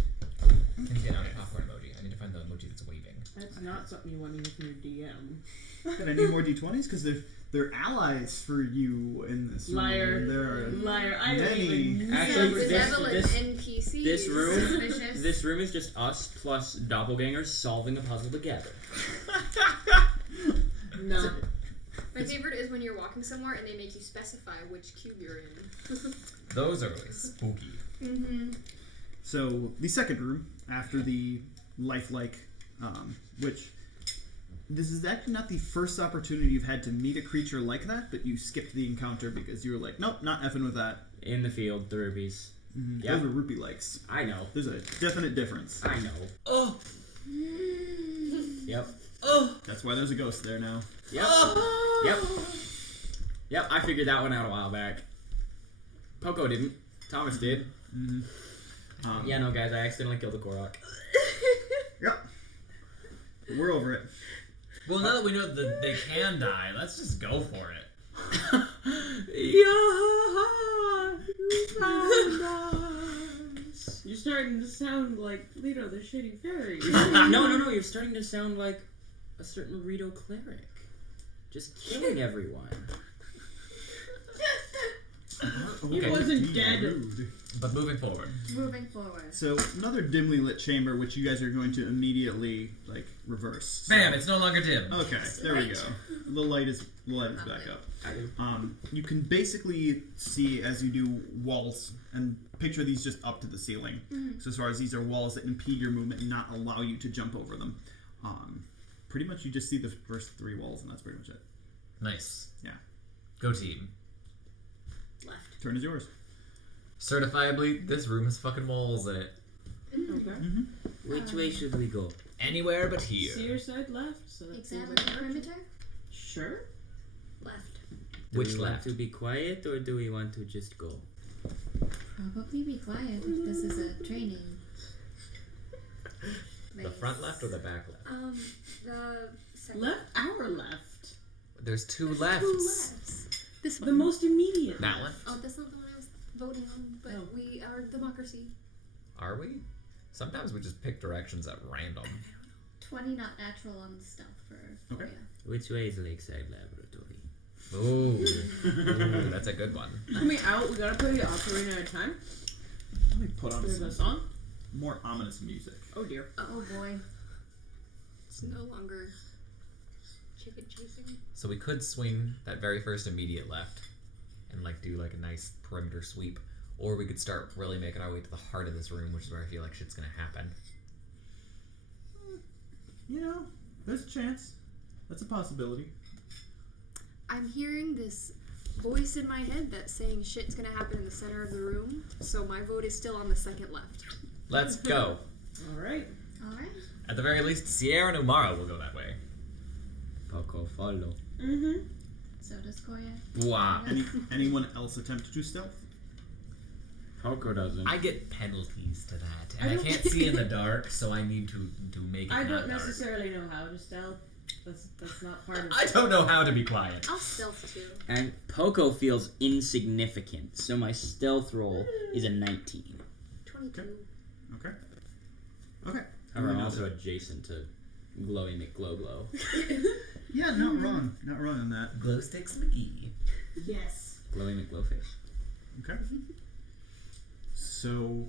Can you get out a popcorn emoji? I need to find the emoji that's waving. That's not something you want to use in your DM. Can I need more D20s? Because they're allies for you in this room. Liar. There are Liar, I don't many... even know. Actually, Sounds benevolent NPCs. this room, Suspicious. this room is just us plus doppelgangers solving a puzzle together. No. My favorite is when you're walking somewhere and they make you specify which cube you're in. Those are really spooky. Mm-hmm. So, the second room, after the lifelike, which... This is actually not the first opportunity you've had to meet a creature like that, but you skipped the encounter because you were like, nope, not effing with that. In the field, the rubies. Mm-hmm. Yep. Those are rupee likes. I know. There's a definite difference. I know. Oh. Yep. That's why there's a ghost there now. Yep. Yep. Yep. I figured that one out a while back. Poco didn't. Thomas did. Mm-hmm. Yeah, no, guys, I accidentally killed a Korok. Yep. We're over it. Well, now that we know that they can die, let's just go for it. You're starting to sound like Leto the Shitty Fairy. No. You're starting to sound like a certain Rito cleric. Just killing everyone. He wasn't dead. Rude. But moving forward. Moving forward. So, another dimly lit chamber, which you guys are going to immediately, reverse. So- Bam, it's no longer dim. Okay, there we go. The light is back up. You can basically see as you do walls, and picture these just up to the ceiling. So as far as these are walls that impede your movement and not allow you to jump over them. Pretty much you just see the first 3 walls, and that's pretty much it. Nice. Yeah. Go team. Left. Turn is yours. Certifiably, this room has fucking walls in it. Okay. Which way should we go? Anywhere but here. See your side left. So that seems Examine like the an option. perimeter. Sure. Left. Do Which we want left? to be quiet or do we want to just go? Probably be quiet if this is a training. The front left or the back left? The second. Left, our left. There's 2 There's lefts. 2 lefts. This The one. most immediate. That left? Oh, that's not the one I was voting on, but Oh. we are democracy. Are we? Sometimes we just pick directions at random. 20 not natural on stealth for Okay. Foya. Which way is Lakeside Laboratory? Ooh. Ooh, that's a good one. Coming out, we gotta play the ocarina at a time. Let me put on There's a some song. more ominous music. Oh dear. Oh boy. It's no longer chicken chasing. So we could swing that very first immediate left and do a nice perimeter sweep. Or we could start really making our way to the heart of this room, which is where I feel like shit's gonna happen. There's a chance. That's a possibility. I'm hearing this voice in my head that's saying shit's gonna happen in the center of the room, so my vote is still on the second left. Let's go. Alright. Alright. At the very least, Sierra and Umara will go that way. Poco follow. Mm-hmm. So does Koya. Wow. Anyone else attempt to stealth? Poco doesn't. I get penalties to that, and I I don't- can't see in the dark, so I need to make it I not don't dark. necessarily know how to stealth. That's not part of I don't know how to be quiet. I'll stealth too. And Poco feels insignificant, so my stealth roll is a 19. 22. Okay. Okay. However, I'm also adjacent to Glowy McGlow. Yeah, not wrong. Not wrong on that. Glow sticks McGee. Yes. Glowy McGlowfish. Okay. So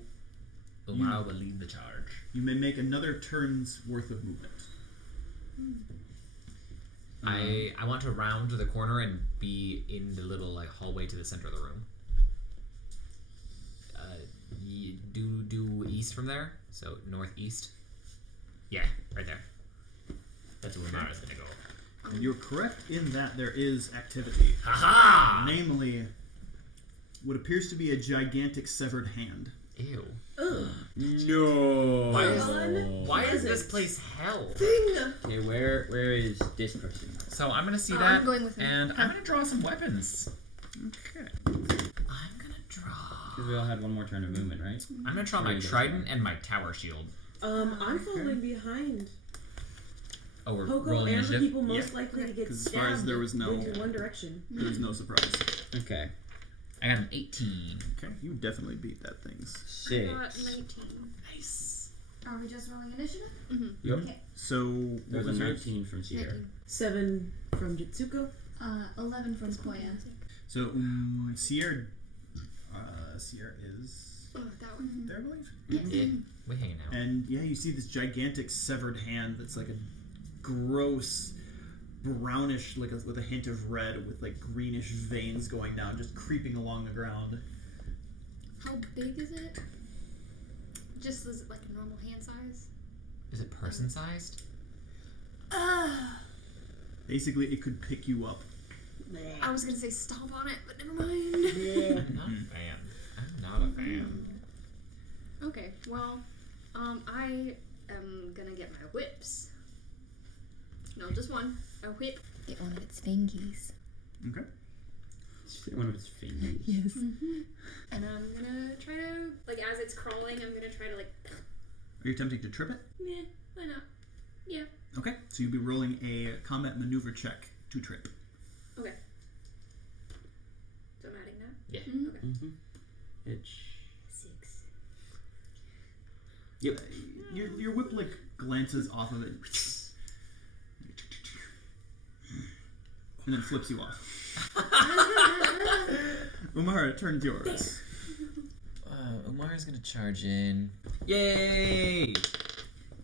Umara will lead the charge. you may make another turn's worth of movement. I want to round to the corner and be in the little like hallway to the center of the room. Do east from there, so northeast. Yeah, right there. That's where Umara's gonna go. And you're correct in that there is activity. Haha! Namely, what appears to be a gigantic severed hand. Ew. Ugh. No. Why is this place hell? Okay, where is this person? So I'm gonna see I'm that, going with him. and I'm gonna draw some weapons. Okay. I'm gonna draw. Because we all had one more turn of movement, right? I'm gonna draw my trident and my tower shield. I'm following behind. Oh, we're Poco rolling and the initiative. people most likely to get 'Cause as stabbed far as there was no- went in one direction. There was no surprise. Okay. I got an 18. Okay, you definitely beat that thing's. I got 6. 19. Nice. Are we just rolling initiative? Yep. Okay. So what There's a was yours? 19 from Sierra. 19. 7 from Jitsuko. 11 from Koya. So Sierra is Oh, that one. there, I believe. Yeah, we hanging out. And yeah, you see this gigantic severed hand that's like a gross brownish, like with a hint of red, with like greenish veins going down, just creeping along the ground. How big is it? Just is it like a normal hand size? Is it person sized? Basically, it could pick you up. I was gonna say stomp on it, but never mind. I'm not a fan. I'm not a fan. Okay, well, I am gonna get my whips. No, just one. A whip. Get one of its fingies. Okay. One of his fingers. Yes. And I'm gonna try to, like, as it's crawling, I'm gonna try to, like, Are you attempting to trip it? meh, why not? Yeah. Okay. So you'll be rolling a combat maneuver check to trip. Okay. So I'm adding that? Yeah. Okay. Mm-hmm. It's 6. Yep. Your whip like glances off of it, and then flips you off. Umara, turns yours. Umara's gonna charge in. Yay!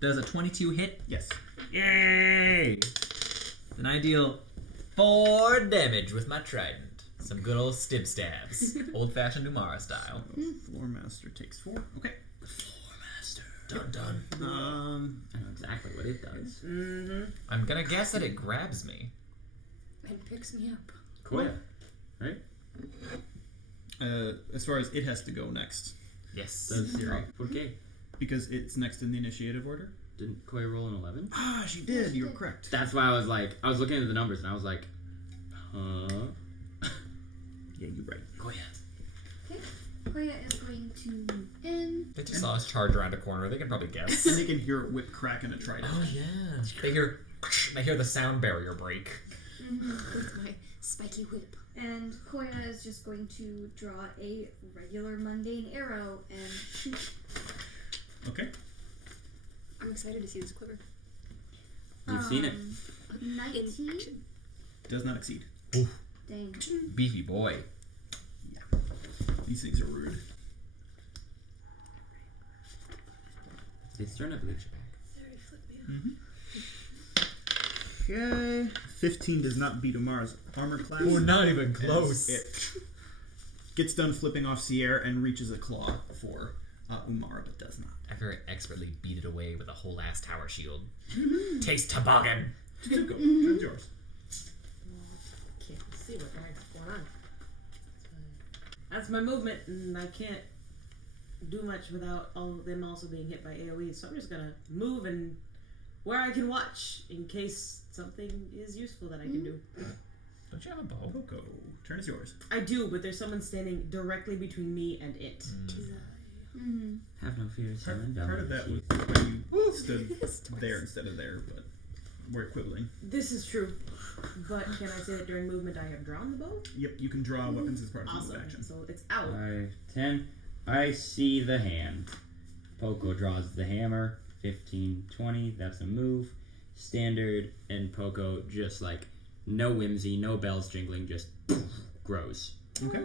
Does a 22 hit? Yes. Yay! Then I deal 4 damage with my trident. Some good old stib stabs. Old fashioned Umara style. Floor Master takes 4. Okay. Dun dun. I know exactly what it does. Mm-hmm. I'm gonna guess that it grabs me. And picks me up. Koya, right? As far as it has to go next, Yes. Does Sierra. Okay. because it's next in the initiative order. Didn't Koya roll an 11? Ah, she did. You're correct. That's why I was looking at the numbers and I was like, huh? Yeah, you're right. Koya. Okay. Koya is going to move in. They just saw us charge around a corner. They can probably guess. And they can hear a whip crack and a trident. Oh yeah. They hear the sound barrier break. With my spiky whip. And Koya is just going to draw a regular mundane arrow and shoot. Okay. I'm excited to see this quiver. You've seen it. 19? Does not exceed. Dang. Beefy boy. These things are rude. It's turn, I believe. Okay. 15 does not beat Umara's armor class. not even As it gets done flipping off Sierra and reaches a claw for Umara, but does not. I very expertly beat it away with a whole ass tower shield. Taste toboggan. Go. Turns yours. Can't see what the heck's going on. That's my movement, and I can't do much without all of them also being hit by AoE. So I'm just gonna move and where I can watch in case something is useful that I can do. Don't you have a bow? Poco, turn is yours. I do, but there's someone standing directly between me and it. Have no fear, Simon. Part of that was why you stood there instead of there, but we're quibbling. This is true. But can I say that during movement I have drawn the bow? Yep, you can draw weapons as part of the Awesome. move action. So it's out. 5, 10. I see the hand. Poco draws the hammer. 15, 20. That's a move. Standard, and Poco just like no whimsy, no bells jingling, just grows. Okay.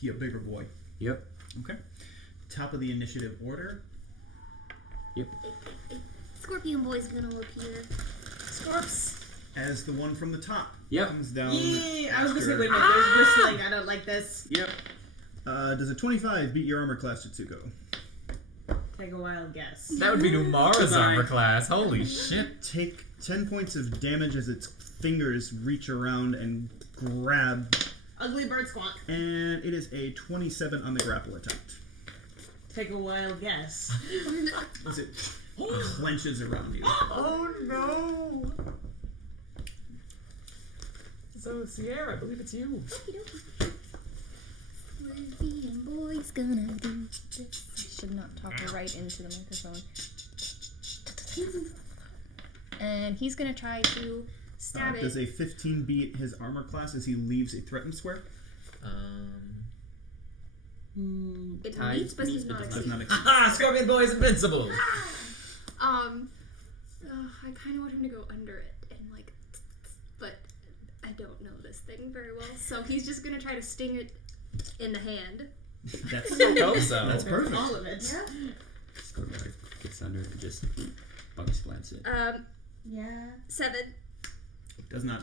You a bigger boy. Yep. Okay. Top of the initiative order. Yep. Scorpion Boy's gonna appear. Scorps. As the one from the top Yep. comes down. Yay! I was gonna say, after- wait a minute, there's whistling. I don't like this. Yep. Does a 25 beat your armor class, Jitsuko? Take a wild guess. That would be Numara's Goodbye. armor class. Holy shit. Take 10 points of damage as its fingers reach around and grab, Ugly bird squawk. and it is a 27 on the grapple attempt. Take a wild guess. As it clenches around you. Oh no. So, Sierra, I believe it's you. Scorpion Boy's gonna do this. Should not talk right into the microphone. And he's gonna try to stab it. Does a 15 beat his armor class as he leaves a threatened square? It meets, but he's not Does exceeding. not exceed. Ah, Scorpion Boy is invincible. I kind of want him to go under it and like, but I don't know this thing very well, so he's just gonna try to sting it in the hand. That's That's perfect. All of it. Scorpion gets under it and just bug splants it. Yeah. 7. Does not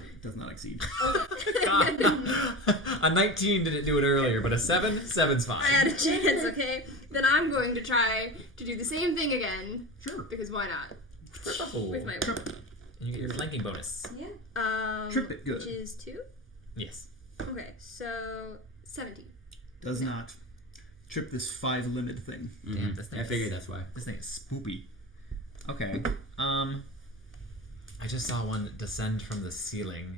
exceed. A 19 didn't do it earlier, but a 7's fine. I had a chance, okay? Then I'm going to try to do the same thing again. Sure. Because why not? Triple. With my And you get your flanking bonus. Trip it good. Which is 2. Yes. Okay, so 17. Does not trip this 5-limbed thing. Damn, this thing I is- figured that's why. This thing is spoopy. Okay. I just saw one descend from the ceiling,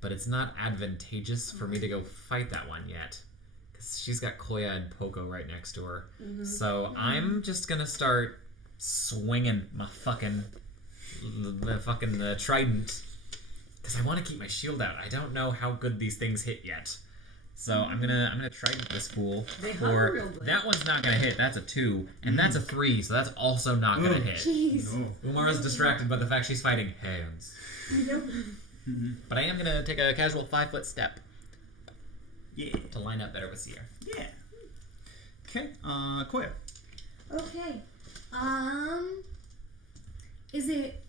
but it's not advantageous for me to go fight that one yet. Because she's got Koya and Poco right next to her. So I'm just gonna start swinging my fucking trident. Because I want to keep my shield out. I don't know how good these things hit yet. So I'm gonna trident this fool. They hung real good. That one's not gonna hit. That's a 2, and that's a 3. So that's also not gonna hit. Jeez. No. Umara's distracted by the fact she's fighting hands. But I am gonna take a casual 5-foot step Yeah. to line up better with Sierra. Yeah. Okay. Koya. Okay. Is it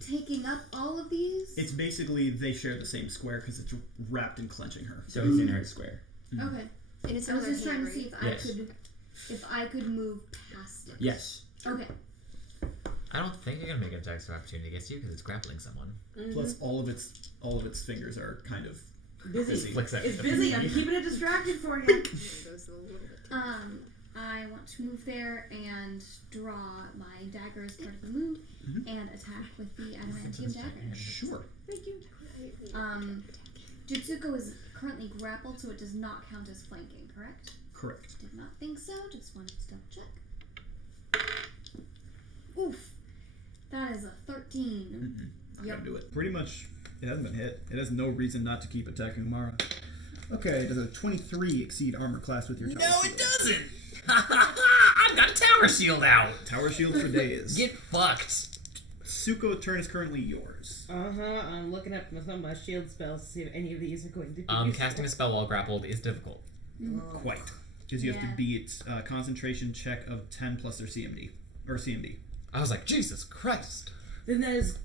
taking up all of these? It's basically they share the same square because it's wrapped in clenching her. So it's in her square. Okay. And it's I was another just trying to hand, see right? if I could move past it. Yes. Okay. I don't think you're gonna make an attack of opportunity against you because it's grappling someone. Plus, all of its fingers are kind of Busy. Flicks at It's the busy. pinky. I'm keeping it distracted for you. It goes a little bit. I want to move there and draw my dagger as part of the move and attack with the adamantium dagger. Sure. Thank you. Jutsuko is currently grappled, so it does not count as flanking, correct? Correct. Did not think so. Just wanted to double check. Oof. That is a 13. Not gonna do it. Pretty much, it hasn't been hit. It has no reason not to keep attacking Umara. Okay, does a 23 exceed armor class with your tower No, shield? it doesn't! I've got a tower shield out! Tower shield for days. Get fucked! Suko, turn is currently yours. I'm looking up some of my shield spells to see if any of these are going to be useful. Casting a spell while grappled is difficult. Quite. Because you have Yeah. to beat a concentration check of 10 plus their CMD. Or CMD. I was like, Jesus Christ! Then that is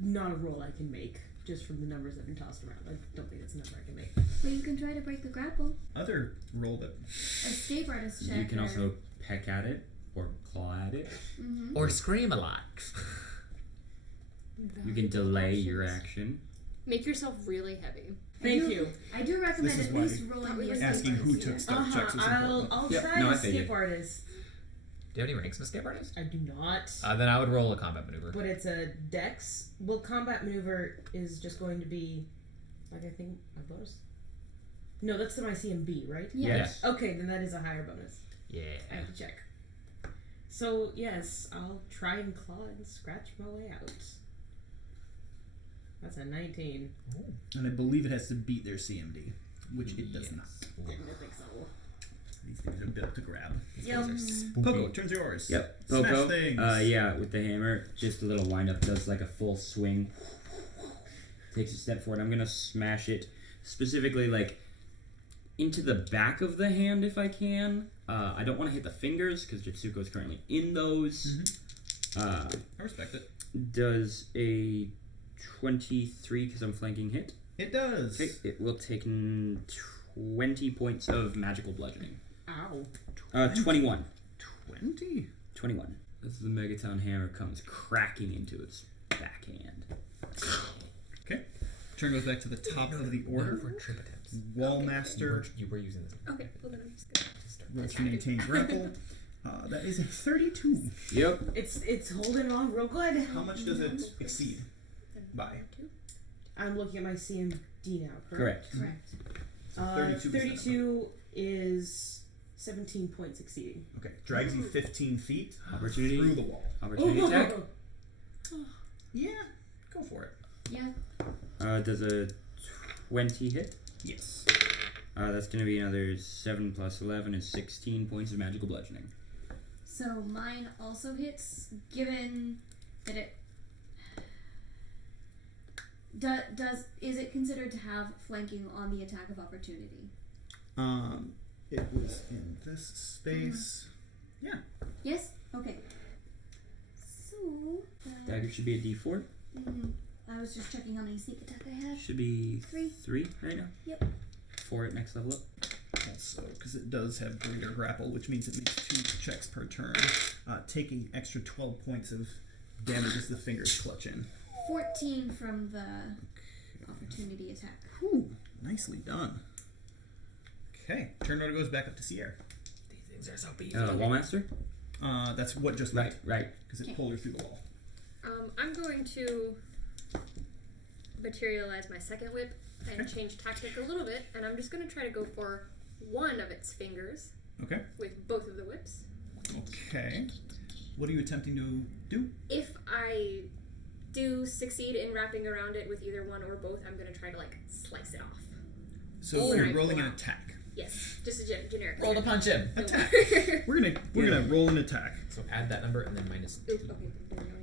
not a roll I can make, just from the numbers that have been tossed around. I don't think it's a number I can make. But you can try to break the grapple. Other roll that. Escape artist check. You can or- also peck at it or claw at it. Or scream a lot. You can delay your action. Make yourself really heavy. Thank you. I do recommend This is at why least rolling the escape Asking who artist took check. stealth checks is I'll important. I'll Yep, try no, I escape figured. artist. Do you have any ranks in Escape Artist? I do not. Then I would roll a combat maneuver. But it's a dex. Well, combat maneuver is just going to be, like, I think, a bonus. No, that's my CMB, right? Yes. Okay, then that is a higher bonus. Yeah. I have to check. So, yes, I'll try and claw and scratch my way out. That's a 19. And I believe it has to beat their CMD, which it does not. I don't think so. These things are built to grab. Yep. Poco, turns yours. Yep. Smash Poco. things. Yeah, with the hammer, just a little wind up, does like a full swing. Takes a step forward. I'm gonna smash it specifically like into the back of the hand if I can. I don't want to hit the fingers because Jitsuko is currently in those. I respect it. Does a 23 because I'm flanking hit? It does. Okay, it will take 20 points of magical bludgeoning. Ow. 21. 20? 21. As the Megaton hammer comes cracking into its backhand. Okay. Turn goes back to the top of the order. For trip attempts. Wallmaster You were using this. Okay, well then I'm just gonna. rolls to maintain grapple. That is a 32. Yep. It's holding on real good. How much does it exceed by? I'm looking at my CMD now, correct? Correct. Correct. 32 is 32 is 17 points exceeding. Okay. Drags you 15 feet Opportunity. through the wall. Opportunity attack. Yeah. Go for it. Yeah. Does a 20 hit? Yes. That's going to be another 7 plus 11 is 16 points of magical bludgeoning. So mine also hits, given that it is it considered to have flanking on the attack of opportunity? It was in this space. Yeah. Yes. Okay. So Dagger should be a d4. I was just checking how many sneak attack I had. Should be 3. 3 right now. Yep. 4 at next level up. Also, because it does have greater grapple, which means it makes 2 checks per turn, taking extra 12 points of damage as the fingers clutch in. 14 from the opportunity attack. Whew, nicely done. Okay, turn order goes back up to Sierra. These things are so beefy. Wallmaster? That's what just Right, right. because it pulled her through the wall. I'm going to materialize my second whip and change tactic a little bit, and I'm just going to try to go for one of its fingers. Okay. With both of the whips. Okay. What are you attempting to do? If I do succeed in wrapping around it with either one or both, I'm going to try to like slice it off. So you're rolling an attack. Yes, just a generic. Roll to punch him. Attack. We're gonna roll an attack. So add that number and then minus 2. Oop, okay, there we go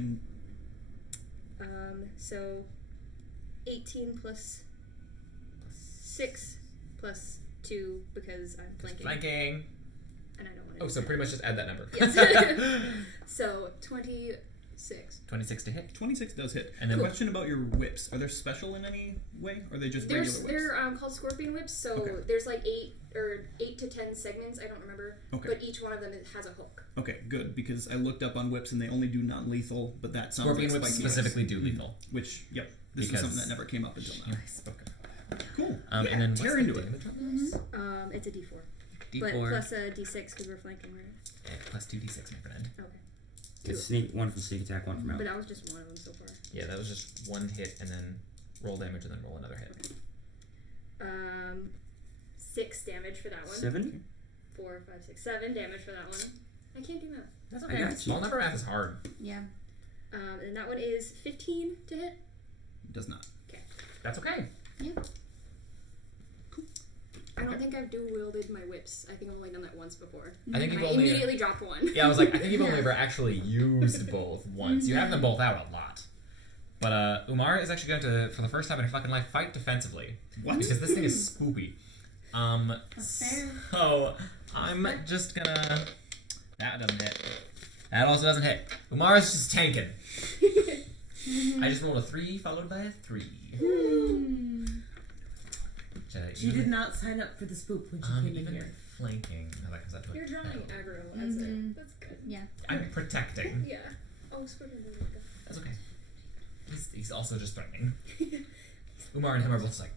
again. And So 18 plus 6 plus 2 because I'm flanking. Flanking. And I don't want to. Oh, so pretty much just add that number. Yes. So 26. 26 to hit. 26 does hit. And then question about your whips. Are they special in any way? Or are they just regular whips? They're called scorpion whips. So Okay. there's like 8 to 10 segments. I don't remember. Okay. But each one of them has a hook. Okay, good, because I looked up on whips and they only do non-lethal, but that sounds Scorpion like whips spiky specifically whips. do lethal. Which, yep, this is something that never came up until now. Cool. And then what's tear the into it. damage on this? It's a D4. D4. But plus a D6 because we're flanking, right? Yeah, plus 2d6, my friend. Okay. It's sneak, one from sneak attack, one from out. But that was just one of them so far. Yeah, that was just one hit and then roll damage and then roll another hit. 6 damage for that one. 7? 4, 5, 6, 7 damage for that one. I can't do math. That's I okay. got you. Small number math is hard. Yeah. And that one is 15 to hit. Does not. Okay. That's okay. Yeah. I don't think I've dual wielded my whips. I think I've only done that once before. I think you've I only immediately dropped one. Yeah, I was like, I think you've only ever actually used both once. You have them both out a lot. But Umar is actually going to, for the first time in her fucking life, fight defensively. What? Because this thing is spoopy. That's fair. So I'm just gonna. That doesn't hit. That also doesn't hit. Umara's just tanking. I just rolled a 3 followed by a 3. She did not sign up for the spook when she came in even here. Flanking. Oh, that comes out to You're a drawing 12. aggro. That's it. That's good. Yeah. I'm protecting. Yeah. Oh, Scorpion doesn't like that. That's okay. He's also just threatening. Umar and him are both like.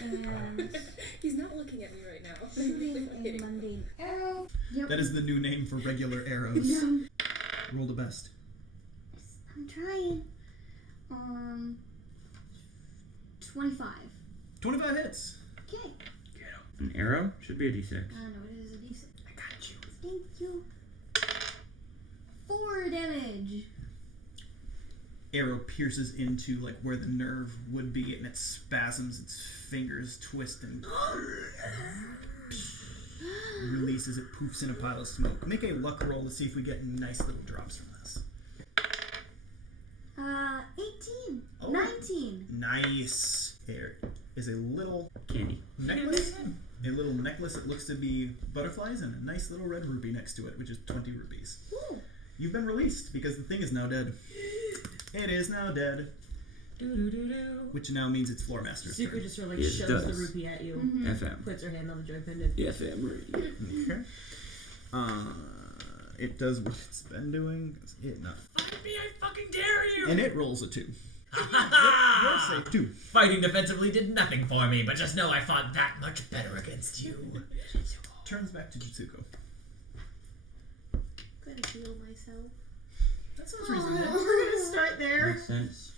And He's not looking at me right now. shooting a mundane arrow. Yep. That is the new name for regular arrows. Roll the best. I'm trying. 25. 25 hits. Okay. An arrow should be a d6. I know it is a decent. I got you. Thank you. 4 damage. Arrow pierces into like where the nerve would be, and it spasms. Its fingers twist and releases. It poofs in a pile of smoke. Make a luck roll to see if we get nice little drops from this. 18. Oh. 19. Nice. There is a little Candy. necklace. A little necklace that looks to be butterflies and a nice little red ruby next to it, which is 20 rupees. Ooh. You've been released because the thing is now dead. It is now dead. Which now means it's Floor Master's Zuko turn. just sort of It shoves does. the rupee at you. FM. Puts her hand on the joy pendant. FM ready. Okay. It does what it's been doing. It not. Fight me, I fucking dare you! And it rolls a 2. You're safe too. Fighting defensively did nothing for me, but just know I fought that much better against you. Turns back to Jutsuko. Gotta heal myself. That sounds reasonable. We're gonna start there. Makes sense.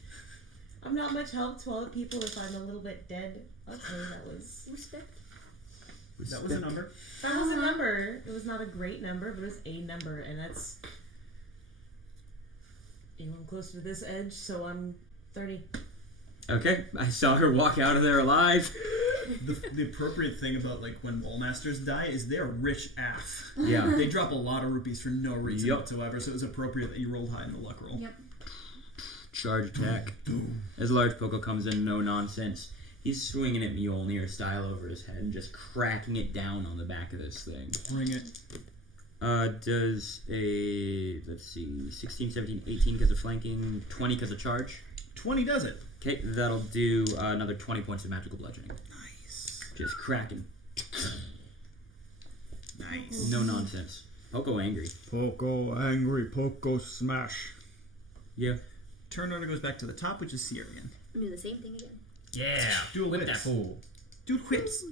I'm not much help to other people if I'm a little bit dead. Okay, that was Respect. That was a number. that was a number. It was not a great number, but it was a number, and that's. You know, I'm close to this edge, so I'm 30. Okay, I saw her walk out of there alive. The appropriate thing about like when wall masters die is they're rich AF. Yeah. They drop a lot of rupees for no reason Yup. whatsoever, so it was appropriate that you rolled high in the luck roll. Yep. Charge attack. As large Poco comes in, no nonsense. He's swinging it Mjolnir style over his head and just cracking it down on the back of this thing. Bring it. Does a, let's see, 16, 17, 18 because of flanking, 20 because of charge. 20 does it. Okay, that'll do another 20 points of magical bludgeoning. Nice. Just cracking. Nice. No nonsense. Poco angry. Poco angry, Poco smash. Yeah. Turn order goes back to the top, which is Syrian. Do the same thing again. Yeah, Dual whip that whips. fool. Dude whips.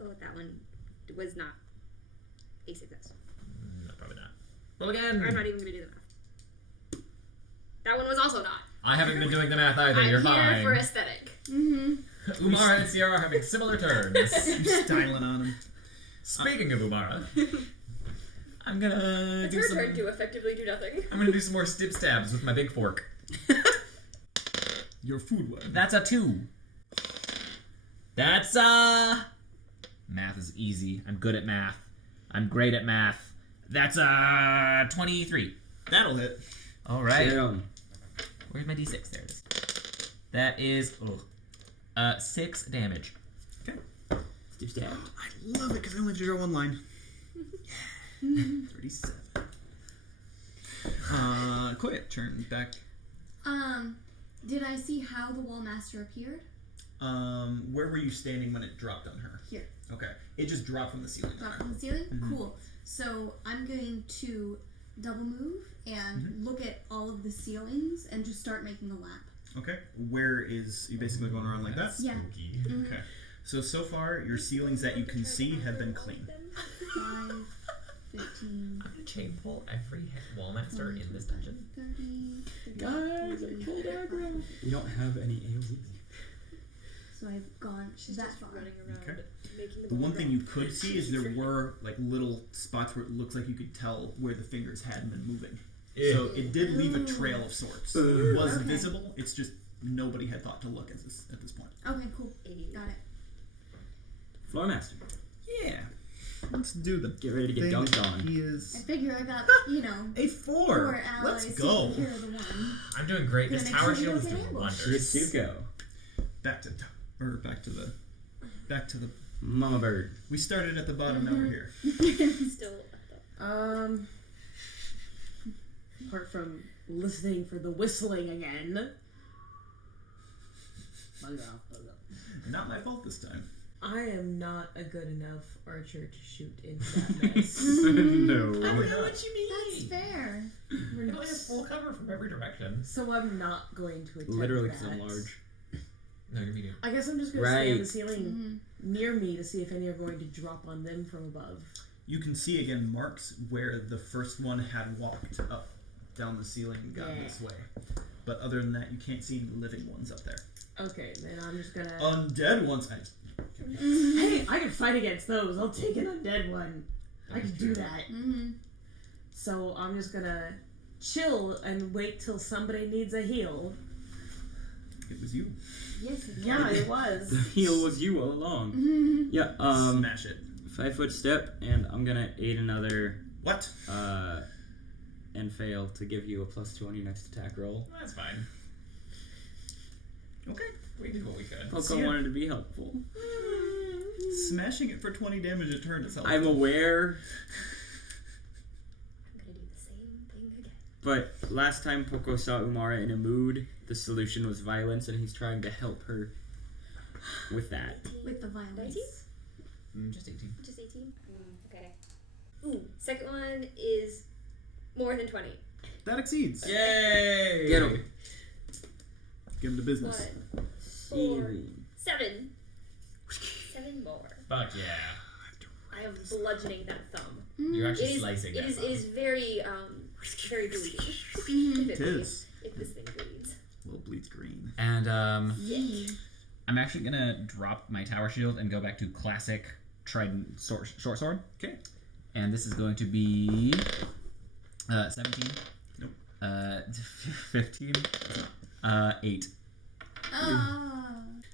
Oh, that one was not a success. No, probably not. Roll again. I'm not even gonna do the math. That one was also not. I haven't been doing the math either. I'm You're here fine. for aesthetic. Umara and Sierra are having similar turns. You're styling on him. Speaking of Umara, I'm gonna It's do her some. turn to effectively do nothing. I'm gonna do some more stip stabs with my big fork. Your food web. That's a 2. That's Math is easy. I'm good at math. I'm great at math. That's 23. That'll hit. All right. Damn. Where's my d6? There it is. That is 6 damage. Okay. Steve stab. I love it because I only have to draw one line. Yeah. 37. Koya, turn back. Did I see how the wall master appeared? Where were you standing when it dropped on her? Here. Okay. It just dropped from the ceiling. on Dropped her. from the ceiling? Mhm. Cool. So I'm going to double move and look at all of the ceilings and just start making a lap. Okay. Where is you basically going around like that? Yeah. Spooky. Okay. So far, your ceilings that you can see have been clean. 5, 15, I'm gonna chain pull every wallmaster in this dungeon. 30, Guys, I pulled aggro. We don't have any AoE. So I've gone that far. Running around Okay. making The one thing you could see is there were like little spots where it looks like you could tell where the fingers hadn't been moving. So it did leave a trail of sorts. It was Okay. visible. It's just nobody had thought to look at this point. Okay, cool. Got it. Floor master. Yeah. Let's do the Get ready to get thing dunked that on. He is I figure I got, a 4. 4 allies. Let's go. taking care of the one. I'm doing great. This Gonna make tower sure you shield is don't get doing ambushed. wonders. Ritsuko. Back to the. Mama bird. We started at the bottom. Now we're here. Still. Apart from listening for the whistling again. Not my fault this time. I am not a good enough archer to shoot into that mess. No. I don't know what you mean. That's fair. I only have full cover from every direction. So I'm not going to attempt Literally that. because I'm large. No, you're medium. I guess I'm just going to stay on the Right. ceiling near me to see if any are going to drop on them from above. You can see again marks where the first one had walked up down the ceiling and gotten this way. But other than that, you can't see any living ones up there. Okay, then I'm just gonna. Undead ones. Hey, I can fight against those. I'll take an undead one. I can do that. So I'm just gonna chill and wait till somebody needs a heal. It was you. Yes, Yeah, it was. The heal was you all along. Yeah. Smash it. 5-foot step, and I'm gonna aid another. What? And fail to give you a +2 on your next attack roll. That's fine. Okay. We did what we could. Poco wanted to be helpful. Smashing it for 20 damage a turn is helpful. I'm aware, I'm gonna do the same thing again. but last time Poco saw Umara in a mood, the solution was violence, and he's trying to help her with that. With the violence. 19? Just 18. Just 18? Okay. Ooh, second one is more than 20. That exceeds. Yay! Get him. Give him the business. 1, 4, 7. 7 more. Fuck yeah. I am bludgeoning that thumb. You're actually It is, slicing it that is, thumb. it is very, very bleeding. It is. If this thing bleeds. Little bleeds green. And Sick. I'm actually gonna drop my tower shield and go back to classic trident short sword. Okay. And this is going to be 17. Nope. 15. 8.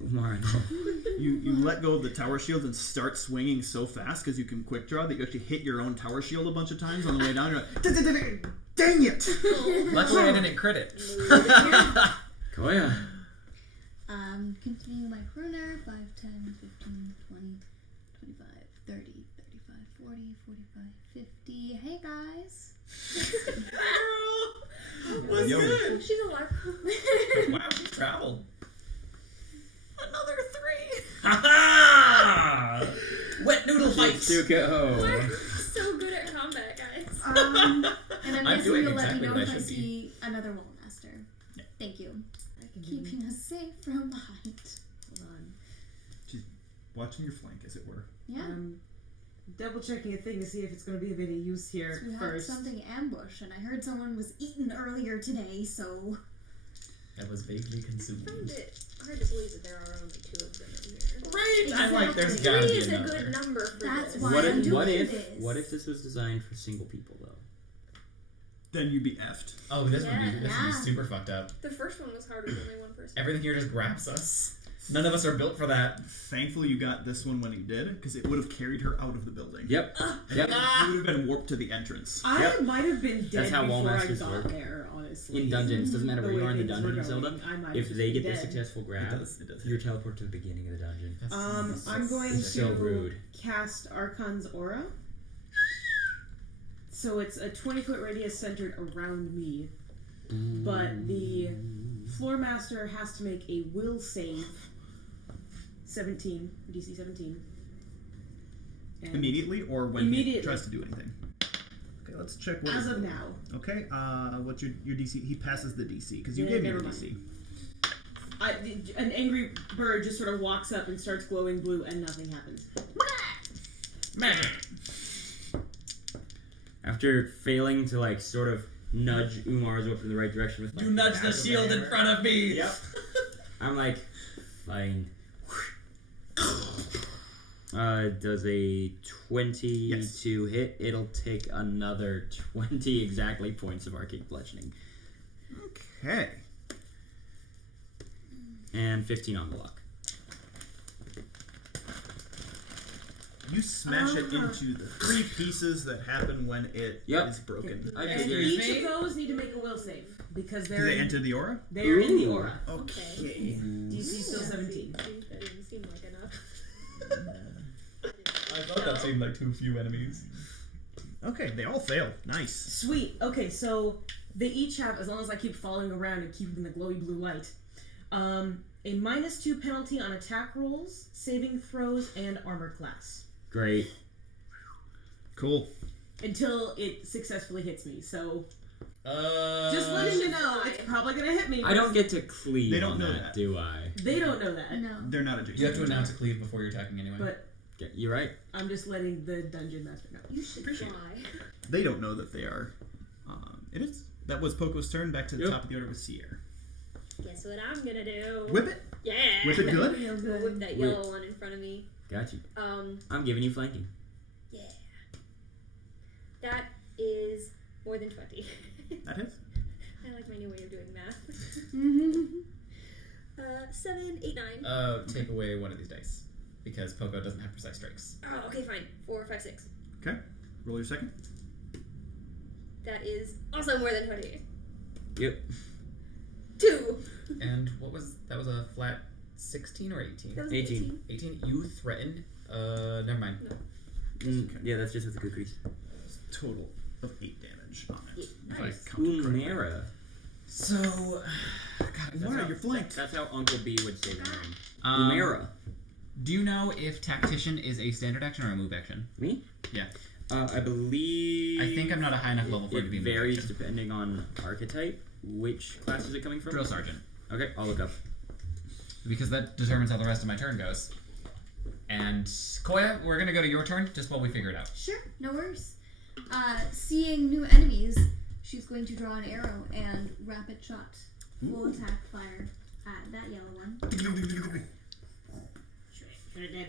Umara, You let go of the tower shield and start swinging so fast because you can quick draw that you actually hit your own tower shield a bunch of times on the way down. You're like, dang it! Luckily I didn't crit it. Koya. Continue my chroner. 5, 10, 15, 20, 25, 30, 35, 40, 45, 50. Hey guys. What's Yo. good? She's alive. Wow, she traveled. Another 3. Ha Wet noodle fights. To go. We're so good at combat, guys. And I'm I'm guessing doing you'll let exactly me know what I if I should be. see another wall master. Thank you. Keeping us safe from the height. Hold on. She's watching your flank, as it were. Yeah. Double checking a thing to see if it's going to be of any use here So we had first. something ambush, and I heard someone was eaten earlier today, so. That was vaguely I find consumed. it hard to believe that there are only 2 of them in here. Right! I'm like, there's Exactly. gotta 3 be is a another. good number for That's this. why What I'm if, doing what if this. what if this was designed for single people though? Then you'd be effed. Oh, this would be Yeah. super fucked up. The first one was hard with only one person. Everything here just grabs us. None of us are built for that. Thankfully, you got this one when you did, because it would have carried her out of the building. Yep. And Yep. you would have been warped to the entrance. I Yep. might have been dead That's how before I Wallmasters got work. there, honestly. In dungeons, doesn't matter where The you way are in the things were dungeon of going, Zelda. I might If have they been get the dead. successful grab, It does. you're teleported to the beginning of the dungeon. I'm going It's so to rude. cast Archon's Aura. So it's a 20-foot radius centered around me. But the floor master has to make a will save. 17, DC 17. And Immediately, or when he Immediately. tries to do anything? Okay, let's check what as his- of now. Okay, what's your DC? He passes the DC, because you Yeah, gave me your never DC. An angry bird just sort of walks up and starts glowing blue, and nothing happens. Magic. After failing to like sort of nudge Umar's up in the right direction with like, You nudge the back of shield in hammer, front of me. Yep. I'm like, fine. Does a 22 hit? It'll take another 20 exactly points of arcane bludgeoning. Okay. And 15 on the luck. You smash it into the 3 pieces that happen when it is Yep. broken. I And figured. each of those need to make a will save because Do they're they enter the aura? they're in the Ooh. aura. Okay. DC still 17. That didn't seem like enough. I thought that seemed like too few enemies. Okay, they all fail. Nice. Sweet. Okay, so they each have, as long as I keep following around and keep in the glowy blue light, a -2 penalty on attack rolls, saving throws, and armor class Great. Cool. until it successfully hits me. So Just just letting you know, it's probably gonna hit me. I don't get to cleave They don't on know that, that. do I? They don't know that. No. They're not adjacent. You have to announce a cleave before you're attacking anyway. But Yeah, you're right. I'm just letting the dungeon master know. You should Appreciate fly. They don't know that they are. It is. That was Poco's turn. Back to the Yep. top of the order with Sierra. Guess what I'm gonna do? Whip it. Yeah. Whip it good. Real I'll good. whip that yellow one in front of me. Got you. Um, I'm giving you flanking. yeah. That is more than 20. That hits. I like my new way of doing math. Mm-hmm. 7, 8, 9. Take away one of these dice because Poco doesn't have precise strikes. Oh, okay, fine. 4, 5, 6. Okay. Roll your second. That is also more than 20. Yep. 2. And what was that? Was a flat 16 or 18? That was 18. 18. You threatened. Never mind. Yeah, that's just with the cookies. Total of 8 damage on it. Yeah, If I nice. counted correctly. Umara. So, God, Umara, you're flanked. That's how Uncle B would say the name. Um, Umara. Do you know if Tactician is a standard action or a move action? Me? Yeah. I believe. I think I'm not a high enough level for it to it be move varies action. depending on archetype. Which class is it coming from? Drill Sergeant. Okay, I'll look up. Because that determines how the rest of my turn goes. And Koya, we're gonna go to your turn just while we figure it out. Sure, no worries. Seeing new enemies, she's going to draw an arrow and rapid shot. Full attack fire at that yellow one. Should have did.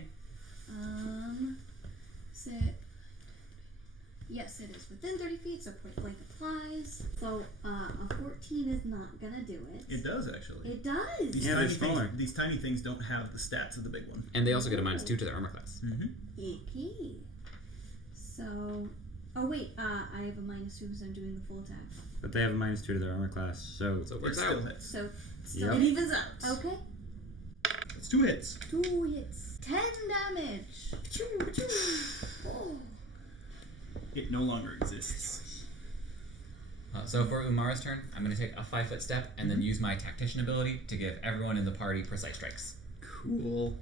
So, yes, it is within 30 feet, so point blank applies. So, a 14 is not gonna do it. It does actually. It does. These Yeah, tiny they're smaller. things. These tiny things don't have the stats of the big one. And they also get a -2 to their armor class. Mm-hmm. Icky. So, oh wait, I have a -2 because I'm doing the full attack. But they have a -2 to their armor class, so. So it It works still out. hits. So, still Yep. It evens out. okay. It's 2 hits. 2 hits. 10 damage. Oh. It no longer exists. So for Umara's turn, I'm going to take a 5-foot step and then use my Tactician ability to give everyone in the party precise strikes. Cool.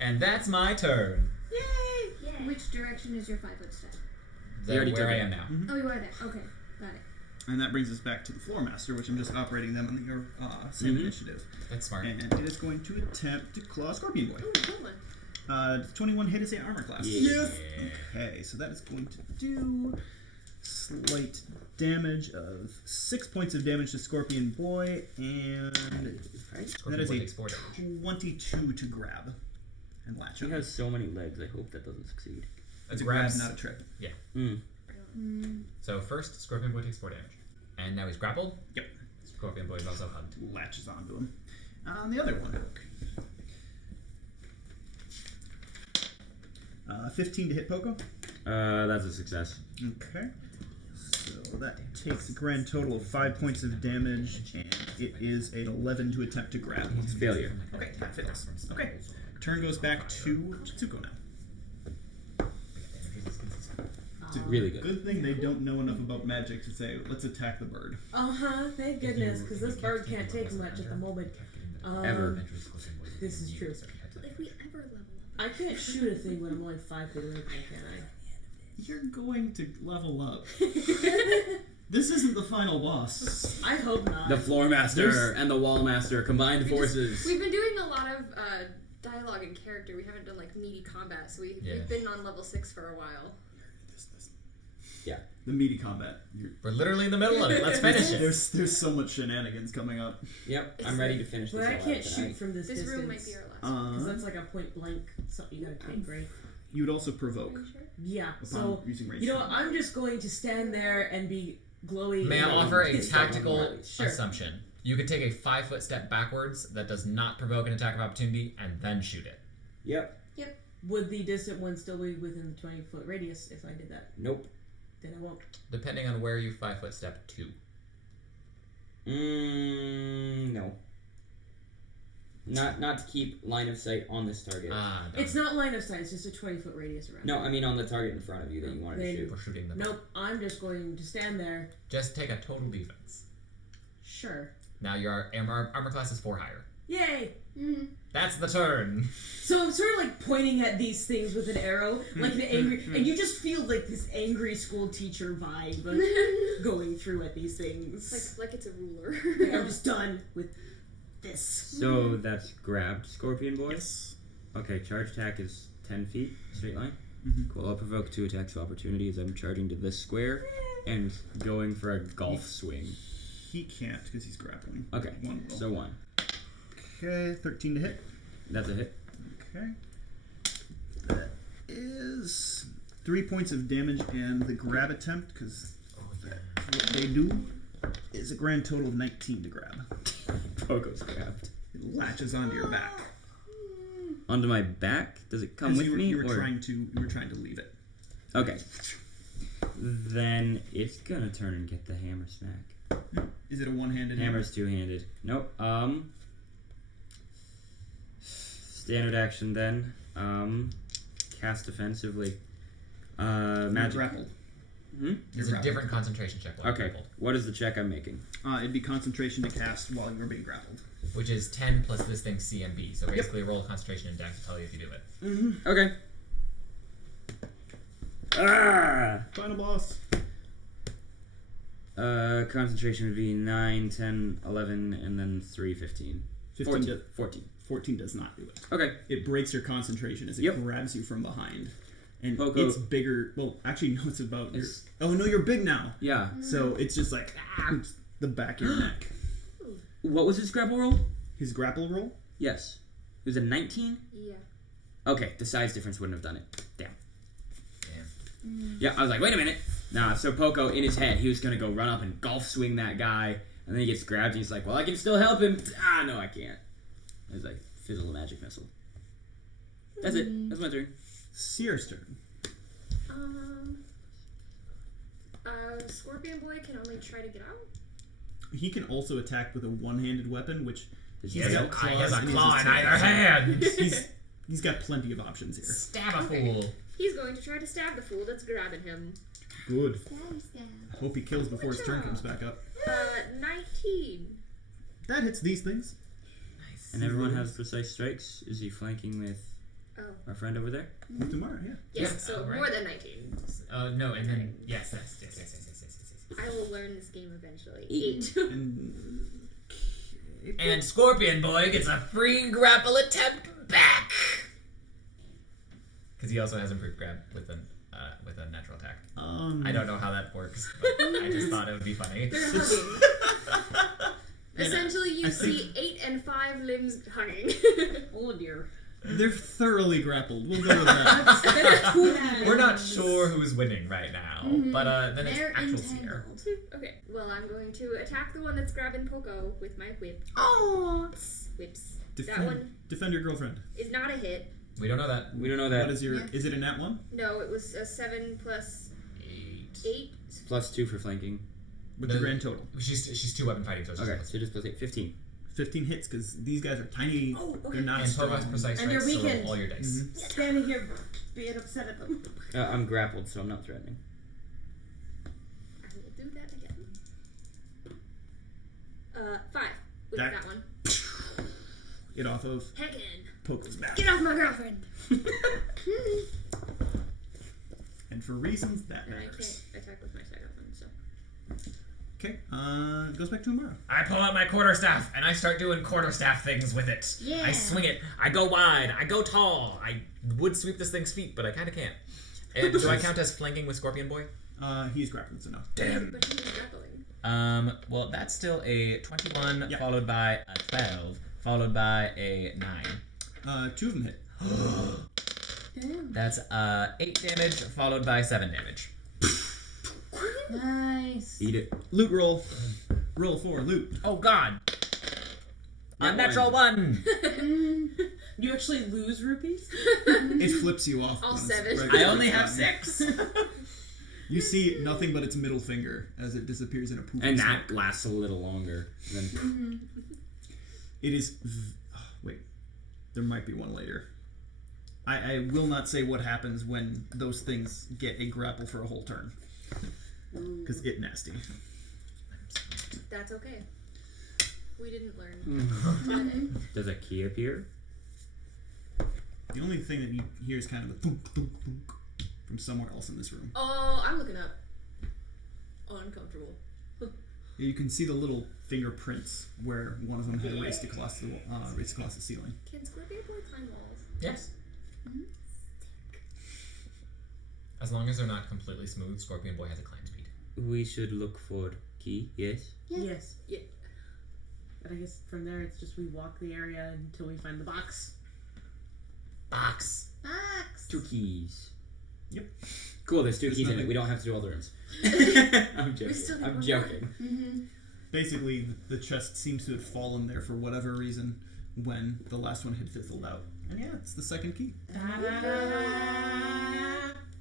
And that's my turn. Yay! Which direction is your 5-foot step? The, You already where took I it. am now. Oh, you are there. Okay, got it. And that brings us back to the Floor Master, which I'm just operating them on your same initiative. That's smart. And it is going to attempt to claw Scorpion Boy. Ooh, good one. 21 hit is a armor class. Yeah. Okay, so that is going to do slight damage of 6 points of damage to Scorpion Boy, and that Scorpion is Boy a takes 4 damage. 22 to grab and latch He on. has so many legs, I hope that doesn't succeed. It's a grabs- grab, not a trip. So first, Scorpion Boy takes 4 damage. And now he's grappled. Yep. Scorpion Boy is also hugged. Latches onto him. On the other one. 15 to hit Poco. That's a success. Okay. So that takes a grand total of 5 points of damage, and it is an 11 to attempt to grab. It's failure. Okay, that fails. Okay. Turn goes back to Tsuko now. It's a Really good. Good thing they don't know enough about magic to say, let's attack the bird. Thank goodness, because this bird can't take much at the moment. Ever. This is true. If we ever level up. I can't shoot a thing when I'm only 5 feet away, can You're going to level up. This isn't the final boss. I? I hope not. The Floor Master and the Wall Master combined forces. We've been doing a lot of dialogue and character. We haven't done like meaty combat, so we've been on level 6 for a while. Yeah. The meaty combat. We're literally in the middle of it. Let's finish it. There's so much shenanigans coming up. Yep, I'm ready to finish this. But I all can't out shoot tonight. from this This distance. room might be our last. Because that's like a point blank something you gotta take, right? You would also provoke Yeah. upon So using range. you know, I'm just going to stand there and be glowy. May I and offer a pissed tactical off. Sure. assumption? You could take a 5-foot step backwards that does not provoke an attack of opportunity and then shoot it. Yep. Would the distant one still be within the 20-foot radius if I did that? Nope. Then I won't. Depending on where you 5-foot step to. No. Not to keep line of sight on this target. Ah, no. It's not line of sight. It's just a 20-foot radius around. No, I mean on the target in front of you that you wanted to Then- shoot. For shooting the Nope. I'm just going to stand there. Just take a total defense. Sure. Now your armor class is 4 higher. Yay! Mm-hmm. That's the turn. So I'm sort of like pointing at these things with an arrow, like an angry, and you just feel like this angry school teacher vibe going through at these things. Like it's a ruler. Like, I'm just done with this. So that's grabbed Scorpion Boy. Yes. Okay, charge attack is 10 feet, straight line. Mhm. Cool. I'll provoke 2 attacks of opportunity as I'm charging to this square and going for a golf swing. He can't because he's grappling. Okay, One will. so 1. Okay, 13 to hit. That's a hit. Okay. That is 3 points of damage, and the grab attempt, because what they do, is a grand total of 19 to grab. Pogo's grabbed. It latches onto your back. Onto my back? Does it come with me? You were or? trying to leave it. Okay. Then it's gonna turn and get the hammer smack. Is it a one-handed Hammer's two-handed. Nope. Standard action then. Cast defensively. Magic. Grappled. It's a different concentration check. While Okay. grappled, What is the check I'm making? It'd be concentration to cast while you were being grappled. which is 10 plus this thing's CMB. So basically, roll concentration and dex to tell you if you do it. Okay. Ah! Final boss. Concentration would be 9, 10, 11, and then 3, 15. 15 14. 14 does not do it. Okay. It breaks your concentration as it Yep. grabs you from behind. And Pogo- it's bigger. Well, actually, no, it's about your. It's- Oh, no, you're big now. Yeah. So it's just like the back of your neck. What was his grapple roll? His grapple roll? Yes. It was a 19? Yeah. Okay, the size difference wouldn't have done it. Damn. Damn. Yeah, I was like, wait a minute. Nah, so Poco, in his head, he was going to go run up and golf swing that guy, and then he gets grabbed, and he's like, well, I can still help him. Ah, no, I can't. I was like, fizzle the magic missile. That's it. That's my turn. Seer's turn. Scorpion Boy can only try to get out. He can also attack with a one-handed weapon, which Does he's he got have- claws He has a and claw his in either hand. He's got plenty of options here. Stab a Okay. fool. He's going to try to stab the fool that's grabbing him. Good. Hope he kills before his turn job. comes back up. 19. That hits these things. Nice. And everyone has precise strikes. Is he flanking with Oh. our friend over there? Tomorrow, yeah. Yes, Yeah, so alright. more than 19. No, and then yes. I will learn this game eventually. 8. 8. And Scorpion Boy gets a free grapple attempt back. Because he also has improved grab with a natural attack. I don't know how that works, but I just thought it would be funny. They're hugging. Essentially, you see 8 and 5 limbs hugging. Oh dear. They're thoroughly grappled. We'll go with that. We're not sure who's winning right now, but then it's They're actual Seer. entangled. Okay, well, I'm going to attack the one that's grabbing Poco with my whip. Oh. Whips. That one Defend your girlfriend. is not a hit. We don't know that. We don't know that. What is your? Is it a nat one? No, it was a 7 plus 8. Plus 2 for flanking. With the grand total. She's 2 weapon fighting, so it's Okay, just so just plus 8. 15. 15 hits because these guys are tiny. Oh, okay. They're not and strong. Pogo's precise And you're strikes, so roll weakened. all your dice. Standing here being upset at them. I'm grappled, so I'm not threatening. I will do that again. 5 with That- that one. Get off of Heck in. Poco's back. Get off my girlfriend. And for reasons that And I matters. can't attack with my second one, so. Okay. It goes back to tomorrow. I pull out my quarterstaff and I start doing quarterstaff things with it. Yeah. I swing it. I go wide. I go tall. I would sweep this thing's feet, but I kind of can't. And do I count as flanking with Scorpion Boy? He's grappled, so no. Damn. But he was grappling. Well, that's still a 21 Yeah. followed by a 12 followed by a 9. 2 of them hit. That's 8 damage followed by 7 damage. Nice. Eat it. Loot roll. Roll 4. Loot. Oh God. Unnatural 1. You actually lose rupees? It flips you off. All on its 7. regular I only have time. 6. You see nothing but its middle finger as it disappears in a pool. And of that smoke. lasts a little longer than. It is. Wait. There might be one later. I will not say what happens when those things get a grapple for a whole turn. Because it nasty. That's okay. We didn't learn. Does a key appear? The only thing that you hear is kind of a thunk, thunk, thunk from somewhere else in this room. Oh, I'm looking up. Uncomfortable. You can see the little fingerprints where one of them had raced across the ceiling. Can Scorpion Boy climb walls? Yes. As long as they're not completely smooth, Scorpion Boy has a climb speed. We should look for key, yes? Yes. Yeah. But I guess from there it's just we walk the area until we find the box. Box. Box! 2 keys. Yep. Cool, there's 2 There's keys in it. nothing- We don't have to do all the rooms. I'm joking. still need I'm one joking. Mm-hmm. Basically, the chest seems to have fallen there for whatever reason when the last one had fizzled out. And yeah, it's the second key.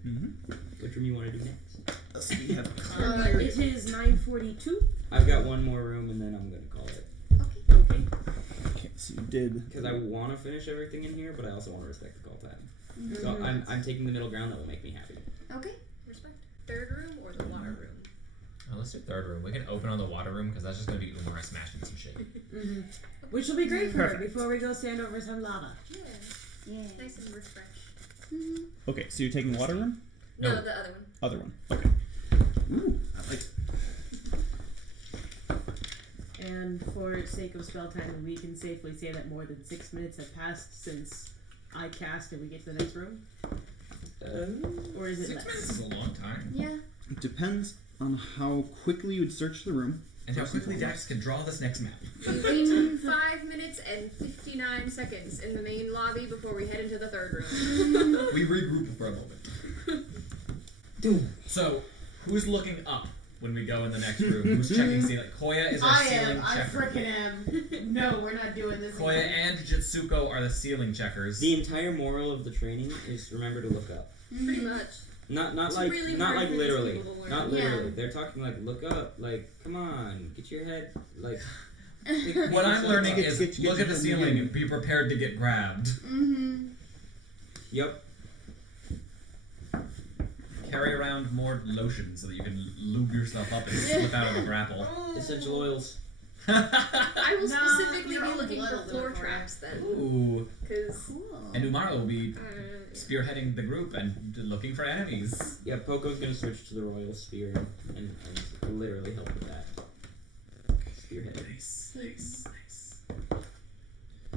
Mm-hmm. Which room you want to do next? So we have a card here. It is 9:42. I've got one more room and then I'm going to call it. Okay. Okay, so you did. Because I want to finish everything in here, but I also want to respect the call time. Mm-hmm. So I'm taking the middle ground that will make me happy. Okay. Respect. Third room or the water room? Oh, let's do third room. We can open on the water room because that's just going to be Umar smashing some shit. Mm-hmm. Which will be great for her Perfect. before we go stand over some lava. Yeah. Yeah. Nice and refreshed. Mm-hmm. Okay, so you're taking water room? No, No. the other one. Other one. Okay. Ooh, I like it. And for sake of spell time, we can safely say that more than 6 minutes have passed since I cast and we get to the next room? Or is it 6 less? minutes is a long time. Yeah. It depends on how quickly you would search the room. And how quickly Dax can draw this next map. Between 5 minutes and 59 seconds in the main lobby before we head into the third room. We regroup for a moment. So, who's looking up when we go in the next room? Who's checking ceiling? Koya is our ceiling checker. am. No, we're not doing this. Koya and Jitsuko are the ceiling checkers. The entire moral of the training is remember to look up. Pretty much. Not It's like really not hard like for these literally. people to learn. Not Yeah. literally. They're talking like look up. Like come on, get your head like. What I'm learning Get- is get- look get at the your ceiling hand. and be prepared to get grabbed. Mm-hmm. Yep. Carry around more lotion so that you can lube yourself up and slip out of a grapple. Essential oils. I will Nah, specifically your be own looking blood for will do floor it for you. traps then. Ooh. Because. Cool. And Umara will be spearheading the group and looking for enemies. Yeah, Poco's gonna switch to the royal spear and literally help with that. Spearhead. Nice, nice, nice.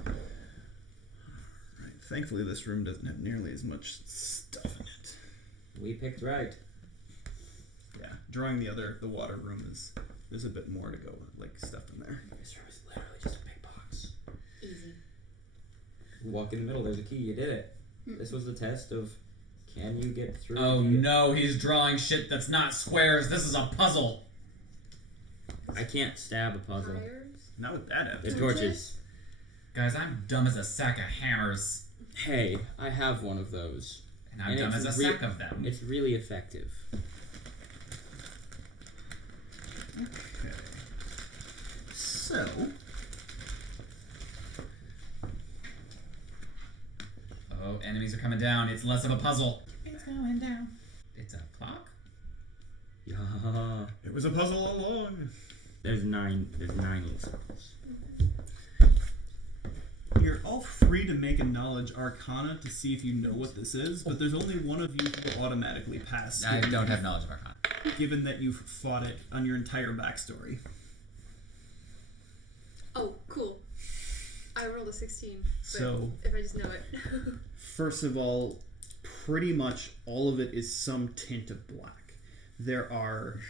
Right. Thankfully, this room doesn't have nearly as much stuff in it. We picked right. Yeah, drawing the water room is there's a bit more to go, like stuff in there. This room is literally just a big box. Easy. You walk in the middle. There's a key. You did it. This was the test of can you get through. Oh no, he's drawing shit that's not squares. This is a puzzle. I can't stab a puzzle. Tires? Not with that The evidence. torches. Guys, I'm dumb as a sack of hammers. Hey, I have one of those. And I'm And dumb it's as a sack of them. It's really effective. Okay. So, Oh, enemies are coming down. It's less of a puzzle. It's going down. It's a clock? Yeah. it was a puzzle all along. There's nine little circles. You're all free to make a knowledge arcana to see if you know what this is, but there's only one of you who will automatically pass. I don't have knowledge of Arcana. Given that you've fought it on your entire backstory. Oh, cool. I rolled a 16. But So- if I just know it. First of all, pretty much all of it is some tint of black. There are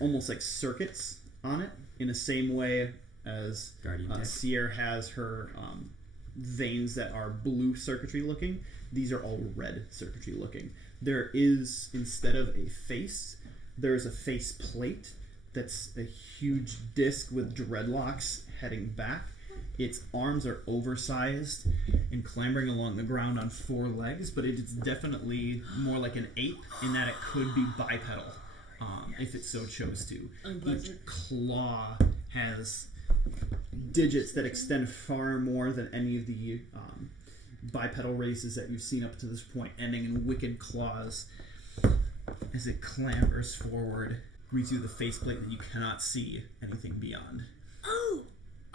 almost like circuits on it, in the same way as Guardian tech. Sierra has her veins that are blue circuitry looking. These are all red circuitry looking. There is, instead of a face, there is a face plate that's a huge disc with dreadlocks heading back. Its arms are oversized and clambering along the ground on 4 legs, but it is definitely more like an ape in that it could be bipedal if it so chose to. Each claw has digits that extend far more than any of the bipedal races that you've seen up to this point, ending in wicked claws as it clambers forward, greets you with a faceplate that you cannot see anything beyond. Oh!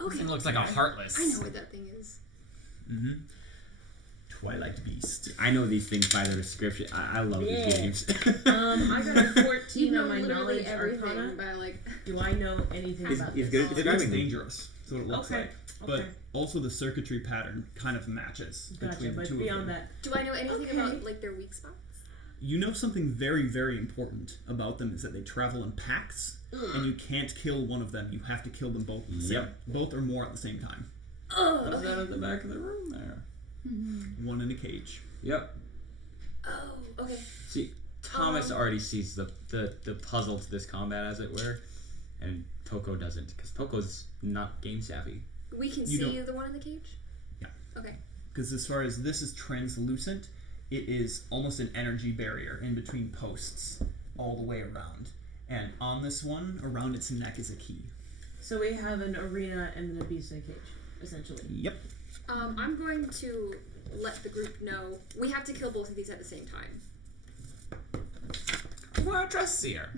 Okay. It looks like a heartless. I know what that thing is. Mm-hmm. Twilight Beast. I know these things by the description. I love these games. I got a 14 You know on my literally knowledge everything arcana. by like. Do you Do I know anything about He's this? good at It's describing them. dangerous. That's what it looks Okay, like. But okay. also the circuitry pattern kind of matches Gotcha, between the but two of beyond them. that, Do I know anything Okay. about like their weak spots? You know something very, very important about them is that they travel in packs, and you can't kill one of them. You have to kill them both. At the same, Yep. both or more at the same time. What's that at the back of the room there? One in a cage. Yep. Oh, okay. See, Thomas already sees the puzzle to this combat, as it were, and Poco doesn't, because Poco's not game savvy. We can You see don't- the one in the cage? Yeah. Okay. Because as far as this is translucent, it is almost an energy barrier in between posts all the way around. And on this one, around its neck is a key. so we have an arena and an abyss cage, essentially. Yep. I'm going to let the group know we have to kill both of these at the same time. Well, trust Seer.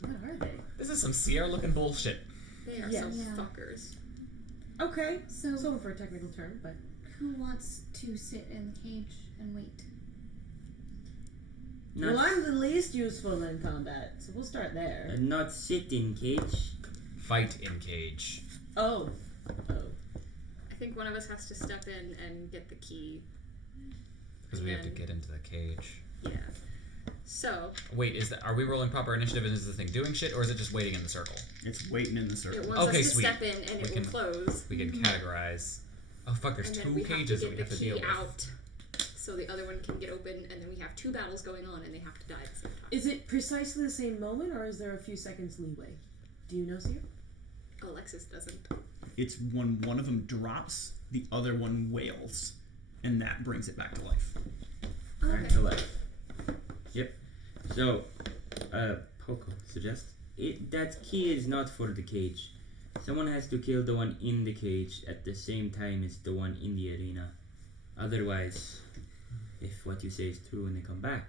What are they? This is some Seer looking bullshit. They are Yes. some Yeah. fuckers. Okay, So, so for a technical term, but who wants to sit in the cage and wait? well, I'm the least useful in combat, so we'll start there. Not sit in cage. Fight in cage. Oh, I think one of us has to step in and get the key. Because we have to And- get into the cage. Yeah. So, Wait, are we rolling proper initiative and is the thing doing shit, or is it just waiting in the circle? It's waiting in the it circle. wants Okay, us to sweet. step in and We it can- will close. We can categorize. Oh fuck, there's And then two we have cages to that we get have the to deal key with. out so the other one can get open, and then we have two battles going on and they have to die at the same time. is it precisely the same moment, or is there a few seconds leeway? Do you know, Seer? Alexis doesn't. It's when one of them drops, the other one wails, and that brings it back to life. Back to life. Yep. So, Poco suggests that key is not for the cage. Someone has to kill the one in the cage at the same time as the one in the arena. Otherwise, if what you say is true when they come back,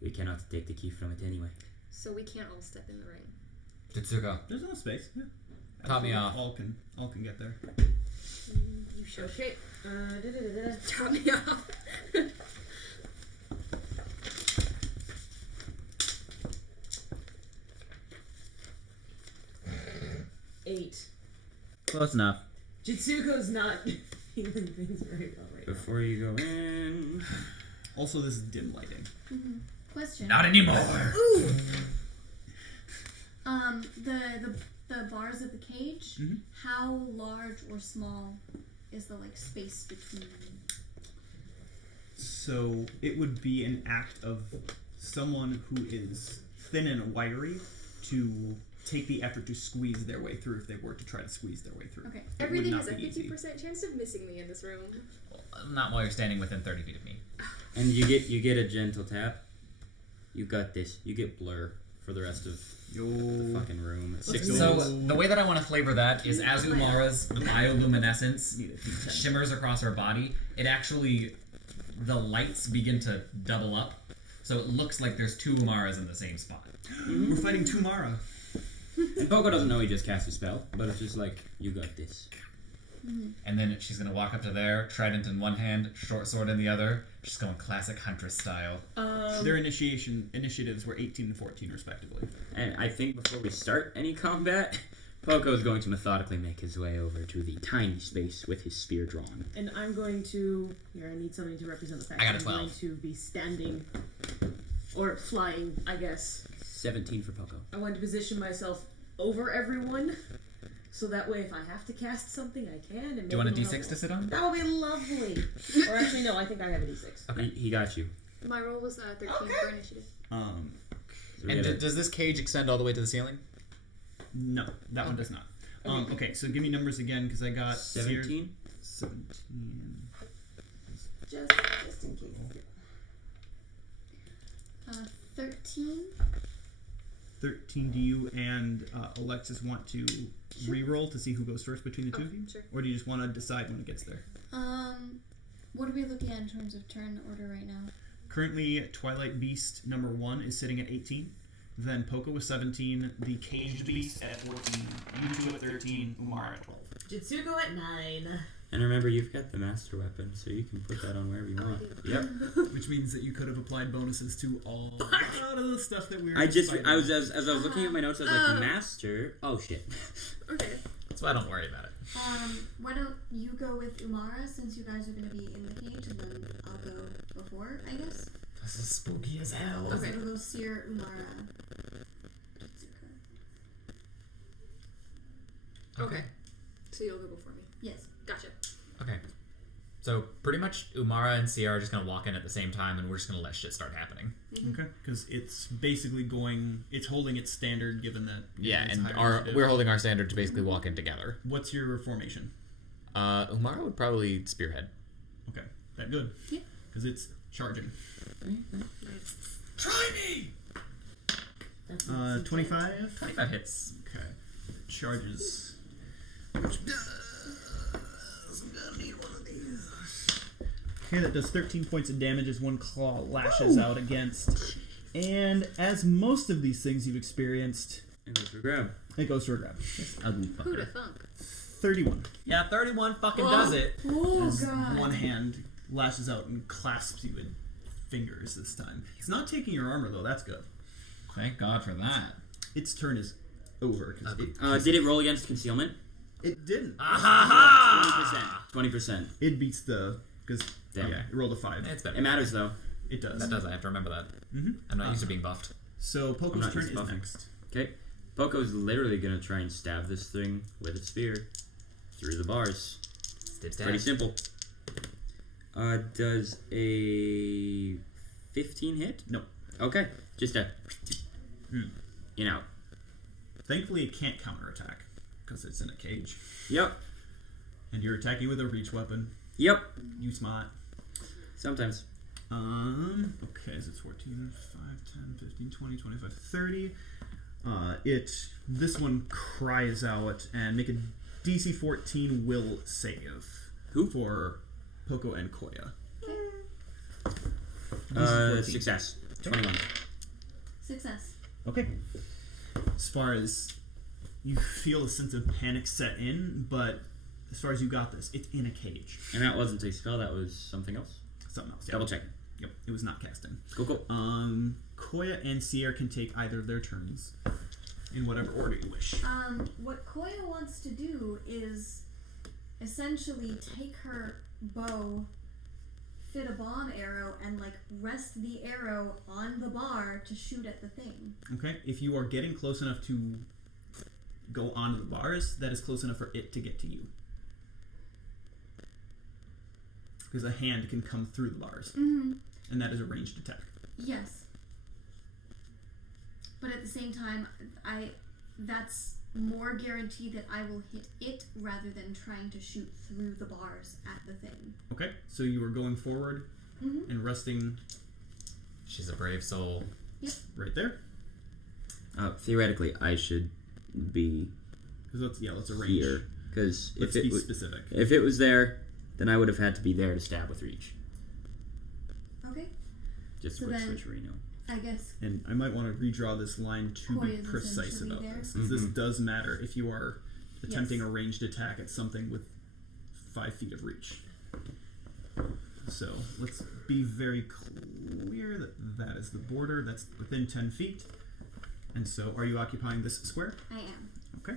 we cannot take the key from it anyway. So we can't all step in the ring. Tetsuko, There's enough space. Yeah. top me off. All can get there. You should. Okay. Top me off. 8. Close enough. Jitsuko's not feeling things very well right now. Before you go in, Also, this is dim lighting. Question. Not anymore. The bars of the cage. Mhm. How large or small is the space between them? So it would be an act of someone who is thin and wiry to take the effort to squeeze their way through if they were to try to squeeze their way through. Okay. It would Everything not has a be easy. 50% chance of missing me in this room. Not while you're standing within 30 feet of me. and you get a gentle tap. You got this. You get blur for the rest of the fucking room. So the way that I want to flavor that is as Umara's bioluminescence Need a D10. shimmers across her body, it actually, the lights begin to double up. So it looks like there's two Umaras in the same spot. We're fighting Tumara. And Poco doesn't know he just cast a spell, but it's just like, you got this. And then she's going to walk up to there, trident in one hand, short sword in the other. She's going classic huntress style. Their initiatives were 18 and 14 respectively. And I think before we start any combat, Poco is going to methodically make his way over to the tiny space with his spear drawn. And I'm going to. Here, I need something to represent the fact I got that a I'm going 12. to be standing. Or flying, I guess. 17 for Poco. I want to position myself over everyone. So that way, if I have to cast something, I can. And Do you want a maybe it'll d6 help. to sit on? That would be lovely. Or actually, no, I think I have a d6. He got you. My roll was 13 for initiative. So we And gotta- does this cage extend all the way to the ceiling? No, that one does not. Okay, so give me numbers again because I got 17? 17. Just in case. 13. 13. Do you and Alexis want to re-roll to see who goes first between the two of you? Sure. Or do you just want to decide when it gets there? What are we looking at in terms of turn order right now? Currently, Twilight Beast number 1 is sitting at 18. Then Poco with 17. The Caged Beast at 14. You two at 13. Umar at 12. Jitsuko at 9. And remember, you've got the master weapon, so you can put that on wherever you want. Yep. Which means that you could have applied bonuses to all of the stuff that we were. I was fighting. as I was looking at my notes. I was like, master. Oh shit. Okay. That's why I don't worry about it. Why don't you go with Umara since you guys are going to be in the cage, and then I'll go before, I guess. This is spooky as hell. Okay. So we'll go Seer, Umara. Okay. So you'll go before me. Yes. Gotcha. Okay. So pretty much Umara and Sierra are just gonna walk in at the same time, and we're just gonna let shit start happening. Okay, because it's basically going. It's holding its standard, given that. Yeah, it's and higher initiative. we're holding our standard to basically walk in together. What's your formation? Umara would probably spearhead. Okay, that good. Yeah. Because it's charging. Try me. 25. 25 hits. Okay. Charges. Which does. I'm gonna need one of these. Okay, that does 13 points of damage as one claw lashes out against. And as most of these things you've experienced, It goes for a grab. it goes for a grab. This ugly Who'da fucker. thunk? 31. Yeah, 31 fucking does it. Oh, As God. one hand lashes out and clasps you in fingers this time. It's not taking your armor though, that's good. Thank God for that. Its turn is over. 'Cause Did it roll against concealment? it didn't. 20%. It beats the. Because Damn. it rolled a 5. It's It better. matters though. It does. That does. I have to remember that. Mm-hmm. I'm not used to being buffed. So I'm Poco's not turn used is to buffing. next. Okay. Poco's literally gonna try and stab this thing with its spear through the bars. Stab, stab. Pretty simple. Does a 15 hit? No. Okay. Just a out. Thankfully, it can't counterattack because it's in a cage. Yep. And you're attacking with a reach weapon. Yep. You smart. Sometimes. Okay, so it's 14, 5, 10, 15, 20, 25, 30. This one cries out and make a DC 14 will save. Who? For Poco and Koya. DC 14. Success. 21. Success. Okay. As far as you feel a sense of panic set in, but as far as you got this, it's in a cage. And that wasn't a spell, that was something else? Something else. Yeah. Double checking. Yep, it was not casting. Cool. Koya and Sierra can take either of their turns in whatever order you wish. What Koya wants to do is essentially take her bow, fit a bomb arrow, and like rest the arrow on the bar to shoot at the thing. Okay, if you are getting close enough to go onto the bars, that is close enough for it to get to you. Because a hand can come through the bars. Mm-hmm. And that is a ranged attack. Yes. But at the same time, that's more guaranteed that I will hit it rather than trying to shoot through the bars at the thing. Okay, so you are going forward and resting. She's a brave soul. Yep. Right there. Theoretically, I should be Because that's a range. here. Because Let's be specific. If it was there, then I would have had to be there to stab with reach. Okay. Just So quick then- switcheroo, no. I guess. And I might want to redraw this line to be Koya's precise essentially about there. this. Because this does matter if you are attempting Yes. a ranged attack at something with 5 feet of reach. So let's be very clear that that is the border. That's within 10 feet. And so are you occupying this square? I am. Okay.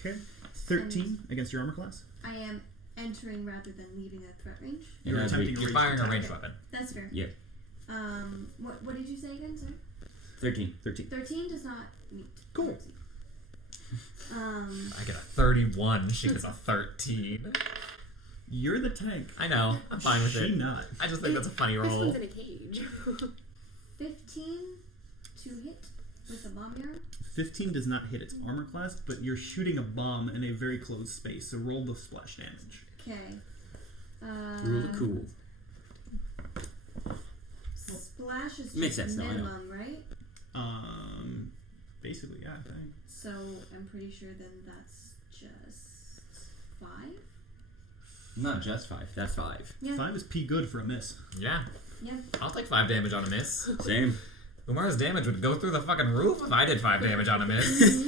Okay. 13 against your armor class. I am entering rather than leaving a threat range. You're attempting a You're ranged firing a attack. ranged weapon. That's fair. Yeah. What did you say again, sir? 13. 13 does not meet. Cool. I get a 31. She gets a 13. You're the tank. I know. I'm fine with She it. not. I just think that's a funny This roll. one's in a cage. 15 to hit with a bomb arrow. 15 does not hit its armor class, but you're shooting a bomb in a very closed space, so roll the splash damage. Okay. Rule the cool. Splash is Makes just sense, though, I know. minimum, right? Basically, yeah, I think. So I'm pretty sure then that's just 5. Not just 5. That's 5. Yeah. 5 is P good for a miss. Yeah. Yeah. I'll take 5 damage on a miss. Same. Umara's damage would go through the fucking roof if I did 5 damage on a miss.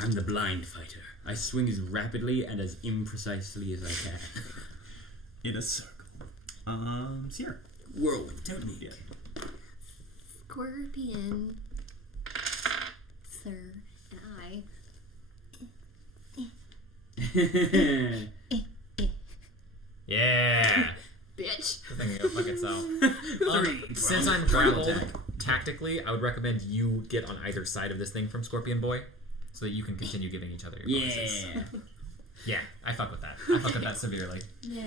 I'm the blind fighter. I swing as rapidly and as imprecisely as I can. In a circle. Sierra. Whirlwind technique. Yeah. Scorpion, sir, and I. Yeah. Bitch. The thing will go fuck itself. Since I'm Trial grappled, attack. tactically, I would recommend you get on either side of this thing from Scorpion Boy, so that you can continue giving each other your bonuses. Yeah. Yeah, I fuck with that. I fuck with that severely. Yeah.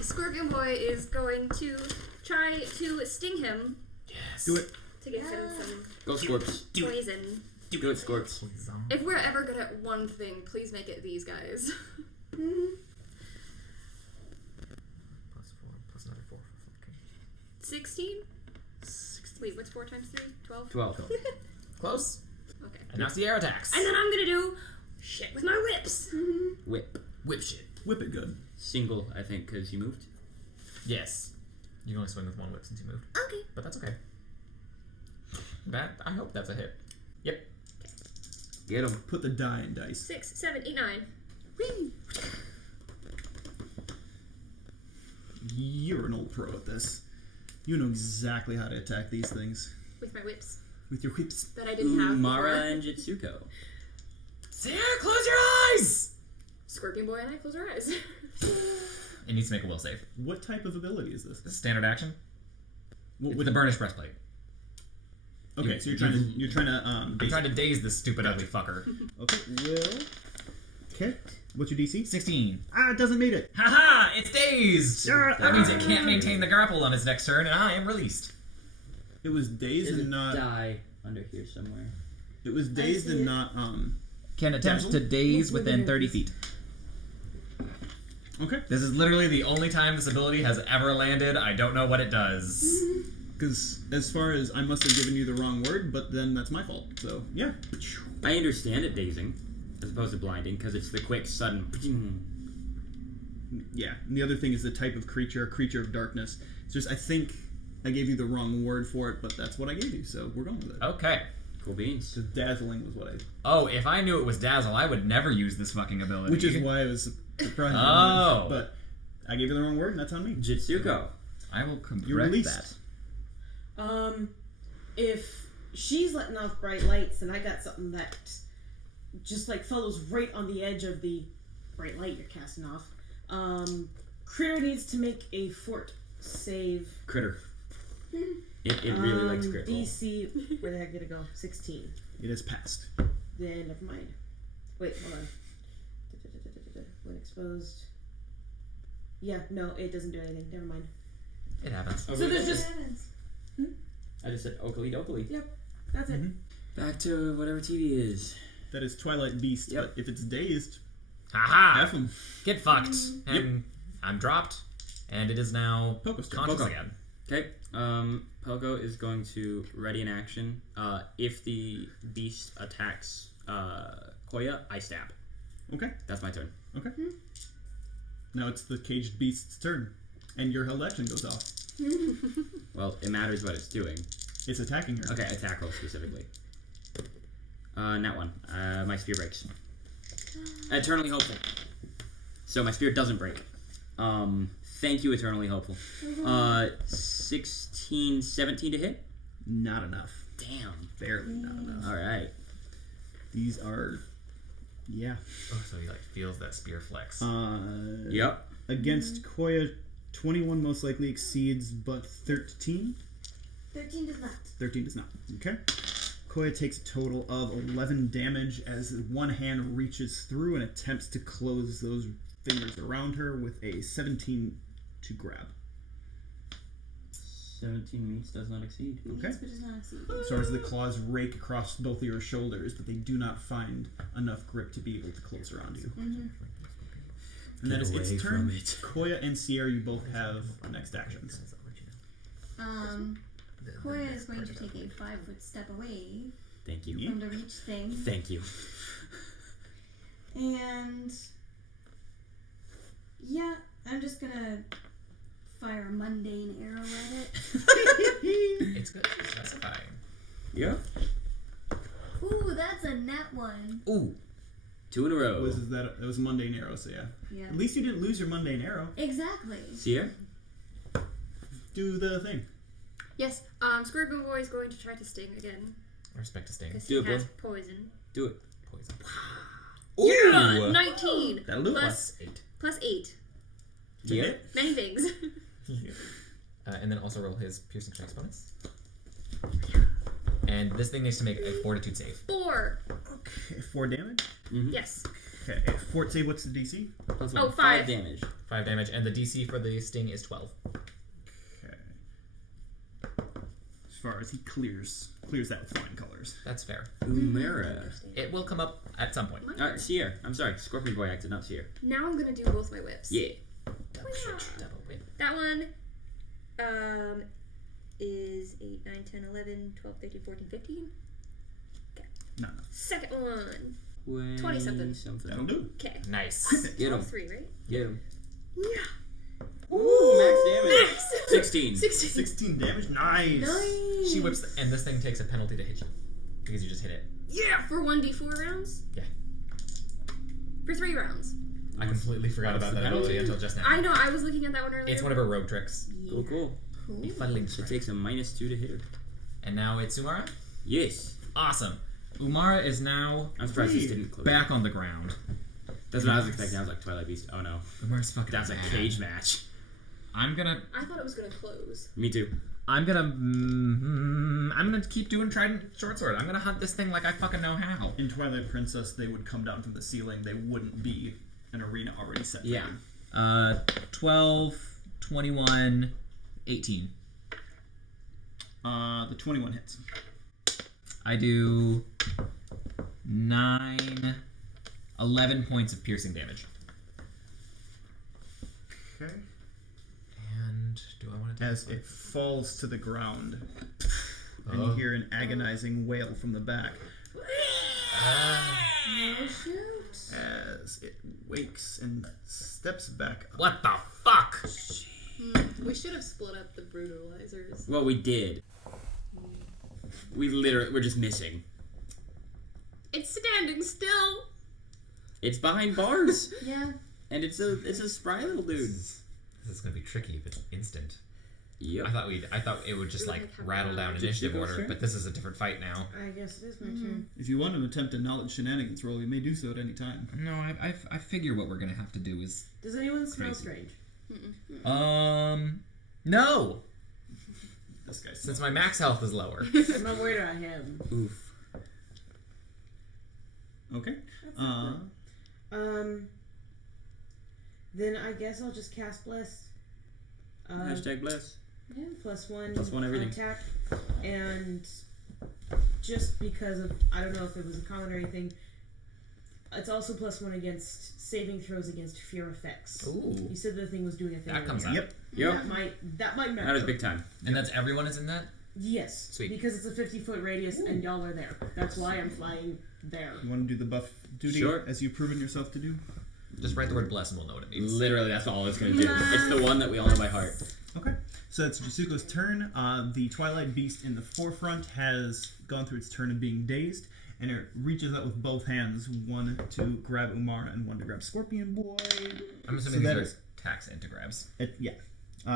Scorpion Boy is going to try to sting him Yes. Do it. to give him some Go Scorps. poison. Do it, Scorps. If we're ever good at one thing, please make it these guys. +4, plus another 4. 16? Wait, what's 4 times 3? 12? 12. Close. Okay. And now Sierra attacks. And then I'm gonna do shit with my whips. Whip. Whip shit. Whip it good. Single, I think, because you moved. Yes. You can only swing with one whip since you moved. Okay. But that's okay. I hope that's a hit. Yep. Get him. Put the die in dice. 6, 7, 8, 9. You're an old pro at this. You know exactly how to attack these things. With my whips. With your whips. That I didn't have Mara before. and Jitsuko. Sierra, close your eyes! Scorpion Boy and I close our eyes. It needs to make a will save. What type of ability is this? This is standard action. What, With the burnished breastplate. okay, so you're trying to I'm trying to daze this stupid ugly fucker. Okay, well. Okay. What's your DC? 16. Ah, it doesn't meet it. Haha! It's dazed! Ah, That means it can't maintain the grapple on its next turn, and I am released. It was dazed There's a and not. die under here somewhere. It was dazed see and it. not Can attempt Dazzle? to daze Look within within 30 it. feet. Okay. This is literally the only time this ability has ever landed. I don't know what it does. Because as far as I must have given you the wrong word, but then that's my fault. So yeah. I understand it dazing, as opposed to blinding, because it's the quick, sudden. Yeah. And the other thing is the type of creature of darkness. It's just I think I gave you the wrong word for it, but that's what I gave you. So we're going with it. Okay. Cool beans. So dazzling was what I. Oh, if I knew it was Dazzle, I would never use this fucking ability. Which is why I was surprised. Oh. But I gave you the wrong word, and that's on me. Jitsuko. I will You're correct released. that. If she's letting off bright lights, and I got something that just like follows right on the edge of the bright light you're casting off, Critter needs to make a fort save. Critter. It really likes crit roll. DC, where the heck did it go? 16. It is passed. Then never mind. Wait, hold on. When exposed. Yeah, no, it doesn't do anything. Never mind. It happens. So there's just I just said Oakley dokley. that's it. Back to whatever TV is. That is Twilight Beast. Yep. But if it's dazed, Haha! F him. Get fucked. And I'm dropped. And it is now Poco's turn. conscious Poco. again. Okay. Poco is going to ready an action. If the beast attacks Koya, I stab. Okay. That's my turn. Okay. Now it's the caged beast's turn, and your held action goes off. Well, it matters what it's doing. It's attacking her. Okay, attack roll specifically. Nat one. My spear breaks. Eternally hopeful. So my spear doesn't break. Thank you, Eternally hopeful. 16, 17 to hit? Not enough. Damn. Barely not enough. Alright. These are, yeah. Oh, so he like feels that spear flex. Yep. Against Koya, 21 most likely exceeds, but 13? 13 does not. 13 does not. Okay. Koya takes a total of 11 damage as one hand reaches through and attempts to close those fingers around her with a 17 to grab. 17 meets does not exceed. Okay. Meets but does not exceed. As far as the claws rake across both of your shoulders, but they do not find enough grip to be able to close around you. And that is Get its away turn. from it. Koya and Sierra, you both have next actions. Koya is going to take a 5-foot step away Thank you. from the reach thing. Thank you. And yeah, I'm just gonna fire a mundane arrow at it. It's good to specify. Yeah. Ooh, that's a nat 1. Ooh. 2 in a row. That was a mundane arrow, so yeah. Yeah. At least you didn't lose your mundane arrow. Exactly. Sierra? Do the thing. Yes. Scorpion Boy is going to try to sting again. I respect to sting. Because Do he it, has boy. poison. Do it. Poison. Yeah! 19. That'll do. Plus 8. 8. Yeah. Many things. And then also roll his piercing strikes bonus. And this thing needs to make a fortitude save. 4. Okay, 4 damage. Mm-hmm. Yes. Okay, fort save. What's the DC? Plus Oh, 1. 5 damage. 5 damage, and the DC for the sting is 12. Okay. As far as he clears that with flying colors. That's fair. Umara. It will come up at some point. Sierra. I'm sorry. Scorpion Boy acted, not Sierra. Now I'm going to do both my whips. Yeah. Double shit, double whip. That one is 8, 9, 10, 11, 12, 13, 14, 15. No. Second one. 20 20-something. That'll do. Okay. Nice. Get him. 3, right? Get him. Yeah. Ooh, max damage. Max. 16. 16 damage. Nice. Nice. She whips, and this thing takes a penalty to hit you. Because you just hit it. Yeah, for 1d4 rounds? Yeah. For 3 rounds. I completely forgot about that ability until just now. I know, I was looking at that one earlier. It's one of her rogue tricks. Cool, cool. A funneling So it takes a -2 to hit her. And now it's Umara? Yes. Awesome. Umara is now I'm surprised this didn't close. back on the ground. That's what I was expecting. I was like, Twilight Beast. Oh no. Umara's fucking That's a mad. cage match. I'm gonna I thought it was going to close. Me too. I'm gonna keep doing Trident Short Sword. I'm gonna hunt this thing like I fucking know how. In Twilight Princess, they would come down from the ceiling. They wouldn't be an arena already set for Yeah. you. 12, 21, 18. The 21 hits. I do 9, 11 points of piercing damage. Okay. And do I want to As it falls to the ground, and you hear an agonizing wail from the back. Oh, shoot. As it wakes and steps back up. What the fuck? We should have split up the brutalizers. Well, we did. We're just missing. It's standing still. It's behind bars. Yeah. And it's a spry little dude. This is gonna be tricky if it's instant. Yep. I thought it would just like rattle down Did you initiative go order, first? but this is a different fight now. I guess it is my turn. If you want to attempt a knowledge shenanigans roll, you may do so at any time. No, I figure what we're gonna have to do is Does anyone smell Crazy. strange? no. This guy's Since my max health is lower. I'm not worried about him. Oof. okay. Then I guess I'll just cast Bless. Hashtag bless. Yeah, +1. +1 everything. Attack. And just because of, I don't know if it was a common or anything, it's also +1 against saving throws against fear effects. Ooh. You said the thing was doing a thing. That comes up. Yep. Yep. That might matter. That is big time. And that's everyone is in that? Yes. Sweet. Because it's a 50-foot radius and y'all are there. That's why I'm flying there. You want to do the buff duty Sure. as you've proven yourself to do? Just write the word bless and we'll know what it means. Literally, that's all it's gonna do. It's the one that we all know by heart. Okay. So it's Jasuko's turn. The Twilight Beast in the forefront has gone through its turn of being dazed, and it reaches out with both hands, one to grab Umara and one to grab Scorpion Boy. I'm assuming So these that are is- tax integrabs. Yeah.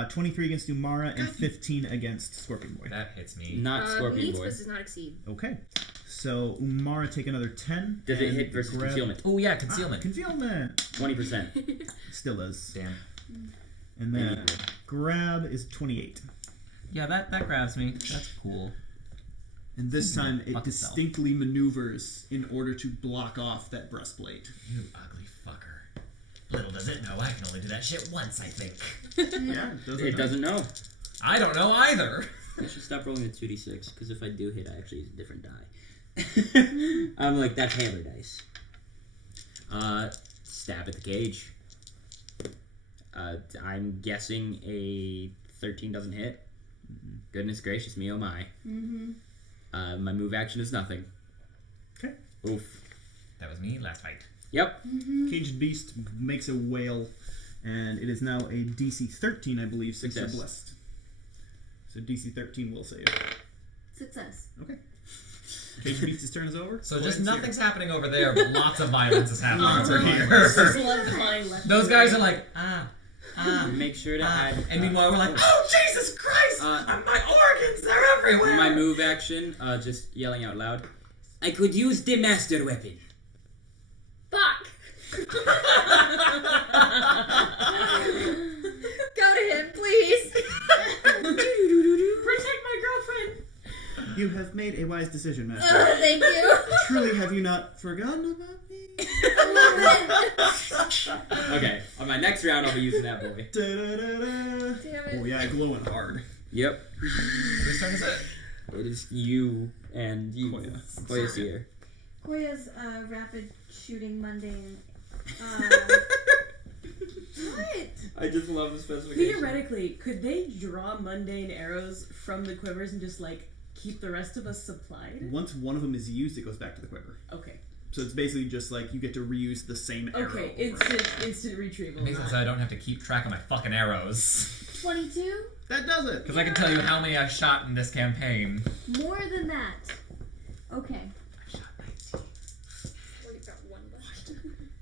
23 against Umara and 15 against Scorpion Boy. That hits me. Not Scorpion Needs Boy. does not exceed. Okay. So Umara take another 10. Does it and hit versus grab- concealment? Oh yeah, concealment. Concealment. 20%. Still does. Damn. And then grab is 28. Yeah, that grabs me. That's cool. And this time it Fuck itself. distinctly maneuvers in order to block off that breastplate. You ugly fucker. Little does it know, I can only do that shit once, I think. Yeah, It doesn't know. I don't know either. I should stop rolling the 2d6, because if I do hit, I actually use a different die. I'm like, that's hammer dice. Stab at the cage. I'm guessing a 13 doesn't hit. Goodness gracious me, oh my. My move action is nothing. Okay. Oof. That was me last fight. Yep. Caged Beast makes a wail, and it is now a DC 13, I believe, since you're Success. blessed. So DC 13 will save. Success. Okay. Caged Beast's turn is over. So Go just ahead and nothing's save. happening over there, but lots of violence is happening Lots over of here. violence. Just love the line left. Those guys are like, ah. Make sure to add. And meanwhile, we're like, oh, Jesus Christ! My organs, they're everywhere! My move action, just yelling out loud. I could use the master weapon. Fuck! Go to him, please! Protect my girlfriend! You have made a wise decision, Master. Thank you. Truly, have you not forgotten about me? Okay, on my next round, I'll be using that boy. Da-da-da-da. Damn it. Oh yeah, glowing hard. Yep. Whose turn is it? It is you and you. Koya. Koya's here. Koya's rapid shooting mundane. What? I just love the specification. Theoretically, could they draw mundane arrows from the quivers and just like keep the rest of us supplied? Once one of them is used, it goes back to the quiver. Okay. So it's basically just like you get to reuse the same arrow. Okay, over. instant retrieval. It makes it so I don't have to keep track of my fucking arrows. 22? That does it. Because I can tell you how many I've shot in this campaign. More than that. Okay. I've shot 19. Well, you've got one left.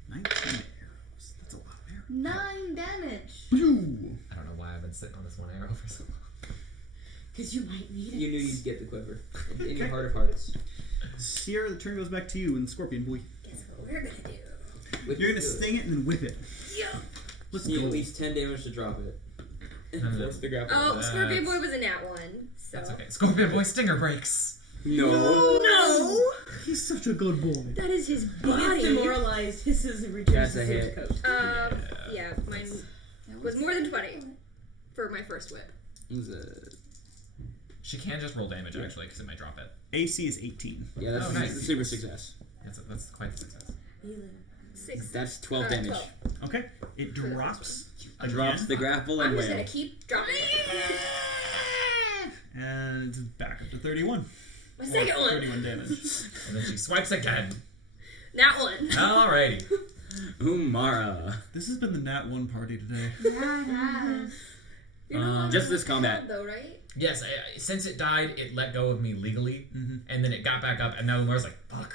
19 arrows. That's a lot of arrows. 9 damage. Pew! I don't know why I've been sitting on this one arrow for so long. Because you might need it. You knew you'd get the quiver. In your heart of hearts. Sierra, the turn goes back to you and Scorpion Boy. Guess what we're gonna do? You're gonna sting it and then whip it. Yeah. Let's You go. at least 10 damage to drop it. Force the grapple. Oh, Scorpion Boy was a nat 1. So. That's okay. Scorpion Boy stinger breaks. No. No! He's such a good boy. That is his He gets body. demoralized, hisses, and returns That's to a his hit. coat. Yeah, mine was more than 20 for my first whip. She can just roll damage, actually, because it might drop it. AC is 18. Yeah, that's Oh, nice. a super success. That's quite a success. 6. That's 12 damage. 12. Okay. It drops. Drops the grapple and I'm just wail. gonna keep dropping it. And it's back up to 31. My second one. 31 damage. And then she swipes again. Nat 1. Alrighty. Umara. This has been the Nat 1 party today. Yeah, it has. You're no longer just this combat. though, right? Yes, since it died, it let go of me legally, and then it got back up, and now Umara's like, fuck.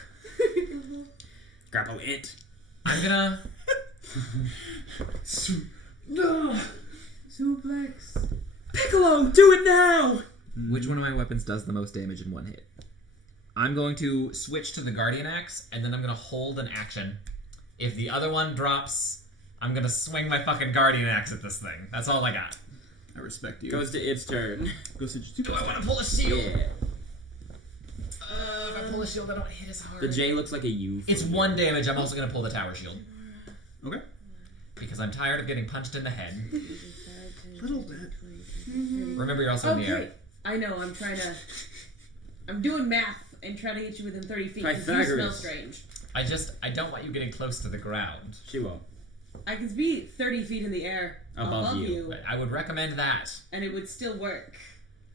Grapple it. I'm gonna... Suplex. Piccolo, do it now! Which one of my weapons does the most damage in one hit? I'm going to switch to the Guardian Axe, and then I'm going to hold an action. If the other one drops, I'm going to swing my fucking Guardian Axe at this thing. That's all I got. I respect you. Goes to its turn. Goes to Do I want to pull a shield? Yeah. If I pull a shield, I don't hit as hard. The J looks like a U. It's 1 damage. I'm also going to pull the Tower Shield. Okay. Because I'm tired of getting punched in the head. Little bit. Remember, you're also in the Okay. air. I know, I'm doing math and trying to get you within 30 feet because you smell Pythagoras. strange. I don't want you getting close to the ground. She won't. I can be 30 feet in the air Above you. But I would recommend that. and it would still work.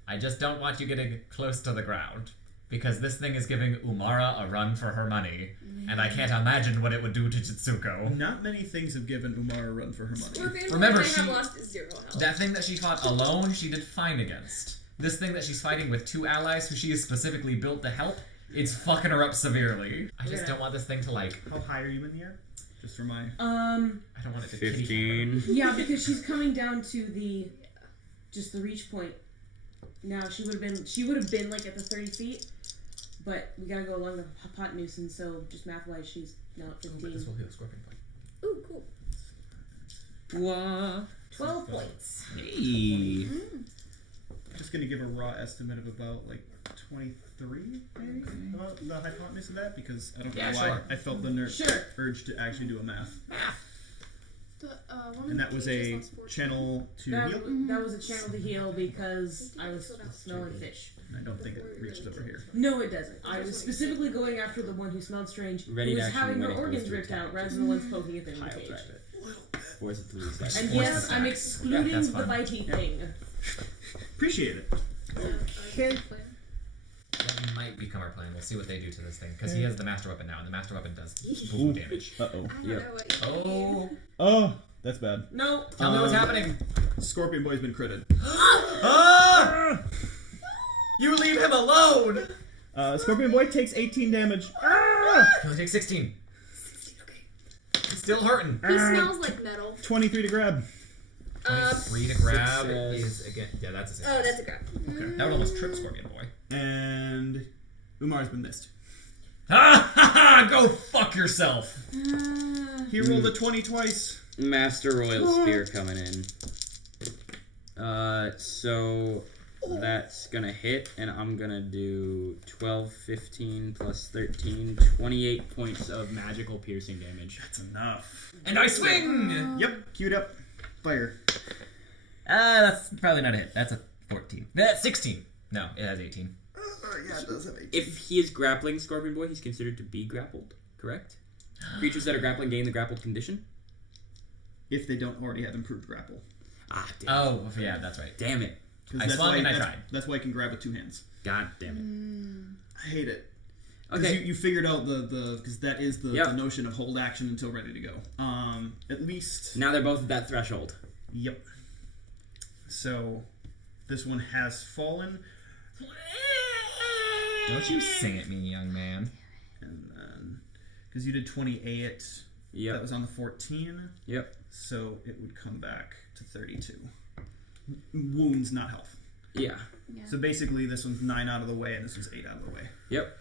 I just don't want you getting close to the ground. Because this thing is giving Umara a run for her money. And I can't imagine what it would do to Chitsuko. Not many things have given Umar a run for her money. Scorpion Boy Remember, may she- have lost 0 health. That thing that she fought alone, she did fine against. This thing that she's fighting with 2 allies who she is specifically built to help, it's fucking her up severely. I just don't want this thing to, like... How high are you in the air? Just for my... I don't want it to kitty 15. Yeah, because she's coming down to the just the reach point. Now she would have been like at the 30 feet, but we gotta go along the hypotenuse, and so just math wise she's now at 15. This will heal Scorpion Boy. Ooh, cool. What? 12 points. Hey. Just gonna give a raw estimate of about like 23, maybe, about the hypotenuse of that, because I don't know Yeah, why sure. I felt the urge to actually do a math. One And of that the was pages a lost 14. channel to That, heal. that was a channel to heal because I was smelling fish. I don't think it reaches over here. No, it doesn't. I was specifically going after the one who smelled strange, Ready who to was action having her when it goes organs to ripped attack. out rather than the ones poking a thing in the Pile cage. drive it. Force it to lose that. And Force yes, attack. I'm Yeah, excluding that's the fine. bitey thing. Appreciate it. Okay. That might become our plan. We'll see what they do to this thing. Because he has the Master Weapon now, and the Master Weapon does boo damage. Uh-oh. I don't Yep. know what Oh! Oh, that's bad. No. Tell me what's happening! Scorpion Boy's been critted. Ah! You leave him alone! Scorpion Boy takes 18 damage. He only takes 16. He's still hurting. He smells like metal. 23 to grab. 23 to grab Success. is again. Yeah, that's a success. Oh, that's a grab. Okay. That would almost trip Scorpion Boy. And Umar's been missed. Ha ha ha! Go fuck yourself! He rolled a 20 twice. Master Royal Spear coming in. So that's gonna hit, and I'm gonna do 12, 15 plus 13, 28 points of magical piercing damage. That's enough. And I swing! Yep, queued up. Fire. That's probably not a hit. That's a 14. That's 16. No, it has 18. Yeah, it does have 18. If he is grappling Scorpion Boy, he's considered to be grappled, correct? Creatures that are grappling gain the grappled condition? If they don't already have improved grapple. Ah, damn Oh, yeah, that's right. Damn it. I swung and I that's, tried. That's why I can grab with 2 hands. God damn it. I hate it. Okay. You figured out the because that is the Yep. notion of hold action until ready to go. At least. Now they're both at that threshold. Yep. So, this one has fallen. Don't you sing at me, young man. And then, because you did 28, Yep. that was on the 14. Yep. So it would come back to 32. Wounds, not health. Yeah. So basically, this one's 9 out of the way, and this one's 8 out of the way. Yep.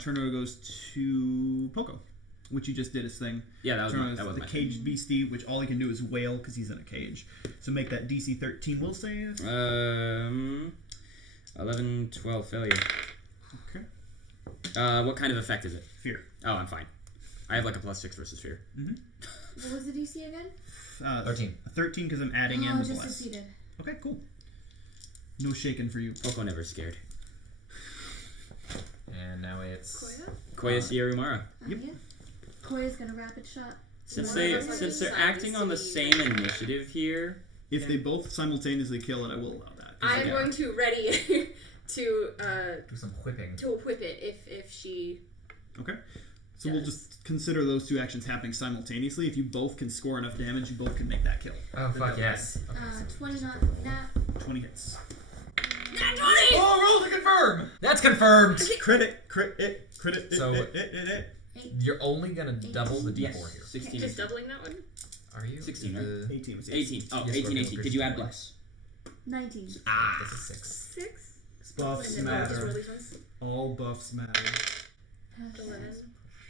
Turnover goes to Poco, which you just did his thing. Yeah, that was Turnover's that was the my caged beastie, which all he can do is wail because he's in a cage. So make that DC 13 will save. 11, 12 failure. Okay. What kind of effect is it? Fear. Oh, I'm fine. I have like a +6 versus fear. What was the DC again? 13. 13 because I'm adding in Oh, the just bless. succeeded. Okay, cool. No shaking for you. Poco never scared. And now it's... Koya Sierumara. Yep. Yeah. Koya's gonna rapid shot. Since Whatever they're happens, acting on the same initiative here. If they both simultaneously kill it, I will allow that. 'Cause I'm going to ready to Do some whipping. to whip it if she. Okay. So we'll just consider those 2 actions happening simultaneously. If you both can score enough damage, you both can make that kill. Oh, fuck yes. 20 nat. 20 hits. Nat 20! Oh, roll to confirm! That's confirmed! Crit it. So- it. You're only gonna double the d4 Yes. here. 16. Just doubling that one. Are you? 16, Is right? the- 18 was 18. Oh, Yes, 18, we're 18. Did you add bless? 19. Ah. This is 6. 6. Buffs And then I'll just roll matter. these ones. All buffs matter. 11.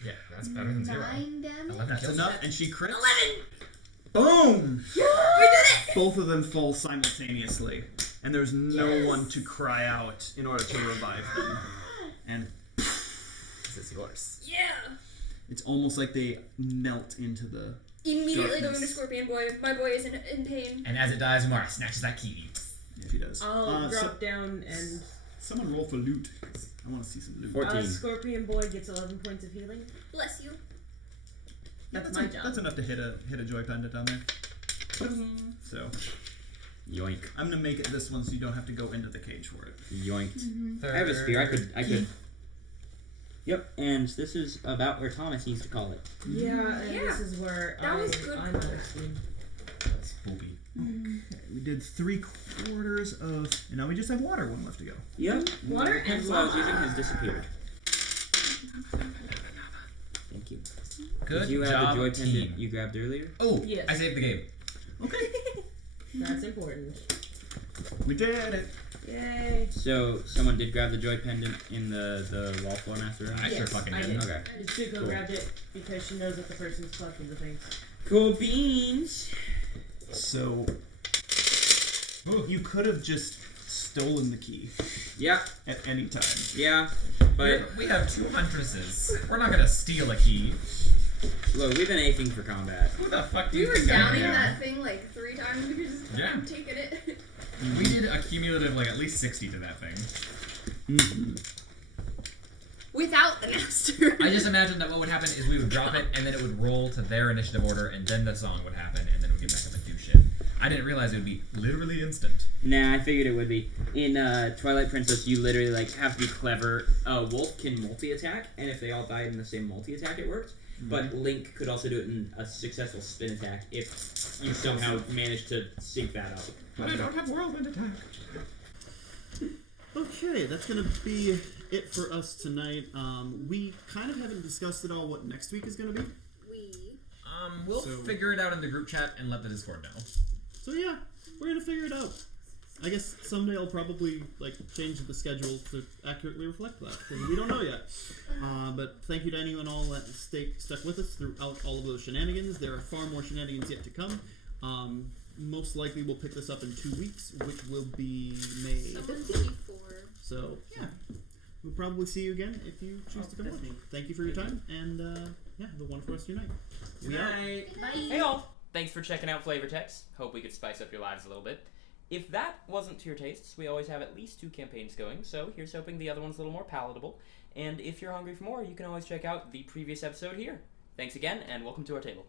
Yeah, that's better than 0. 9 damage? 11 That's kills. enough, and she crits. 11! Boom! We did it! Both of them fall simultaneously, and there's no one to cry out in order to revive them. And This is yours. Yeah! it's almost like they melt into the. Immediately going to Darkness. Scorpion Boy. My boy is in pain. And as it dies, Umara snatches that key. Yeah, she does. I'll so- drop down and someone roll for loot. I want to see some loot. 14. Scorpion Boy gets 11 points of healing. Bless you. That's my job. That's enough to hit a joy pendant on there. So Yoink. I'm gonna make it this one so you don't have to go into the cage for it. Yoinked. I have a spear. I could. Yep, and this is about where Thomas needs to call it. Yeah, and Yeah. this is where That was good. I'm out of steam. That's spoopy. We did 3/4 of, and now we just have water one left to go. Yep. Water and Pencil I was lava. using has disappeared. Thank you. Good Did you have job, the joy team. pendant you grabbed earlier? Oh, Yes. I saved the game. Okay, That's important. we did it. Yay. So someone did grab the joy pendant in the Wallflower Master room? I sure Yes, fucking I did. did. Okay. Zuko Cool. grabbed it because she knows that the person's collecting the things. Cool beans. So you could have just stolen the key Yeah, at any time. yeah. But We have 2 huntresses. We're not gonna steal a key. look, we've been aching for combat. Who the fuck do We you were think I downing am? that thing like 3 times. We were just Yeah. taking it. We did a cumulative like at least 60 to that thing. Without the master. I just imagined that what would happen is we would drop it and then it would roll to their initiative order and then the song would happen and then we'd get back up and do shit. I didn't realize it would be literally instant. Nah, I figured it would be. In Twilight Princess, you literally have to be clever. Wolf can multi-attack, and if they all died in the same multi-attack, it worked. But Link could also do it in a successful spin attack if you somehow managed to sync that up. But I don't have whirlwind attack. Okay, that's gonna be it for us tonight. We kind of haven't discussed at all what next week is gonna be. We. We'll So- figure it out in the group chat and let the Discord know. So yeah, we're gonna figure it out. I guess someday I'll probably change the schedule to accurately reflect that because we don't know yet. But thank you to anyone all that stuck with us throughout all of those shenanigans. There are far more shenanigans yet to come. Most likely we'll pick this up in 2 weeks, which will be May 15th. So yeah, we'll probably see you again if you choose to come with me. Thank you for your time, and have a wonderful rest of your night. We out. Hey all! Thanks for checking out FlavorText. Hope we could spice up your lives a little bit. If that wasn't to your tastes, we always have at least 2 campaigns going, so here's hoping the other one's a little more palatable. And if you're hungry for more, you can always check out the previous episode here. Thanks again, and welcome to our table.